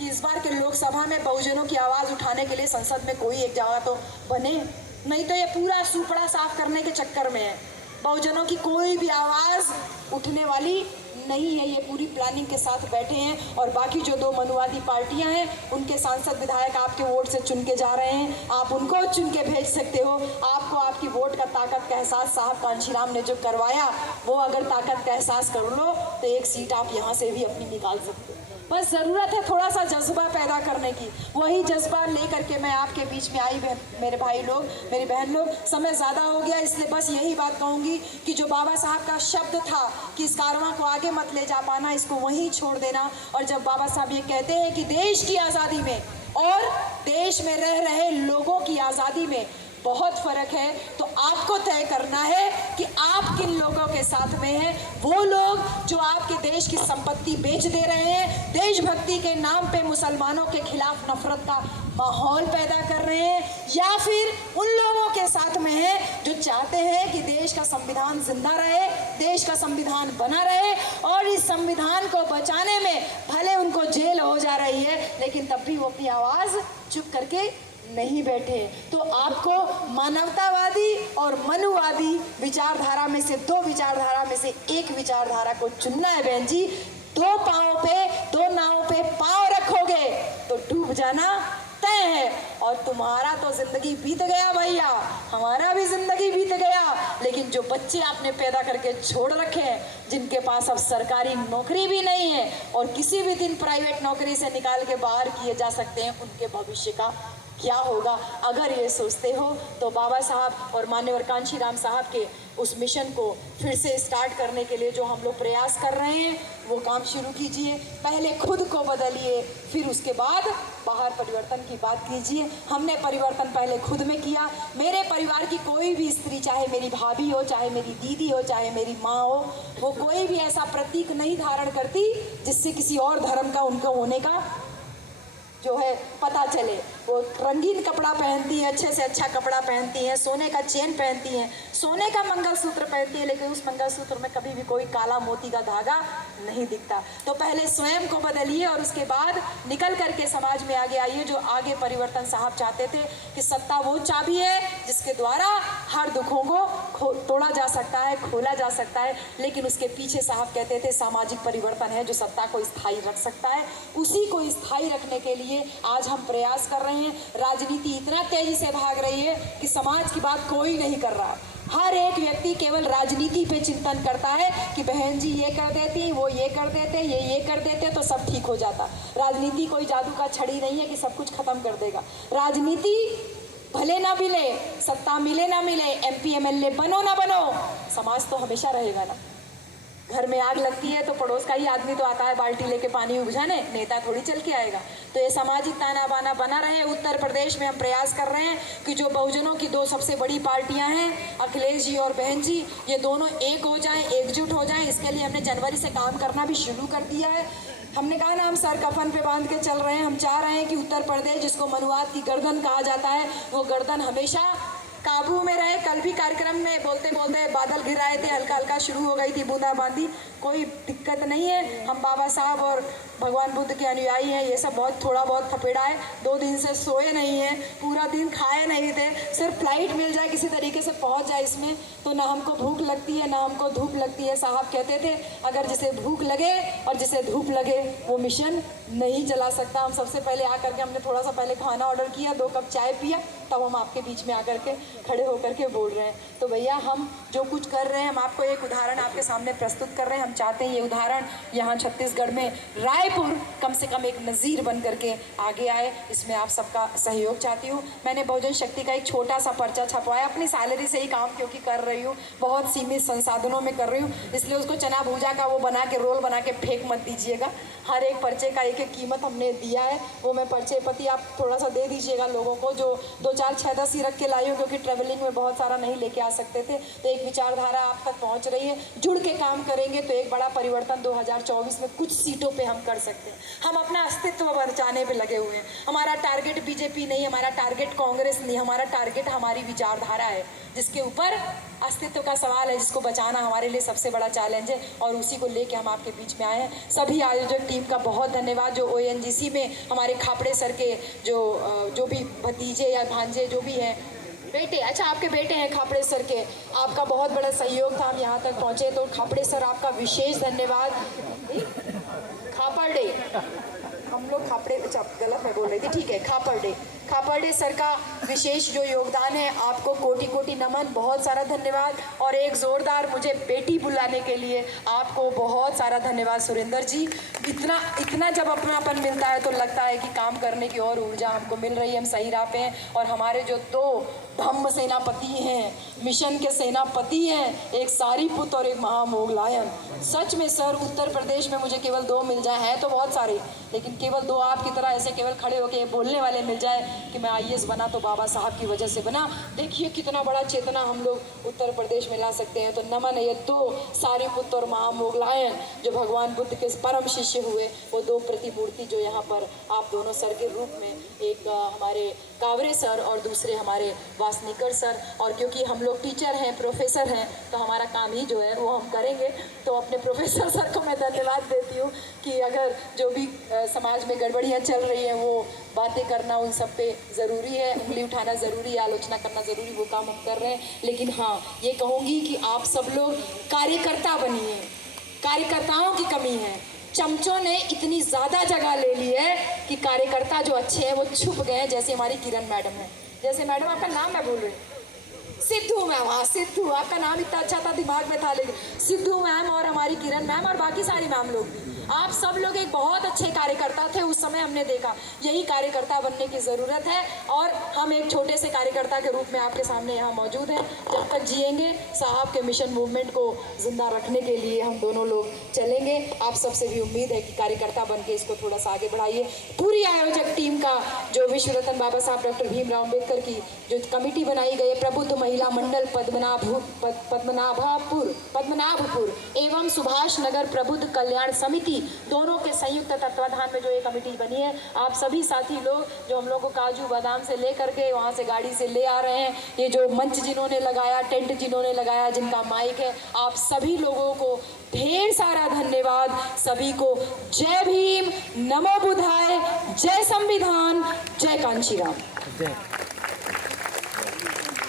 कि इस बार के लोकसभा में बहुजनों की आवाज़ उठाने के लिए संसद में कोई एक जगह तो बने, नहीं तो ये पूरा सुपड़ा साफ करने के चक्कर में है। बहुजनों की कोई भी आवाज़ उठने वाली नहीं है। ये पूरी प्लानिंग के साथ बैठे हैं और बाकी जो दो मनुवादी पार्टियां हैं उनके सांसद विधायक आपके वोट से चुन के जा रहे हैं। आप उनको चुन के भेज सकते हो। आपको आपकी वोट का ताकत का एहसास साहब कांशीराम ने जो करवाया, वो अगर ताकत का एहसास कर लो तो एक सीट आप यहाँ से भी अपनी निकाल सकते हो। बस ज़रूरत है थोड़ा सा जज्बा पैदा करने की। वही जज्बा लेकर के मैं आपके बीच में आई। मेरे भाई लोग, मेरी बहन लोग, समय ज़्यादा हो गया इसलिए बस यही बात कहूँगी कि जो बाबा साहब का शब्द था कि इस कारवां को आगे मत ले जा पाना, इसको वहीं छोड़ देना। और जब बाबा साहब ये कहते हैं कि देश की आज़ादी में और देश में रह रहे लोगों की आज़ादी में बहुत फ़र्क है, तो आपको तय करना है कि आप किन लोगों के साथ में हैं। वो लोग जो आपके देश की संपत्ति बेच दे रहे हैं, देशभक्ति के नाम पे मुसलमानों के खिलाफ नफरत का माहौल पैदा कर रहे हैं, या फिर उन लोगों के साथ में हैं जो चाहते हैं कि देश का संविधान जिंदा रहे, देश का संविधान बना रहे और इस संविधान को बचाने में भले उनको जेल हो जा रही है लेकिन तब भी वो अपनी आवाज़ चुप करके नहीं बैठे। तो आपको मानवतावादी और मनुवादी विचारधारा में से, दो विचारधारा में से एक विचारधारा को चुनना है बहन जी। दो पाँव पे, दो नावों पे पाँव रखोगे तो डूब जाना तय है। और तुम्हारा तो जिंदगी बीत गया भैया, हमारा भी जिंदगी बीत गया, लेकिन जो बच्चे आपने पैदा करके छोड़ रखे हैं, जिनके पास अब सरकारी नौकरी भी नहीं है और किसी भी दिन प्राइवेट नौकरी से निकाल के बाहर किए जा सकते हैं, उनके भविष्य का क्या होगा? अगर ये सोचते हो तो बाबा साहब और मान्यवर कांशीराम साहब के उस मिशन को फिर से स्टार्ट करने के लिए जो हम लोग प्रयास कर रहे हैं वो काम शुरू कीजिए। पहले खुद को बदलिए, फिर उसके बाद बाहर परिवर्तन की बात कीजिए। हमने परिवर्तन पहले खुद में किया। मेरे परिवार की कोई भी स्त्री, चाहे मेरी भाभी हो, चाहे मेरी दीदी हो, चाहे मेरी माँ हो, वो कोई भी ऐसा प्रतीक नहीं धारण करती जिससे किसी और धर्म का उनको होने का जो है पता चले। वो रंगीन कपड़ा पहनती है, अच्छे से अच्छा कपड़ा पहनती है, सोने का चेन पहनती है, सोने का मंगलसूत्र पहनती है, लेकिन उस मंगलसूत्र में कभी भी कोई काला मोती का धागा नहीं दिखता। तो पहले स्वयं को बदलिए और उसके बाद निकल करके समाज में आगे आइए। जो आगे परिवर्तन साहब चाहते थे कि सत्ता वो चाबी है जिसके द्वारा हर दुखों को तोड़ा जा सकता है, खोला जा सकता है, लेकिन उसके पीछे साहब कहते थे सामाजिक परिवर्तन है जो सत्ता को स्थायी रख सकता है। उसी को स्थायी रखने के लिए आज हम प्रयास कर रहे हैं। राजनीति इतना तेजी से भाग रही है कि समाज की बात कोई नहीं कर रहा। हर एक व्यक्ति केवल राजनीति पे चिंतन करता है कि बहन जी ये कर देती, वो ये कर देते, ये कर देते तो सब ठीक हो जाता। राजनीति कोई जादू का छड़ी नहीं है कि सब कुछ खत्म कर देगा। राजनीति भले ना मिले, सत्ता मिले ना मिले, MP MLA बनो ना बनो, समाज तो हमेशा रहेगा ना। घर में आग लगती है तो पड़ोस का ही आदमी तो आता है बाल्टी लेके पानी बुझाने, नेता थोड़ी चल के आएगा। तो ये सामाजिक ताना बाना बना रहे। उत्तर प्रदेश में हम प्रयास कर रहे हैं कि जो बहुजनों की दो सबसे बड़ी पार्टियां हैं, अखिलेश जी और बहन जी, ये दोनों एक हो जाएं, एकजुट हो जाएं। इसके लिए हमने जनवरी से काम करना भी शुरू कर दिया है। हमने कहा ना हम सर कफन पे बांध के चल रहे हैं। हम चाह रहे हैं कि उत्तर प्रदेश, जिसको मनुवाद की गर्दन कहा जाता है, वो गर्दन हमेशा काबू में रहे। कल भी कार्यक्रम में बोलते बोलते बादल घिर आए थे, हल्का हल्का शुरू हो गई थी बूंदाबांदी। कोई दिक्कत नहीं है। हम बाबा साहब और भगवान बुद्ध के अनुयायी हैं। ये सब बहुत थोड़ा बहुत थपेड़ा है। 2 दिन से सोए नहीं हैं, पूरा दिन खाए नहीं थे। सिर्फ फ्लाइट मिल जाए, किसी तरीके से पहुंच जाए इसमें तो ना हमको भूख लगती है ना हमको धूप लगती है। साहब कहते थे अगर जिसे भूख लगे और जिसे धूप लगे वो मिशन नहीं चला सकता। हम सबसे पहले आकर के हमने थोड़ा सा पहले खाना ऑर्डर किया, 2 कप चाय पिया, तब हम आपके बीच में आकर के खड़े होकर के बोल रहे हैं। तो भैया हम जो कुछ कर रहे हैं, हम आपको एक उदाहरण आपके सामने प्रस्तुत कर रहे हैं। हम चाहते हैं ये उदाहरण यहाँ छत्तीसगढ़ में रायपुर कम से कम एक नज़ीर बन करके आगे आए। इसमें आप सबका सहयोग चाहती हूँ। मैंने बहुजन शक्ति का एक छोटा सा पर्चा छपवाया, अपनी सैलरी से ही काम क्योंकि कर रही हूँ, बहुत सीमित संसाधनों में कर रही हूँ, इसलिए उसको चना भूजा का वो बना के रोल बना के फेंक मत दीजिएगा। हर एक पर्चे का एक एक कीमत हमने दिया है, वो मैं पर्चे पति आप थोड़ा सा दे दीजिएगा लोगों को, जो 2 4 6 10 ही रख के लाई हूँ क्योंकि ट्रेवलिंग में बहुत सारा नहीं लेके आ सकते थे। तो एक विचारधारा आप तक पहुँच रही है। जुड़ के काम करेंगे तो एक बड़ा परिवर्तन 2024 में कुछ सीटों पे हम कर सकते हैं। हम अपना अस्तित्व बचाने पे लगे हुए हैं। हमारा टारगेट बीजेपी नहीं, हमारा टारगेट कांग्रेस नहीं, हमारा टारगेट हमारी विचारधारा है, जिसके ऊपर अस्तित्व का सवाल है, जिसको बचाना हमारे लिए सबसे बड़ा चैलेंज है, और उसी को लेके हम आपके बीच में आए हैं। सभी आयोजक टीम का बहुत धन्यवाद, जो ONGC में हमारे खापड़े सर के जो भी भतीजे या भांजे जो भी हैं, बेटे, अच्छा आपके बेटे हैं खापड़े सर के, आपका बहुत बड़ा सहयोग था हम यहाँ तक पहुँचे। तो खापड़े सर आपका विशेष धन्यवाद। खापड़े, हम लोग खापड़े, अच्छा गलत मैं बोल रही थी, ठीक है, खापड़े सर का विशेष जो योगदान है, आपको कोटि कोटि नमन, बहुत सारा धन्यवाद। और एक जोरदार मुझे बेटी बुलाने के लिए आपको बहुत सारा धन्यवाद सुरेंद्र जी। इतना जब अपनापन मिलता है तो लगता है कि काम करने की और ऊर्जा हमको मिल रही है, हम सही राह पे हैं। और हमारे जो दो धम्म सेनापति हैं, मिशन के सेनापति हैं, एक सारीपुत और एक महामोगलायन, सच में सर उत्तर प्रदेश में मुझे केवल 2 मिल जाए, हैं तो बहुत सारे, लेकिन केवल 2 आपकी तरह ऐसे केवल खड़े होके बोलने वाले मिल जाए कि मैं IAS बना तो बाबा साहब की वजह से बना। देखिए कितना बड़ा चेतना हम लोग उत्तर प्रदेश में ला सकते हैं। तो नमन है ये 2 सारीपुत और महामोगलायन, जो भगवान बुद्ध के परम शिष्य हुए, वो 2 प्रतिमूर्ति जो यहाँ पर आप दोनों सर के रूप में, एक हमारे कावरे सर और दूसरे हमारे वासनिकर सर। और क्योंकि हम लोग टीचर हैं, प्रोफेसर हैं, तो हमारा काम ही जो है वो हम करेंगे। तो अपने प्रोफेसर सर को मैं धन्यवाद देती हूँ कि अगर जो भी समाज में गड़बड़ियाँ चल रही हैं, वो बातें करना उन सब पे ज़रूरी है, उंगली उठाना ज़रूरी है, आलोचना करना ज़रूरी, वो काम हम कर रहे हैं। लेकिन हाँ, ये कहूँगी कि आप सब लोग कार्यकर्ता बनिए। कार्यकर्ताओं की कमी है, चमचों ने इतनी ज़्यादा जगह ले ली है कि कार्यकर्ता जो अच्छे हैं वो छुप गए हैं। जैसे हमारी किरण मैडम है, जैसे मैडम आपका नाम मैं बोल रही हूँ, सिद्धू मैम, हाँ सिद्धू, आपका नाम इतना अच्छा था दिमाग में था, लेकिन सिद्धू मैम और हमारी किरण मैम और बाकी सारी मैम लोग भी, आप सब लोग एक बहुत अच्छे कार्यकर्ता थे उस समय। हमने देखा यही कार्यकर्ता बनने की ज़रूरत है, और हम एक छोटे से कार्यकर्ता के रूप में आपके सामने यहाँ मौजूद हैं। जब तक जिएंगे साहब के मिशन मूवमेंट को जिंदा रखने के लिए हम दोनों लोग चलेंगे। आप सबसे भी उम्मीद है कि कार्यकर्ता बन के इसको थोड़ा सा आगे बढ़ाइए। पूरी आयोजक टीम का जो विश्व रत्न बाबा साहब डॉक्टर भीमराव अम्बेडकर की जो कमेटी बनाई गई है, प्रबुद्ध महिला मंडल पद्मनाभपुर एवं सुभाष नगर प्रबुद्ध कल्याण समिति, दोनों के संयुक्त तत्वाधान में जो ये कमेटी बनी है, आप सभी साथी लोग जो हम लोग को काजू बादाम से लेकर के वहाँ से गाड़ी से ले आ रहे हैं, ये जो मंच जिन्होंने लगाया, टेंट जिन्होंने लगाया, जिनका माइक है, आप सभी लोगों को ढेर सारा धन्यवाद। सभी को जय भीम, नमो बुद्धाय, जय संविधान, जय कांशीराम।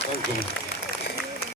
Thank you.